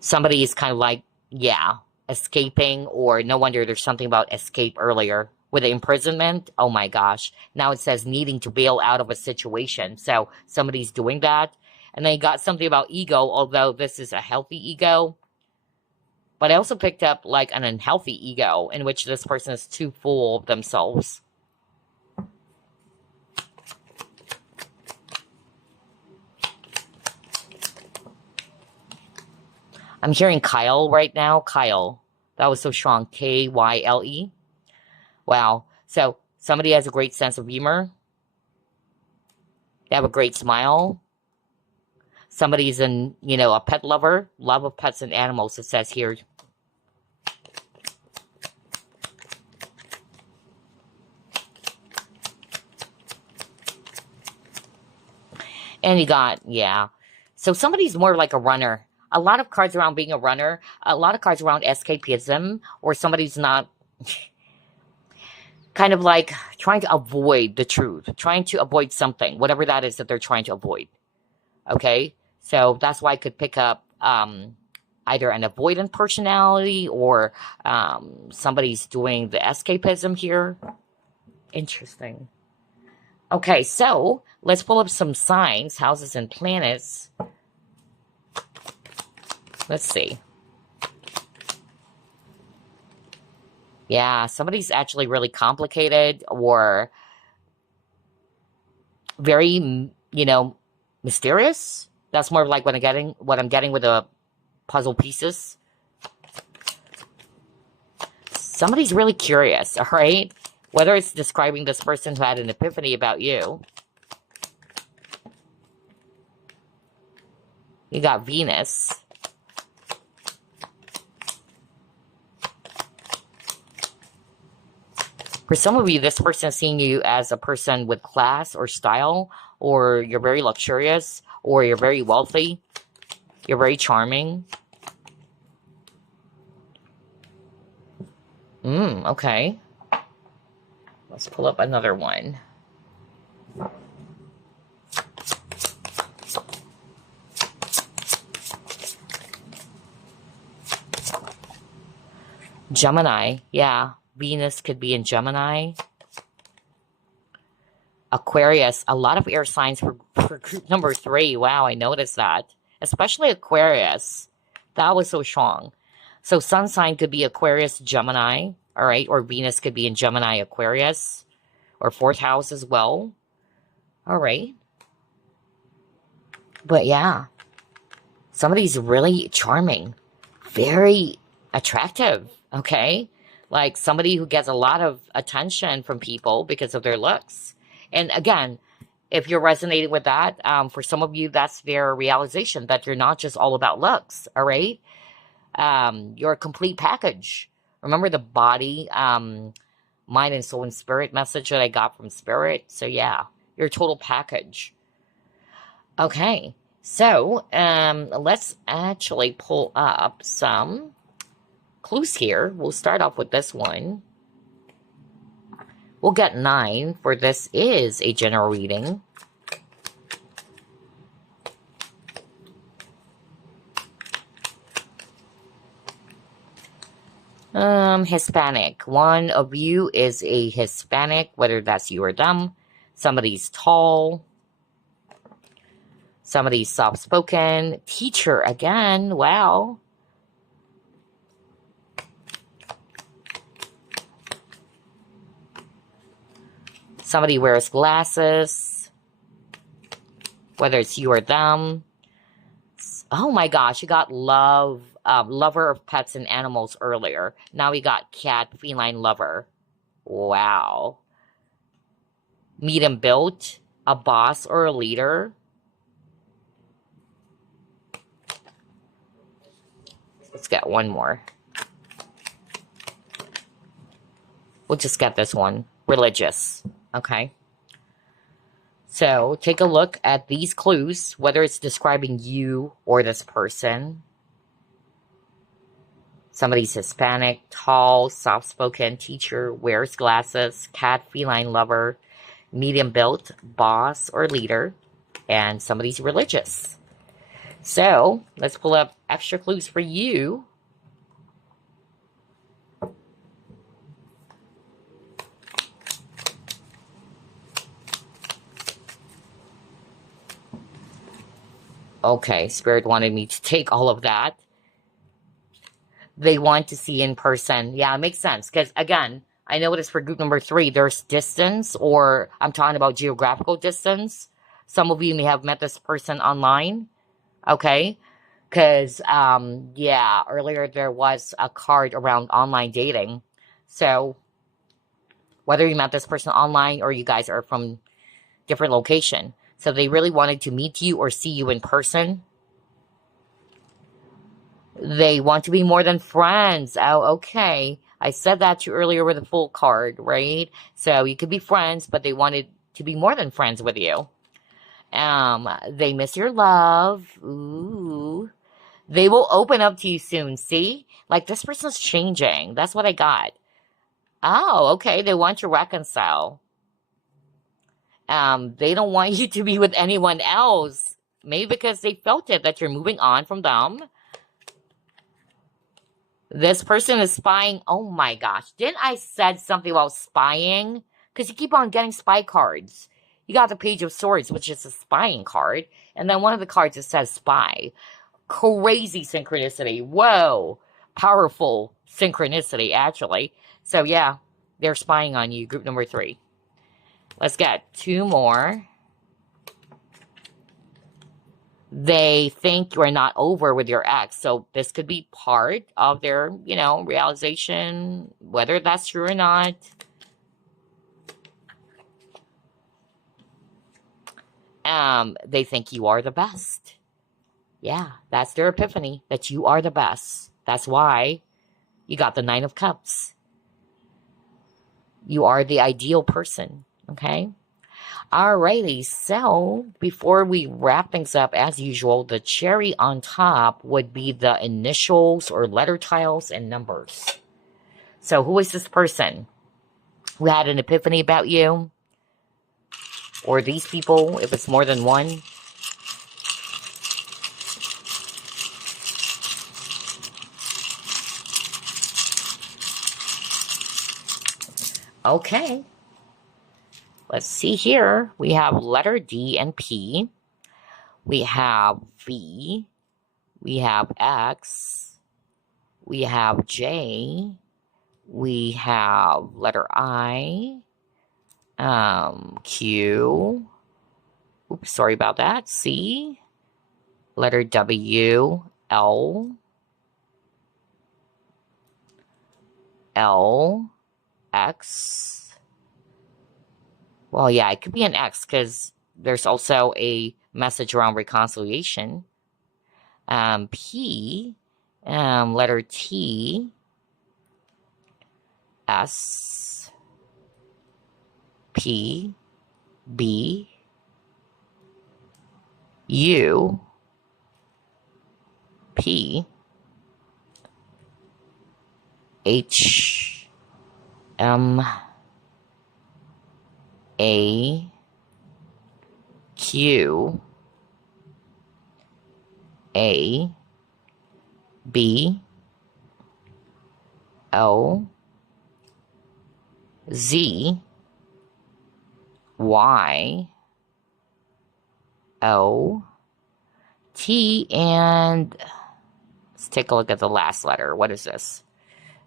Somebody is kind of like, yeah, escaping, or no wonder there's something about escape earlier. With the imprisonment, oh my gosh. Now it says needing to bail out of a situation. So somebody's doing that. And then you got something about ego, although this is a healthy ego. But I also picked up like an unhealthy ego in which this person is too full of themselves. I'm hearing Kyle right now. Kyle. That was so strong. K-Y-L-E. Wow. So somebody has a great sense of humor. They have a great smile. Somebody's a pet lover. Love of pets and animals, it says here. And you got, yeah. So somebody's more like a runner. A lot of cards around being a runner. A lot of cards around escapism. Or somebody's not... kind of like trying to avoid the truth. Trying to avoid something. Whatever that is that they're trying to avoid. Okay? So that's why I could pick up either an avoidant personality or somebody's doing the escapism here. Interesting. Okay, so let's pull up some signs, houses, and planets. Let's see. Yeah, somebody's actually really complicated or very, mysterious. That's more like what I'm getting with the puzzle pieces. Somebody's really curious, all right? Whether it's describing this person who had an epiphany about you. You got Venus. For some of you, this person is seeing you as a person with class or style, or you're very luxurious, or you're very wealthy. You're very charming. Okay. Let's pull up another one. Gemini. Yeah. Venus could be in Gemini. Aquarius. A lot of air signs for group number 3. Wow, I noticed that. Especially Aquarius. That was so strong. So sun sign could be Aquarius, Gemini. All right. Or Venus could be in Gemini, Aquarius. Or 4th house as well. All right. But yeah. Somebody's really charming. Very attractive. Okay. Like somebody who gets a lot of attention from people because of their looks. And again, if you're resonating with that, for some of you, that's their realization that you're not just all about looks, all right? You're a complete package. Remember the body, mind and soul and spirit message that I got from Spirit? So yeah, you're a total package. Okay, so let's actually pull up some clues here. We'll start off with this one. We'll get 9, for this is a general reading. Hispanic. One of you is a Hispanic, whether that's you or them. Somebody's tall. Somebody's soft-spoken. Teacher again. Wow. Somebody wears glasses, whether it's you or them. Oh my gosh, you got love, lover of pets and animals earlier. Now we got cat, feline lover. Wow. Medium built, a boss or a leader. Let's get one more. We'll just get this one. Religious. Okay. So take a look at these clues, whether it's describing you or this person. Somebody's Hispanic, tall, soft-spoken, teacher, wears glasses, cat, feline lover, medium built, boss or leader, and somebody's religious. So let's pull up extra clues for you. Okay, Spirit wanted me to take all of that. They want to see in person. Yeah, it makes sense. Because, again, I know it is for group number 3. There's distance, or I'm talking about geographical distance. Some of you may have met this person online. Okay? Because, yeah, earlier there was a card around online dating. So, whether you met this person online or you guys are from different location. So they really wanted to meet you or see you in person. They want to be more than friends. Oh, okay. I said that to you earlier with a full card, right? So you could be friends, but they wanted to be more than friends with you. They miss your love. Ooh. They will open up to you soon. See? Like this person's changing. That's what I got. Oh, okay. They want to reconcile. They don't want you to be with anyone else. Maybe because they felt it that you're moving on from them. This person is spying. Oh my gosh. Didn't I said something about spying? Because you keep on getting spy cards. You got the Page of Swords, which is a spying card. And then one of the cards that says spy. Crazy synchronicity. Whoa. Powerful synchronicity, actually. So yeah, they're spying on you, group number 3. Let's get 2 more. They think you're not over with your ex. So this could be part of their, realization, whether that's true or not. They think you are the best. Yeah, that's their epiphany, that you are the best. That's why you got the Nine of Cups. You are the ideal person, okay? Alrighty, so before we wrap things up, as usual, the cherry on top would be the initials or letter tiles and numbers. So who is this person who had an epiphany about you? Or these people, if it's more than one? Okay. Let's see here. We have letter D and P. We have V. We have X. We have J. We have letter I. Q. Oops, sorry about that. C. Letter W. L. L. X. Well, yeah, it could be an X because there's also a message around reconciliation. P, letter T, S, P, B, U, P, H, M, A, Q, A, B, L, Z, Y, O, T, and let's take a look at the last letter. What is this?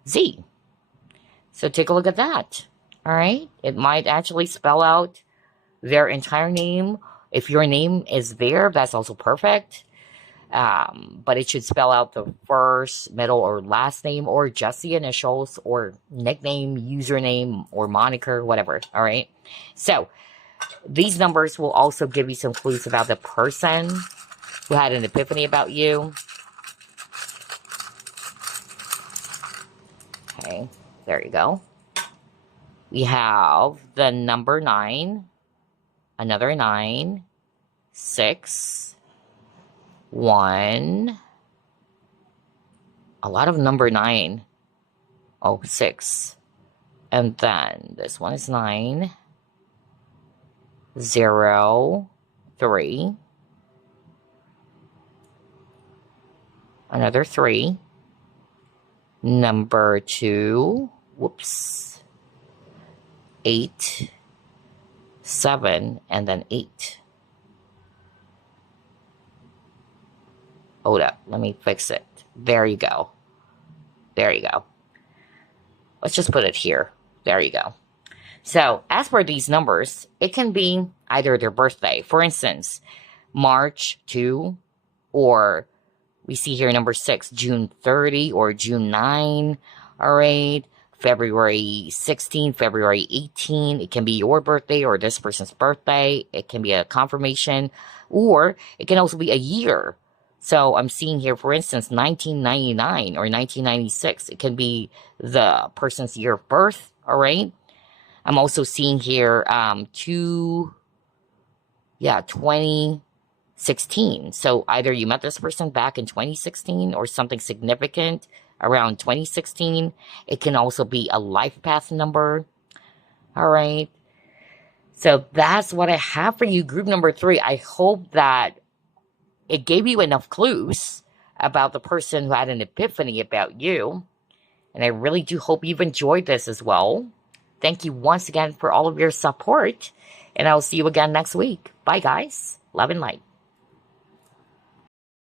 Z. So take a look at that. All right. It might actually spell out their entire name. If your name is there, that's also perfect. But it should spell out the first, middle, or last name, or just the initials, or nickname, username, or moniker, whatever. All right. So these numbers will also give you some clues about the person who had an epiphany about you. Okay. There you go. We have the number 9, another 9, 6, 1, a lot of number 9. Oh, 6. And then this one is 9, 0, 3, another 3, number 2, whoops, 8, 7, and then 8. Hold up, let me fix it. There you go. There you go. Let's just put it here. There you go. So, as for these numbers, it can be either their birthday. For instance, March 2, or we see here number 6, June 30, or June 9. All right. February 16, February 18. It can be your birthday or this person's birthday. It can be a confirmation, or it can also be a year. So I'm seeing here, for instance, 1999 or 1996. It can be the person's year of birth, all right? I'm also seeing here 2016. So either you met this person back in 2016 or something significant around 2016. It can also be a life path number. All right. So that's what I have for you, group number 3. I hope that it gave you enough clues about the person who had an epiphany about you. And I really do hope you've enjoyed this as well. Thank you once again for all of your support. And I'll see you again next week. Bye, guys. Love and light.